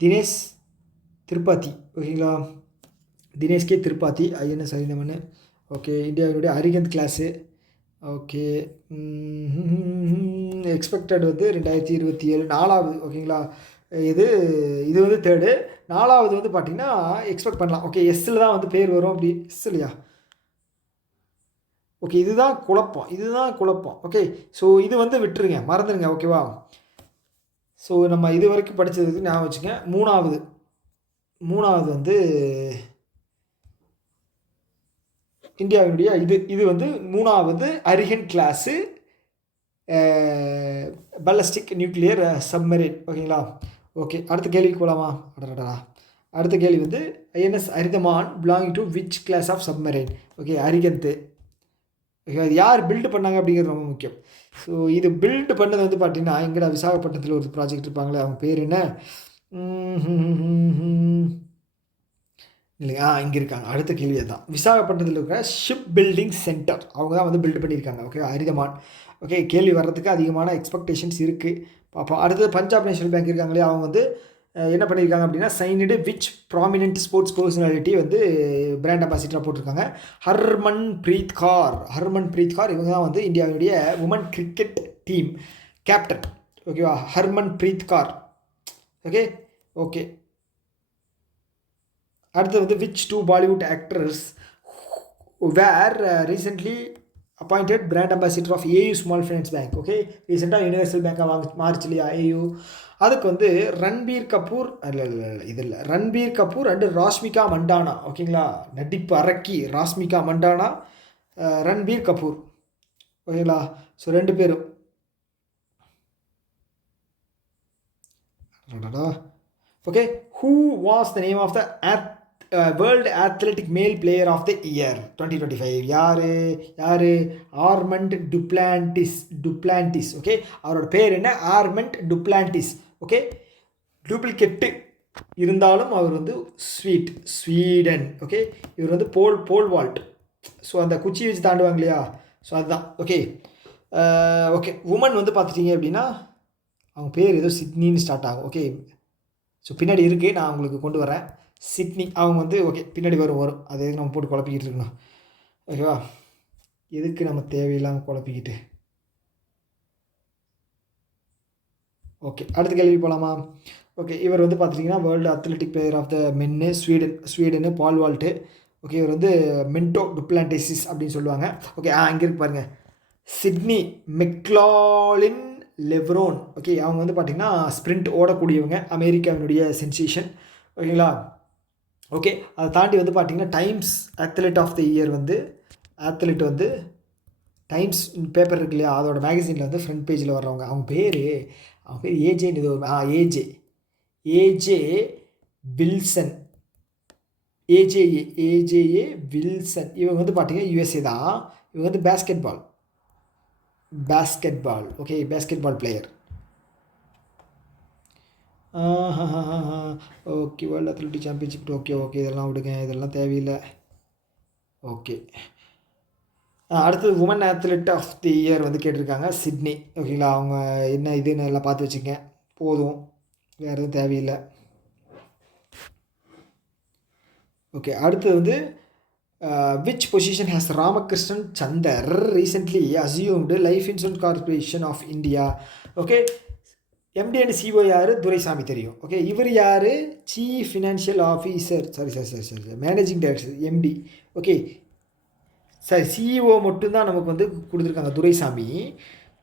தினேஷ் திரிபாதி. ஓகேங்களா, Dinesh K Tripathi, INS Aridhaman. Okay, இந்தியாவினுடைய அரிகந்த் கிளாஸு. ஓகே, எக்ஸ்பெக்டட் வந்து 2027 நாலாவது. ஓகேங்களா, இது வந்து தேர்டு. நாலாவது வந்து பார்த்திங்கன்னா எக்ஸ்பெக்ட் பண்ணலாம். ஓகே, எஸ்ஸில் தான் வந்து பேர் வரும், அப்படி எஸ் இல்லையா. ஓகே, இதுதான் குழப்பம். ஓகே, ஸோ இது வந்து விட்டுருங்க, மறந்துடுங்க. ஓகேவா, ஸோ நம்ம இது வரைக்கும் படித்ததுக்கு ஞாபகம் வச்சுங்க. மூணாவது வந்து இந்தியாவினுடைய இது வந்து மூணாவது அரிகன் கிளாஸு பல்லஸ்டிக் நியூக்ளியர் சப்மரைன். ஓகேங்களா, ஓகே, அடுத்த கேள்விக்கு போகலாமா. அடுத்த கேள்வி வந்து INS Aridhaman belonging to which class of submarine. Okay, Arihant. Okay, அது யார் பில்டு பண்ணாங்க அப்படிங்கிறது ரொம்ப முக்கியம். ஸோ இது பில்டு பண்ணது வந்து பார்த்தீங்கன்னா எங்கடா விசாகப்பட்டினத்தில் ஒரு ப்ராஜெக்ட் இருப்பாங்களே, அவங்க பேர் என்ன, இல்லையா, இங்கே இருக்காங்க. அடுத்த கேள்வி தான், விசாகப்பட்டினத்தில் இருக்கிற ஷிப் பில்டிங் சென்டர், அவங்க தான் வந்து பில்டு பண்ணியிருக்காங்க. ஓகே, அரிதமான். ஓகே, கேள்வி வர்றதுக்கு அதிகமான எக்ஸ்பெக்டேஷன்ஸ் இருக்குது. பார்ப்போம். அடுத்தது பஞ்சாப் நேஷனல் பேங்க் இருக்காங்களே, அவங்க வந்து என்ன பண்ணியிருக்காங்க அப்படின்னா signed which prominent sports personality வந்து பிராண்ட் அம்பாசிடராக போட்டிருக்காங்க. ஹர்மன் பிரீத் கார் இவங்க தான் வந்து இந்தியாவுடைய உமன் கிரிக்கெட் டீம் கேப்டன். ஓகேவா, ஹர்மன் பிரீத் கார். ஓகே, அடுத்து வந்து which 2 Bollywood actors were recently appointed brand ambassador of AU small finance bank. Okay, ரீசெண்டாக யூனிவர்சல் பேங்காக மாறிச்சு இல்லையா ஏயு. அதுக்கு வந்து ரன்பீர் கபூர் அண்டு ராஷ்மிகா மண்டானா. ஓகேங்களா, நடிப்பு அரக்கி ராஷ்மிகா மண்டானா, ரன்பீர் கபூர். ஓகேங்களா, ஸோ 2 பேரும். Okay, who was the name of the world athletic male player of the year 2025? யார் ஆர்மண்ட் டுப்ளாண்டிஸ். ஓகே, அவரோட பேர் என்ன, ஆர்மண்ட் டுப்ளாண்டிஸ். ஓகே, டூப்ளிகேட்டு இருந்தாலும் அவர் வந்து ஸ்வீடன். ஓகே, இவர் வந்து போல் வால்ட். ஸோ அந்த குச்சி வச்சு தாண்டுவாங்க இல்லையா, ஸோ அதுதான். ஓகே, உமன் வந்து பார்த்துட்டிங்க அப்படின்னா அவங்க பேர் ஏதோ சிட்னின்னு ஸ்டார்ட் ஆகும். ஓகே, ஸோ பின்னாடி இருக்குது, நான் உங்களுக்கு கொண்டு வரேன். சிட்னி அவங்க வந்து ஓகே பின்னாடி வரும் அது எதுக்கு நம்ம போட்டு குழப்பிக்கிட்டு இருக்கணும். ஓகேவா, எதுக்கு நம்ம தேவையில்லாமல் குழப்பிக்கிட்டு. ஓகே, அடுத்த கேள்வி போகலாமா. ஓகே, இவர் வந்து பார்த்துட்டிங்கன்னா world athletic player of the men Sweden ball vault. Okay, இவர் வந்து மென்டோ டுப்ளாண்டிஸ் அப்படின்னு சொல்லுவாங்க. ஓகே, இங்கே இருக்கு பாருங்கள், சிட்னி மெக்லாலின் லெவ்ரோன். ஓகே, அவங்க வந்து பார்த்திங்கன்னா ஸ்ப்ரிண்ட் ஓடக்கூடியவங்க, அமெரிக்காவினுடைய சென்சேஷன். ஓகேங்களா, ஓகே, அதை தாண்டி வந்து பார்த்திங்கன்னா Times athlete of the year வந்து டைம்ஸ் பேப்பர் இருக்கு இல்லையா, அதோட மேகசினில் வந்து ஃப்ரண்ட் பேஜில் வர்றவங்க. அவங்க பேர் ஏஜேன்னு இது ஒரு ஏஜே வில்சன். ஏஜேஏ வில்சன். இவங்க வந்து பார்த்திங்கன்னா யூஎஸ்ஏ தான். இவங்க வந்து basketball. Okay, basketball player. Okay, world athletic championship. Okay, இதெல்லாம் விடுங்க, இதெல்லாம் தேவையில்லை. ஓகே, அடுத்தது women athlete of the year வந்து கேட்டிருக்காங்க சிட்னி. ஓகேங்களா, அவங்க என்ன இதுன்னு எல்லாம் பார்த்து வச்சுங்க போதும், வேறு எதுவும் தேவையில்லை. ஓகே, அடுத்தது வந்து which position has Ramakrishnan Chander recently assumed life insurance corporation of India. Okay, MD and CEO யார்? துரைசாமி தெரியும். ஓகே, இவர் யார்? Chief financial officer, sorry managing director MD. Okay, sorry CEO மட்டும்தான் நமக்கு வந்து கொடுத்துருக்காங்க துரைசாமி.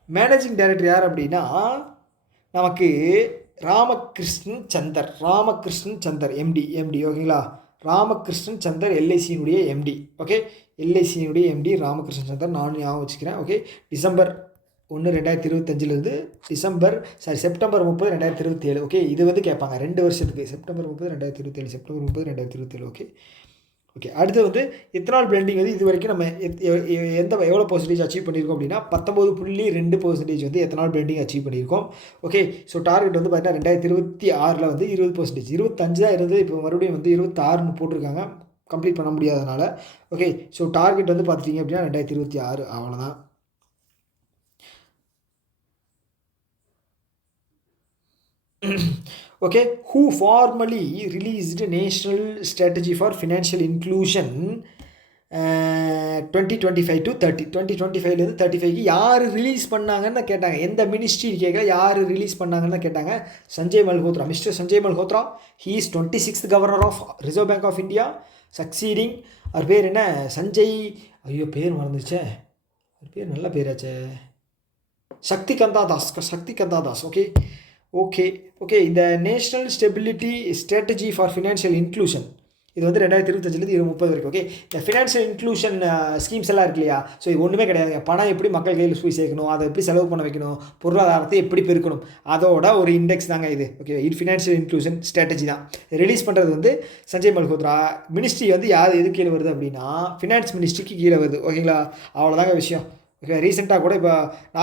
மேனேஜிங் டைரக்டர் யார் அப்படின்னா நமக்கு ராமகிருஷ்ணன் சந்தர் எம்டி. ஓகேங்களா, ராமகிருஷ்ணன் சந்தர் எல்ஐசியினுடைய எம்டி. ஓகே, எல்ஐசியினுடைய எம்டி ராமகிருஷ்ணன் சந்தர், நானும் ஞாபகம் வச்சுக்கிறேன். Okay, December 1 2025 September 30 2027. ஓகே, இது வந்து கேட்பாங்க 2 வருஷத்துக்கு. September 30 2027, September 30 2027. ஓகே ஓகே அடுத்து வந்து எத்தனால் பிளெண்டிங் வந்து இது வரைக்கும் நம்ம எவ்வளோ பர்சன்டேஜ் அச்சீவ் பண்ணியிருக்கோம் அப்படின்னா 19.2% வந்து எத்தனால் பிளெண்டிங் அச்சீவ் பண்ணியிருக்கோம். ஓகே, ஸோ டார்கெட் வந்து பார்த்தீங்கன்னா 2026 வந்து 20%, 25 தான் இருந்தது. இப்போ மறுபடியும் வந்து 26ன்னு போட்டிருக்காங்க, கம்ப்ளீட் பண்ண முடியாதனால. ஓகே, ஸோ டார்கெட் வந்து பார்த்துட்டிங்க அப்படின்னா 2026, அவ்வளோதான். Okay, who formally released National Strategy for Financial Inclusion 2025 to 30? 2025லேருந்து 35க்கு யார் ரிலீஸ் பண்ணாங்கன்னு கேட்டாங்க. எந்த மினிஸ்ட்ரி கேட்கல, யார் ரிலீஸ் பண்ணாங்கன்னு கேட்டாங்க. Sanjay Malhotra, mister Sanjay Malhotra. He is 26th governor of Reserve Bank of India, succeeding. அவர் பேர் என்ன? சஞ்சய், ஐயோ பேர் மறந்துச்சே, அவர் பேர் நல்ல பேராச்சே, சக்திகந்தா தாஸ். ஓகே இந்த national stability strategy for financial inclusion இது வந்து 2025லேருந்து 2030 வரைக்கும். ஓகே, இந்த ஃபினான்ஷியல் இன்க்ளூஷன் ஸ்கீம்ஸ் எல்லாம் இருக்கு இல்லையா? ஸோ இது ஒன்றுமே கிடையாது. பணம் எப்படி மக்கள் கையில் போய் சேர்க்கணும், அதை எப்படி செலவு பண்ண வைக்கணும், பொருளாதாரத்தை எப்படி பெருக்கணும், அதோட ஒரு இண்டெக்ஸ் தாங்க இது. ஓகே, இது ஃபினான்ஷியல் இன்க்ளூஷன் ஸ்ட்ராட்டஜி தான். ரிலீஸ் பண்ணுறது வந்து சஞ்சய் மல்ஹோத்ரா. மினிஸ்ட்ரி வந்து யார் எது கீழே வருது அப்படின்னா ஃபினான்ஸ் மினிஸ்ட்ரிக்கு கீழே வருது. ஓகேங்களா, அவ்வளோதாங்க விஷயம். ஓகே, ரீசெண்டாக கூட இப்போ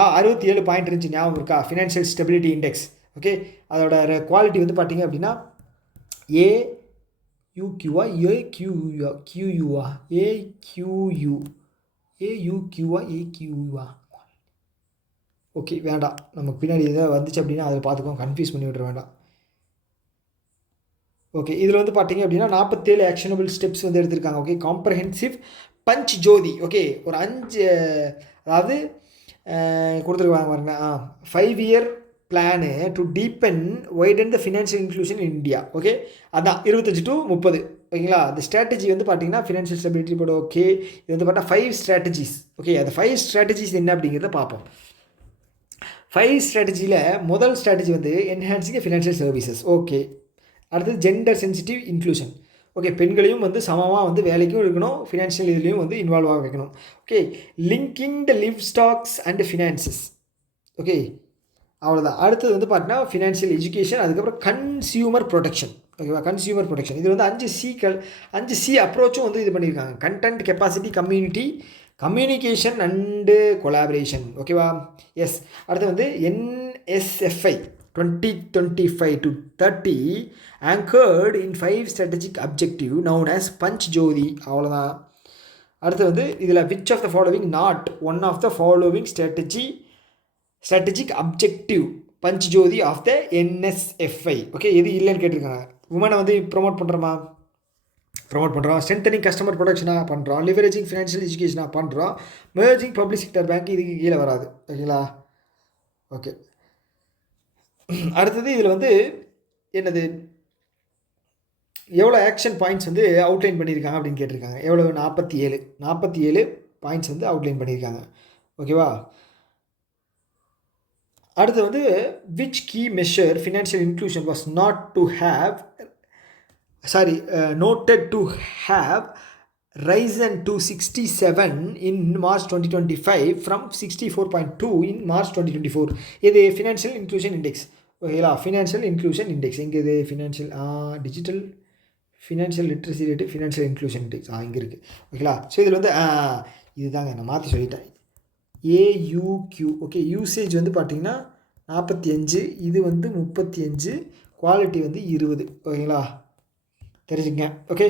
67 பாயிண்ட் இருந்துச்சு, ஞாபகம் இருக்கா? Financial stability index. ஓகே, அதோட குவாலிட்டி வந்து பார்த்தீங்க அப்படின்னா ஏயுக்யூவா ஏக்யூயூவா. ஓகே, வேண்டாம், நமக்கு பின்னாடி எதாவது வந்துச்சு அப்படின்னா அதை பார்த்துக்கோங்க, கன்ஃபியூஸ் பண்ணி விட்ற வேண்டாம். ஓகே, இதில் வந்து பார்த்தீங்க அப்படின்னா 47 ஆக்ஷனபிள் ஸ்டெப்ஸ் வந்து எடுத்திருக்காங்க. ஓகே, காம்ப்ரஹென்சிவ் பஞ்ச் ஜோதி. ஓகே, ஒரு 5 அதாவது கொடுத்துருக்காங்க பாருங்க. 5 year plan to deepen widen the financial inclusion in India. Okay, அதான் 25 to 30. ஓகேங்களா, அந்த ஸ்ட்ராட்டஜி வந்து பார்த்தீங்கன்னா ஃபினான்ஷியல் ஸ்டெபிலிட்டி போட. ஓகே, இது வந்து பார்த்தா 5 ஸ்ட்ராட்டஜிஸ். ஓகே, அந்த 5 ஸ்ட்ராட்டஜிஸ் என்ன அப்படிங்கிறத பார்ப்போம். 5 ஸ்ட்ராட்டஜியில் முதல் ஸ்ட்ராட்டஜி வந்து என்ஹான்சிங் ஃபினான்ஷியல் சர்வீசஸ். ஓகே, அடுத்தது ஜெண்டர் சென்சிட்டிவ் இன்க்ளூஷன். ஓகே, பெண்களையும் வந்து சமமாக வந்து வேலைக்கும் இருக்கணும், ஃபினான்ஷியல் இதுலேயும் வந்து இன்வால்வ் ஆக வைக்கணும். Okay, linking the live stocks and finances. Okay, அவ்வளோதான். அடுத்தது வந்து பார்த்தீங்கன்னா ஃபினான்ஷியல் எஜுகேஷன், அதுக்கப்புறம் கன்சியூமர் ப்ரொடெக்ஷன். ஓகேவா, கன்சியூமர் ப்ரொடெக்ஷன். இது வந்து 5C அப்ரோச்சும் வந்து இது பண்ணியிருக்காங்க. Content, capacity, communication and collaboration. ஓகேவா, எஸ். அடுத்து வந்து NSFI 2025 to 30 anchored in 5 strategic objective known as Panch Jyoti. அவ்வளோதான். அடுத்து வந்து இதில் which of the following not one of the following strategic objective Panch Jyoti of the NSFI. Okay, எது இல்லைன்னு கேட்டிருக்காங்க. உமனை வந்து ப்ரொமோட் பண்ணுறோம், ஸ்ட்ரென்தனிங் கஸ்டமர் ப்ரொடக்ஷனாக பண்ணுறோம், லிவரேஜிங் ஃபினான்ஷியல் எஜுகேஷனாக பண்ணுறோம், மெர்ஜிங் பப்ளிக் செக்டர் பேங்க் இதுக்கு கீழே வராது. ஓகேங்களா, ஓகே. அடுத்தது இதில் வந்து என்னது, எவ்வளோ ஆக்ஷன் பாயிண்ட்ஸ் வந்து அவுட்லைன் பண்ணியிருக்காங்க அப்படின்னு கேட்டிருக்காங்க. எவ்வளோ? 47 பாயிண்ட்ஸ் வந்து அவுட்லைன் பண்ணியிருக்காங்க. ஓகேவா, அடுத்து வந்து which key measure financial inclusion was noted to have risen to 67 in March 2025 from 64.2 in March 2024. இது ஃபினான்ஷியல் இன்க்ளூஷன் இண்டெக்ஸ். ஓகேங்களா, ஃபினான்ஷியல் இன்க்ளூஷன் இண்டெக்ஸ் எங்கே? இது financial digital financial literacy rate, financial inclusion index இங்கே இருக்குது. ஓகேங்களா, ஸோ இதில் வந்து இதுதாங்க, நான் மாற்றி சொல்லிட்டேன், AUQ. ஓகே, யூசேஜ் வந்து பார்த்திங்கன்னா 45, இது வந்து 35, குவாலிட்டி வந்து 20. ஓகேங்களா, தெரிஞ்சுங்க. ஓகே,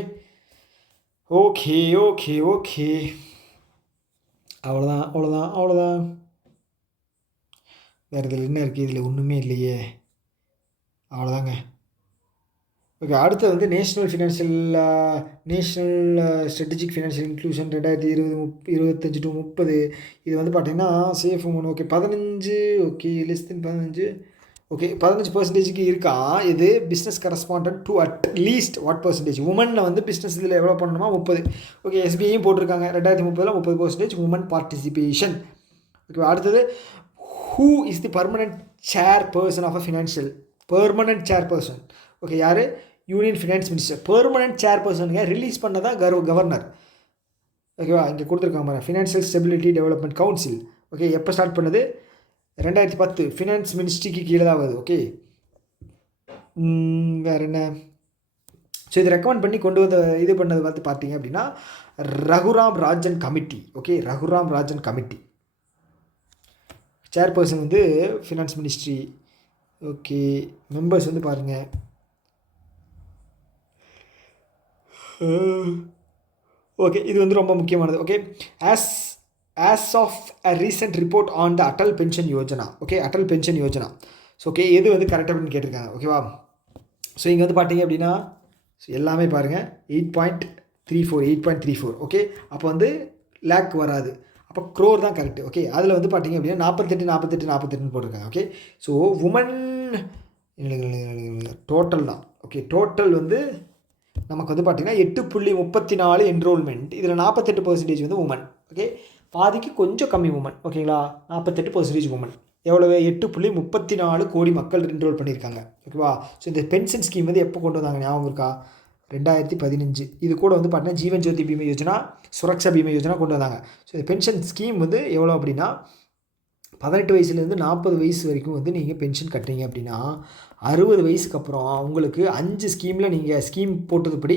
அவ்வளோதான். வேறு இதில் என்ன இருக்குது? இதில் ஒன்றுமே இல்லையே. அவ்வளோதாங்க. ஓகே, அடுத்து வந்து national strategic financial inclusion 2025 to 30. இது வந்து பார்த்திங்கன்னா safe woman. Okay, 15. Okay, less than 15. Okay 15% இருக்கான். இது business correspondent to at least what percentage உமனில் வந்து பிஸ்னஸ் இதில் எவ்வளோ பண்ணணுமா 30. ஓகே எஸ்பிஐயும் போட்டிருக்காங்க 2030 30% உமன் பார்ட்டிசிபேஷன். ஓகே அடுத்தது who is the permanent chairperson of a financial permanent chairperson. Okay யார் union finance minister permanent chair பர்சனுங்க ரிலீஸ் பண்ணதான் கவர்னர். ஓகேவா இங்கே கொடுத்துருக்காங்க financial stability development council. Okay எப்போ ஸ்டார்ட் பண்ணுது 2010 ஃபினான்ஸ் மினிஸ்ட்ரிக்கு கீழே தான் வருது. ஓகே வேறு என்ன ஸோ இது ரெக்கமெண்ட் பண்ணி கொண்டு வந்த இது பண்ணது பார்த்து பார்த்தீங்க அப்படின்னா Raghuram Rajan committee. Okay Raghuram Rajan committee chairperson வந்து ஃபினான்ஸ் மினிஸ்ட்ரி. ஓகே மெம்பர்ஸ் வந்து பாருங்கள் ஓகே இது வந்து ரொம்ப முக்கியமானது. Okay as of a recent report on the Atal pension Yojana. Okay Atal pension Yojana. So okay எது வந்து கரெக்டாக அப்படின்னு கேட்டிருக்காங்க. ஓகேவா ஸோ இங்கே வந்து பார்த்தீங்க அப்படின்னா எல்லாமே பாருங்கள் 8.34. ஓகே அப்போ வந்து லேக் வராது, அப்போ க்ரோர் தான் கரெக்டு. ஓகே அதில் வந்து பார்த்தீங்க அப்படின்னா 48 போட்டிருக்காங்க. ஓகே ஸோ உமன் டோட்டல் தான். ஓகே டோட்டல் வந்து நமக்கு வந்து பார்த்திங்கன்னா 8.34 என்ரோல்மெண்ட். இதில் 48% வந்து உமன். ஓகே பாதிக்கு கொஞ்சம் கம்மி உமன். ஓகேங்களா 48% உமன். எவ்வளவு 8.34 கோடி மக்கள் என்ரோல் பண்ணியிருக்காங்க. ஓகேவா ஸோ இந்த பென்ஷன் ஸ்கீம் வந்து எப்போ கொண்டு வந்தாங்க ஞாபகம் இருக்கா 2015. இது கூட வந்து பார்த்தீங்கன்னா ஜீவன் ஜோதி பீமா யோஜனா சுரக்ஷா பீமா யோஜனா கொண்டு வந்தாங்க. ஸோ இந்த பென்ஷன் ஸ்கீம் வந்து எவ்வளோ அப்படின்னா 18 வயசுலேருந்து 40 வயசு வரைக்கும் வந்து நீங்கள் பென்ஷன் கட்டுறீங்க அப்படின்னா 60 வயசுக்கு அப்புறம் உங்களுக்கு 5 ஸ்கீமில் நீங்கள் ஸ்கீம் போட்டதுப்படி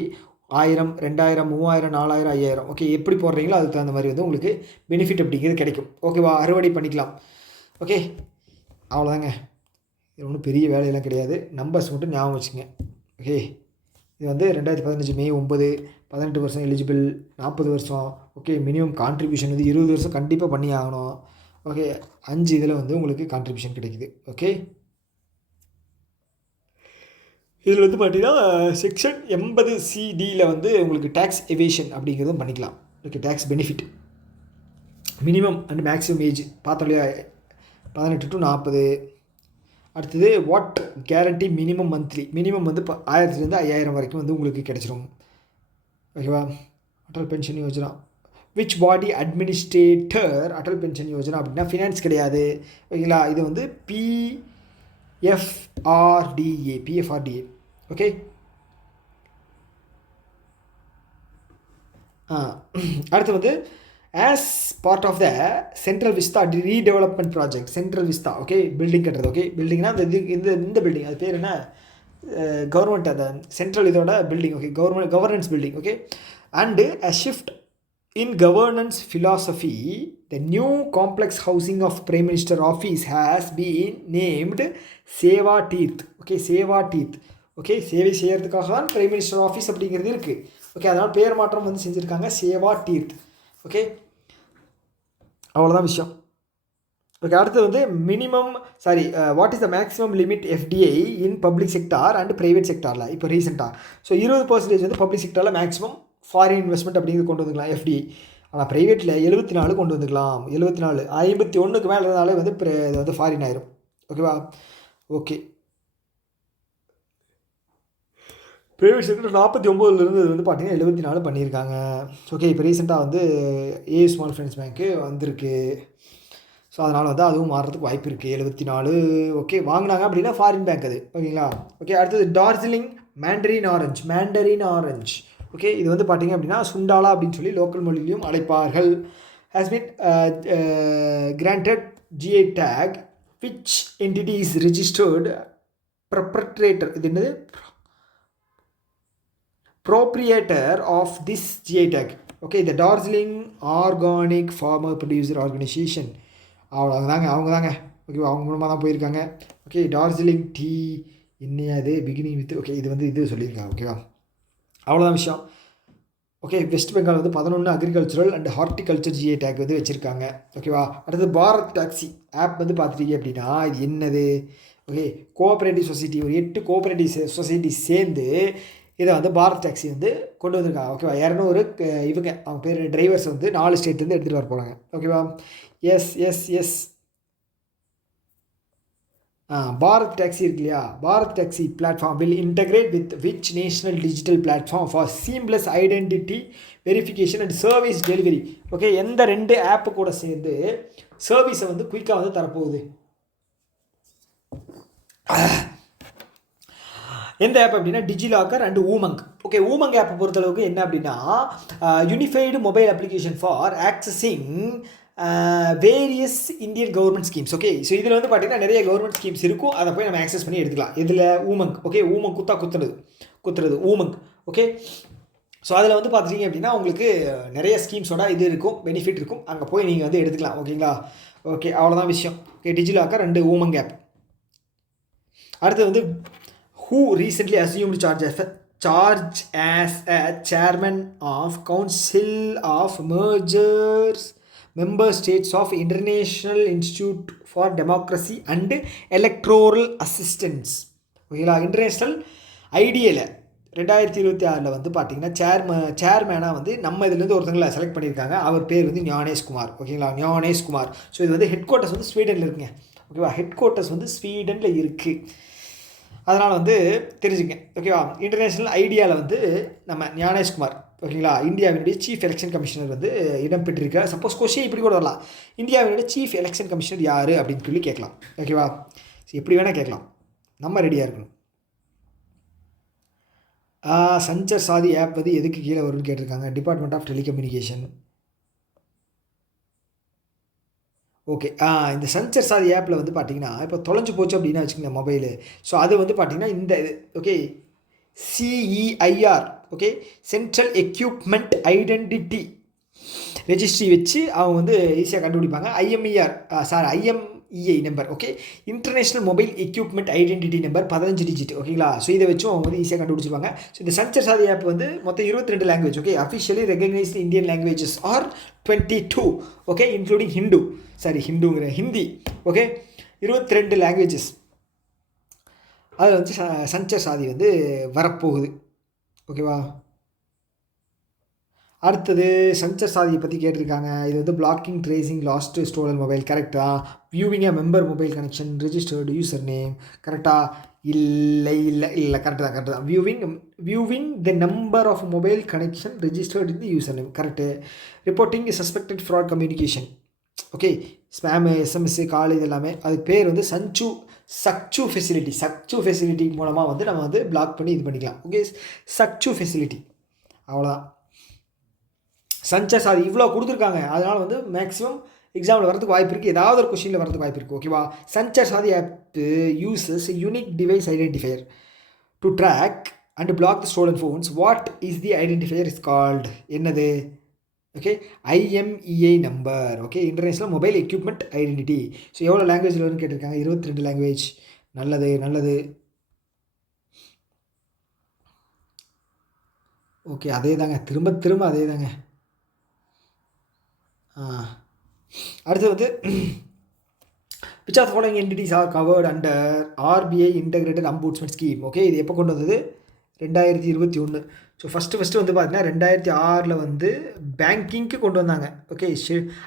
1000 2000 3000 4000 5000 ஓகே எப்படி போடுறீங்களோ அதுக்கு தகுந்த மாதிரி வந்து உங்களுக்கு பெனிஃபிட் அப்படிங்கிறது கிடைக்கும். ஓகேவா அறுவடை பண்ணிக்கலாம். ஓகே அவ்வளோதாங்க, இது ஒன்றும் பெரிய வேலையெல்லாம் கிடையாது, நம்பர்ஸ் மட்டும் ஞாபகம் வச்சுங்க. ஓகே இது வந்து 2015 மே 9 18 வருஷம் எலிஜிபிள் 40 வருஷம். ஓகே மினிமம் கான்ட்ரிபியூஷன் வந்து 20 வருஷம் கண்டிப்பாக பண்ணி ஆகணும். ஓகே 5 இதில் வந்து உங்களுக்கு கான்ட்ரிபியூஷன் கிடைக்குது. ஓகே இதில் வந்து பார்த்தீங்கன்னா செக்ஷன் 80CDயில் வந்து உங்களுக்கு டேக்ஸ் எவேஷன் அப்படிங்கிறதும் பண்ணிக்கலாம். Okay tax benefit minimum and maximum age பார்த்தோம் இல்லையா 18 to 40. அடுத்தது what guarantee minimum monthly minimum வந்து 1000 to 5000 வரைக்கும் வந்து உங்களுக்கு கிடைச்சிரும். ஓகேவா Atal pension Yojana which body administrator Atal pension Yojana அப்படின்னா ஃபினான்ஸ் கிடையாது. ஓகேங்களா இது வந்து பிஎஃப்ஆர்டிஏ. ஓகே அடுத்து வந்து as part of the central vista redevelopment project. Central vista okay building கட்டுறது. ஓகே பில்டிங்னா இந்த பில்டிங் அது பேர் என்ன கவர்மெண்ட் அந்த சென்ட்ரல் இதோட building. Okay governance building. Okay and a shift in governance philosophy, the new complex housing of Prime Minister office has been named Seva Teeth. Okay, Seva Teeth. Okay சேவை செய்கிறதுக்காக தான் prime minister office அப்படிங்கிறது இருக்குது. Okay அதனால் பேர் மாற்றம் வந்து செஞ்சுருக்காங்க சேவா டீர்த். ஓகே அவ்வளோதான் விஷயம். ஓகே அடுத்து வந்து minimum what is the maximum limit FDI in public sector and private செக்டாரில் இப்போ ரீசெண்டாக. ஸோ 20% வந்து பப்ளிக் செக்டாரில் மேக்ஸிமம் ஃபாரின் இன்வெஸ்ட்மெண்ட் அப்படிங்கிறது கொண்டு வந்துக்கலாம் எஃப்டிஐ. ஆனால் ப்ரைவேட்டில் 74 கொண்டு வந்துக்கலாம். 74 51க்கு மேலே இருந்தாலே வந்து இது வந்து ஃபாரின் ஆயிரும். ஓகேவா ஓகே ப்ரைவேட் செக்டர் 49 வந்து பார்த்தீங்கன்னா 74 பண்ணியிருக்காங்க. ஓகே இப்போ ரீசெண்டாக வந்து ஏ ஸ்மால் ஃபைனான்ஸ் பேங்க்கு வந்திருக்கு. ஸோ அதனால் வந்து அதுவும் மாறுறதுக்கு வாய்ப்பு இருக்குது. 74 ஓகே வாங்கினாங்க அப்படின்னா ஃபாரின் பேங்க் அது. ஓகேங்களா ஓகே அடுத்தது டார்ஜிலிங் மேண்டரின் ஆரஞ்ச். ஓகே இது வந்து பார்த்திங்க அப்படின்னா சுண்டாலா அப்படின்னு சொல்லி லோக்கல் மொழியிலையும் அழைப்பார்கள். Has been granted GI tag which entity is registered proprietor இது என்னது proprietor of this GI tag. Okay இந்த Darjeeling organic farmer producer organisation அவங்க தாங்க ஓகே அவங்க மூலமாக தான் போயிருக்காங்க. ஓகே டார்ஜிலிங் டீ என்னையாது பிகினிங் வித் ஓகே இது வந்து இது சொல்லியிருக்காங்க. ஓகேவா அவ்வளோதான் விஷயம். ஓகே வெஸ்ட் பெங்கால் வந்து 11 agricultural and horticulture GI take வந்து வச்சுருக்காங்க. ஓகேவா அடுத்தது பாரத் டாக்ஸி ஆப் வந்து பார்த்துட்டீங்க அப்படின்னா இது என்னது ஓகே கோஆப்ரேட்டிவ் சொசைட்டி ஒரு 8 கோஆப்ரேட்டிவ் சொசைட்டி சேர்ந்து இதை வந்து பாரத் டாக்ஸி வந்து கொண்டு வந்திருக்காங்க. ஓகேவா 200 இவங்க அவங்க பேர் டிரைவர்ஸ் வந்து 4 ஸ்டேட்லேருந்து எடுத்துகிட்டு வர போகிறாங்க. ஓகேவா எஸ் பாரத் டாக்ஸி இருக்கு இல்லையா, Bharat taxi platform will integrate with which national digital platform for seamless identity verification and service delivery. Okay, எந்த 2 ஆப்பு கூட சேர்ந்து சர்வீஸை வந்து குயிக்காக வந்து தரப்போகுது? எந்த ஆப் அப்படின்னா DigiLocker and UMANG. Okay, UMANG ஆப்பை பொறுத்தளவுக்கு என்ன அப்படின்னா unified mobile application for accessing various Indian government schemes. Okay, so இதில் வந்து பார்த்திங்கன்னா நிறைய கவர்மெண்ட் ஸ்கீம்ஸ் இருக்கும், அதை போய் நம்ம ஆக்சஸ் பண்ணி எடுத்துக்கலாம். இதில் ஊமங். ஓகே, ஊமங் குத்துறது ஊமங். ஓகே, ஸோ அதில் வந்து பார்த்துட்டிங்க அப்படின்னா உங்களுக்கு நிறைய ஸ்கீம்ஸோட இது இருக்கும், பெனிஃபிட் இருக்கும், அங்கே போய் நீங்கள் வந்து எடுத்துக்கலாம். ஓகேங்களா? ஓகே, அவ்வளோதான் விஷயம். Okay, DigiLocker and Umang app. அடுத்து வந்து who recently assumed charge as a chairman of Council of Mergers Member States of International Institute for Democracy and Electoral Assistance. ஓகேங்களா? இன்டர்நேஷ்னல் ஐடியில் 2026 வந்து பார்த்தீங்கன்னா சேர்மேனாக வந்து நம்ம இதுலேருந்து ஒருத்தங்களை செலக்ட் பண்ணியிருக்காங்க. அவர் பேர் வந்து ஞானேஷ்குமார். ஓகேங்களா? ஞானேஷ்குமார். ஸோ இது வந்து ஹெட் குவார்ட்டர்ஸ் வந்து ஸ்வீடனில் இருக்குங்க. ஓகேவா? ஹெட் குவார்ட்டர்ஸ் வந்து ஸ்வீடனில் இருக்குது. அதனால் வந்து தெரிஞ்சுங்க. ஓகேவா? இன்டர்நேஷ்னல் ஐடியாவில் வந்து நம்ம ஞானேஷ்குமார். ஓகேங்களா? இந்தியாவினுடைய சீஃப் எலெக்ஷன் கமிஷனர் வந்து இடம்பெற்றிருக்கார். சப்போஸ் கொஸ்டின் இப்படி கூட வரலாம், இந்தியாவினுடைய சீஃப் எலெக்ஷன் கமிஷனர் யார் அப்படின்னு சொல்லி கேட்கலாம். ஓகேவா? எப்படி வேணால் கேட்கலாம், நம்ம ரெடியாக இருக்கணும். சஞ்சர் சாதி ஆப் வந்து எதுக்கு கீழே வரும்னு கேட்டிருக்காங்க. Department of telecommunication. ஓகே, இந்த சஞ்சர் சாதி ஆப்பில் வந்து பார்த்தீங்கன்னா இப்போ தொலைஞ்சு போச்சு அப்படின்னா வச்சுக்கோங்க மொபைலு. ஸோ அது வந்து பார்த்தீங்கன்னா இந்த okay CEIR, okay, central equipment identity registry வச்சு அவங்க வந்து ஈஸியாக கண்டுபிடிப்பாங்க. IMEI number. Okay, international mobile equipment identity number 15 digit. ஓகேங்களா? ஸோ இதை வச்சும் அவங்க வந்து ஈஸியாக கண்டுபிடிச்சிருவாங்க. ஸோ இந்த சஞ்சர் சாதி ஆப் வந்து மொத்தம் 22 language. Okay, officially recognised Indian languages are 22. Okay, including Hindi. Okay, 22 languages அதில் வந்து சஞ்சர் சாதி வந்து வரப்போகுது. ஓகேவா? அடுத்தது சஞ்சர் சாதியை பற்றி கேட்டிருக்காங்க. இது வந்து blocking, tracing, lost stolen mobile. கரெக்டாக. Viewing a member mobile connection, registered user name. கரெக்டாக? இல்லை கரெக்டு தான். Viewing the number of mobile connection registered in the user name. Correct. Reporting suspected fraud communication. Okay, spam, SMS, call, இது எல்லாமே. அதுக்கு பேர் வந்து சக்சு facility மூலமாக வந்து நம்ம வந்து பிளாக் பண்ணி இது பண்ணிக்கலாம். ஓகே, சக்சு ஃபெசிலிட்டி. அவ்வளோதான். சஞ்சர் சாதி இவ்வளோ கொடுத்துருக்காங்க. அதனால் வந்து மேக்ஸிமம் எக்ஸாமில் வரதுக்கு வாய்ப்பு இருக்குது, ஏதாவது ஒரு கொஷினில் வரதுக்கு வாய்ப்பு இருக்குது. ஓகேவா? Sanchar Saathi app uses unique device identifier to track and block the stolen phones. What is the identifier is called? என்னது? Okay, IMEI number. Okay, international mobile equipment identity. So எவ்வளோ லாங்குவேஜில் வரும்னு கேட்டிருக்காங்க. 22 லாங்குவேஜ். நல்லது. ஓகே, அதே தாங்க, திரும்ப அதே தாங்க. அடுத்து வந்து which of the following entities are covered under RBI integrated ombudsman scheme. Okay, இது எப்போ கொண்டு வந்தது? 2021. ஸோ ஃபஸ்ட்டு வந்து பார்த்தீங்கன்னா 2006 வந்து பேங்கிங்க்கு கொண்டு வந்தாங்க. ஓகே,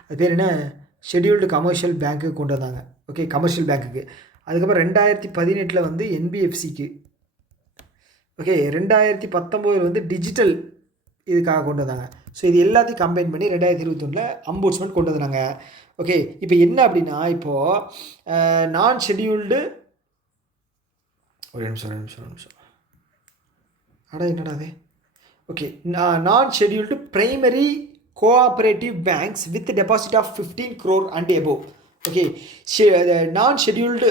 அது பேர் என்ன? ஷெட்யூல்டு கமர்ஷியல் பேங்க்குக்கு கொண்டு வந்தாங்க. ஓகே, கமர்ஷியல் பேங்க்குக்கு. அதுக்கப்புறம் 2018 வந்து NBFCக்கு. ஓகே, 2019 வந்து டிஜிட்டல் இதுக்காக கொண்டு வந்தாங்க. ஸோ இது எல்லாத்தையும் கம்பைன் பண்ணி 2021 அம்புட்ஸ்மென்ட் கொண்டு வந்தாங்க. ஓகே, இப்போ என்ன அப்படின்னா இப்போது நான் ஷெட்யூல்டு ஒரு நிமிஷம் என்னடா அது? Okay, non scheduled primary cooperative banks with deposit of 15 crore and above. Okay, non scheduled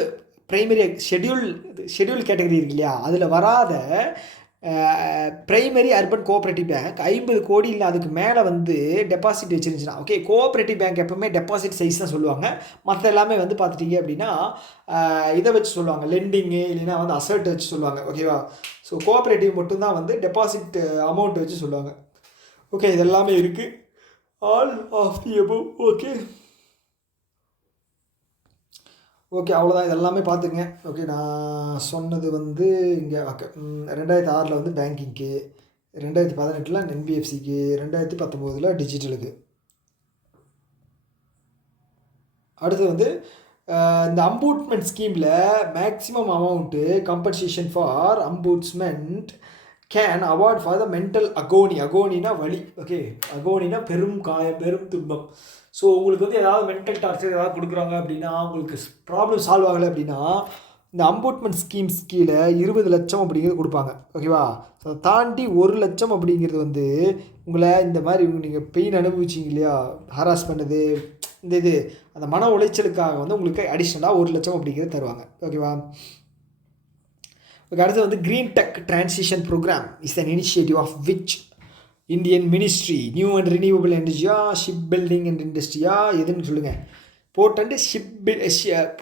primary schedule category இருக்கு இல்லையா, அதில் வராத பிரைமரி அர்பன் கோஆப்ரேட்டிவ் பேங்க் 50 கோடி இல்லை அதுக்கு மேலே வந்து டெபாசிட் வச்சுருந்துச்சுன்னா. ஓகே, கோஆப்ரேட்டிவ் பேங்க் எப்போவுமே டெபாசிட் சைஸ் தான் சொல்லுவாங்க. மற்ற எல்லாமே வந்து பார்த்துட்டிங்க அப்படின்னா இதை வச்சு சொல்லுவாங்க, லெண்டிங்கு இல்லைன்னா வந்து அசர்ட் வச்சு சொல்லுவாங்க. ஓகேவா? ஸோ கோஆப்ரேட்டிவ் மட்டும்தான் வந்து டெபாசிட் அமௌண்ட் வச்சு சொல்லுவாங்க. ஓகே, இது எல்லாமே இருக்குது. All of the above. Okay, அவ்வளோதான். இது எல்லாமே பார்த்துங்க. ஓகே, நான் சொன்னது வந்து இங்கே ஓகே 2006 வந்து பேங்கிங்க்கு, 2018 NBFCக்கு, 2019 டிஜிட்டலுக்கு. அடுத்து வந்து இந்த அம்பூட்மெண்ட் ஸ்கீமில் maximum amount compensation for ombudsman can award for the mental அகோனினா வலி, ஓகே, அகோனினா பெரும் காயம், பெரும் துன்பம். ஸோ உங்களுக்கு வந்து ஏதாவது மென்டல் டார்ச்சர் ஏதாவது கொடுக்குறாங்க அப்படின்னா, உங்களுக்கு ப்ராப்ளம் சால்வ் ஆகலை அப்படின்னா இந்த அம்பூட்மெண்ட் ஸ்கீம்ஸ் கீழே 20 லட்சம் அப்படிங்கிறது கொடுப்பாங்க, ஓகேவா. ஸோ அதை தாண்டி 1 லட்சம் அப்படிங்கிறது வந்து உங்களை இந்த மாதிரி நீங்கள் பெயின் அனுபவிச்சிங்க இல்லையா, ஹராஸ் பண்ணது, இந்த அந்த மன உளைச்சலுக்காக வந்து உங்களுக்கு அடிஷ்னலாக 1 லட்சம் அப்படிங்கிறது தருவாங்க, ஓகேவா. ஓகே, அடுத்து வந்து green tech transition programme is an initiative of which Indian ministry new and renewable எனர்ஜியா, ஷிப் பில்டிங் அண்ட் இண்டஸ்ட்ரியா, எதுன்னு சொல்லுங்கள்.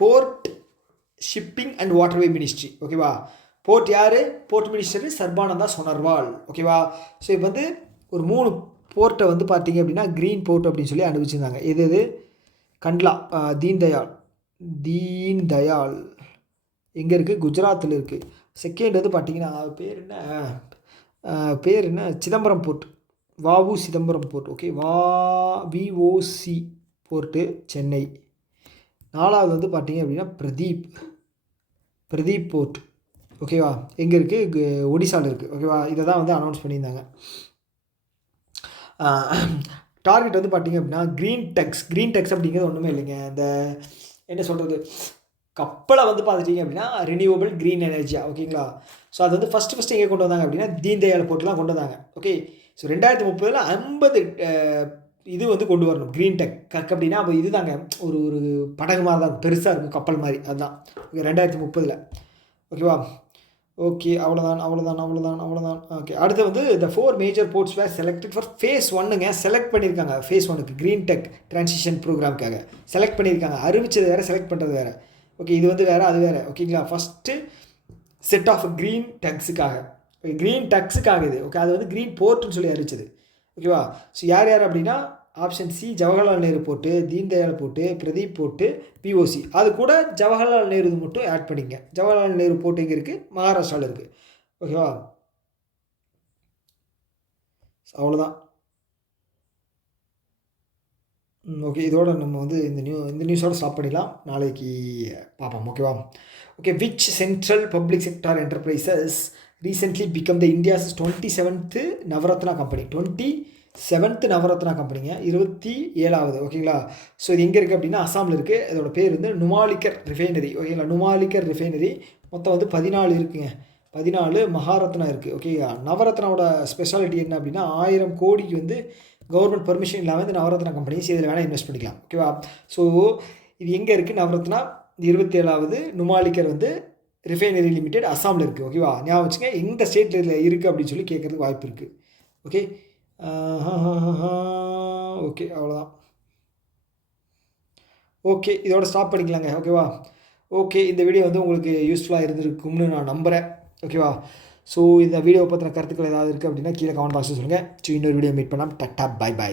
Port shipping and waterway ministry, ஓகேவா. போர்ட் யார்? போர்ட் மினிஸ்டர் சர்பானந்தா சோனோவால், ஓகேவா. ஸோ இப்போ வந்து ஒரு 3 போர்ட்டை வந்து பார்த்தீங்க அப்படின்னா க்ரீன் போர்ட் அப்படின்னு சொல்லி அனுப்பிச்சிருந்தாங்க. எது? கண்ட்லா, தீன் தயாள் எங்கே இருக்குது? குஜராத்தில் இருக்குது. செகண்ட் வந்து பார்த்தீங்கன்னா பேர் என்ன சிதம்பரம் போர்ட், வாவு Chidambaram port, okay, VOC port Chennai. 4வது வந்து பார்த்தீங்க அப்படின்னா பிரதீப் போர்ட், ஓகேவா, எங்கே இருக்குது? ஒடிசாவில் இருக்குது, ஓகேவா. இதை தான் வந்து அனௌன்ஸ் பண்ணியிருந்தாங்க. டார்கெட் வந்து பார்த்திங்க அப்படின்னா க்ரீன் டெக்ஸ் அப்படிங்கிறது ஒன்றுமே இல்லைங்க. இந்த என்ன சொல்கிறது, கப்பலை வந்து பார்த்துட்டிங்க அப்படின்னா ரினியூவபிள் க்ரீன் எனர்ஜியா, ஓகேங்களா. ஸோ அது வந்து ஃபஸ்ட்டு எங்கே கொண்டு வந்தாங்க அப்படின்னா தீன் தயாள் போர்ட்லாம் கொண்டு வந்தாங்க, ஓகே. ஸோ 2030 50 இது வந்து கொண்டு வரணும் க்ரீன் டெக் அப்படின்னா. அப்போ இது தாங்க ஒரு படகு மாதிரி தான் பெருசாக இருக்கும், கப்பல் மாதிரி, அதுதான் 2030, ஓகேவா. ஓகே, அவ்வளோதான். ஓகே, அடுத்து வந்து இந்த 4 major ports were selected for phase 1ங்க செலக்ட் பண்ணியிருக்காங்க. phase 1க்கு க்ரீன் டெக் ட்ரான்சிஷன் ப்ரோக்ராமுக்காக செலக்ட் பண்ணியிருக்காங்க. அறிவிச்சது வேறு, செலக்ட் பண்ணுறது வேறு, ஓகே. இது வந்து வேறு, அது வேறு, ஓகேங்களா. ஃபஸ்ட்டு செட் ஆஃப் க்ரீன் டெக்ஸுக்காக இது, ஓகே. அது வந்து க்ரீன் போர்ட்டுன்னு சொல்லி அறிவிச்சது, ஓகேவா. ஸோ யார் அப்படின்னா ஆப்ஷன் சி ஜவஹர்லால் நேரு போட்டு, தீன் தயாள் போட்டு, பிரதீப் போட்டு, பிஓசி. அது கூட ஜவஹர்லால் நேரு மட்டும் ஆட் பண்ணிங்க. ஜவஹர்லால் நேரு போட்டு எங்கே இருக்குது? மகாராஷ்டிராவில் இருக்குது, ஓகேவா. அவ்வளோதான். ஓகே, இதோட நம்ம வந்து இந்த நியூஸோட ஸ்டாப் பண்ணிடலாம். நாளைக்கு பார்ப்போம், ஓகேவா. Okay, which central public sector enterprises recently become the India's 27th Navratna company. 27th Navratna கம்பெனிங்க, 27வது, ஓகேங்களா. ஸோ இது எங்கே இருக்குது அப்படின்னா அசாமில் இருக்குது. இதோட பேர் வந்து நுமாலிகர் ரிஃபைனரி, ஓகேங்களா. நுமாலிகர் ரிஃபைனரி மொத்தம் வந்து 14 இருக்குங்க. 14 மகாரத்னா இருக்குது, ஓகே. நவரத்னாவோட ஸ்பெஷாலிட்டி என்ன அப்படின்னா 1000 கோடிக்கு வந்து கவர்மெண்ட் பர்மிஷன் இல்லாமல் இந்த நவரத்னா கம்பெனிஸ் இதில் வேணால் இன்வெஸ்ட் பண்ணிக்கலாம், ஓகேவா. ஸோ இது எங்கே இருக்குது? நவரத்னா 27வது நுமாலிகர் வந்து ரிஃபைனரி லிமிடெட் அசாமில் இருக்குது, ஓகேவா. ஞாபகம் வச்சுங்க, எந்த ஸ்டேட்டில் இருக்குது அப்படின்னு சொல்லி கேட்குறதுக்கு வாய்ப்பு இருக்குது, ஓகே. ஓகே, அவ்வளோதான். ஓகே, இதோட ஸ்டாப் பண்ணிக்கலாங்க, ஓகேவா. ஓகே, இந்த வீடியோ வந்து உங்களுக்கு யூஸ்ஃபுல்லாக இருந்திருக்கும்னு நான் நம்புகிறேன், ஓகேவா. ஸோ இந்த வீடியோவை பற்றின கருத்துக்கள் ஏதாவது இருக்குது அப்படின்னா கீழே கமெண்ட் பாக்ஸில் சொல்லுங்கள். ஸோ இன்னொரு வீடியோ மீட் பண்ணலாம். Tata, by.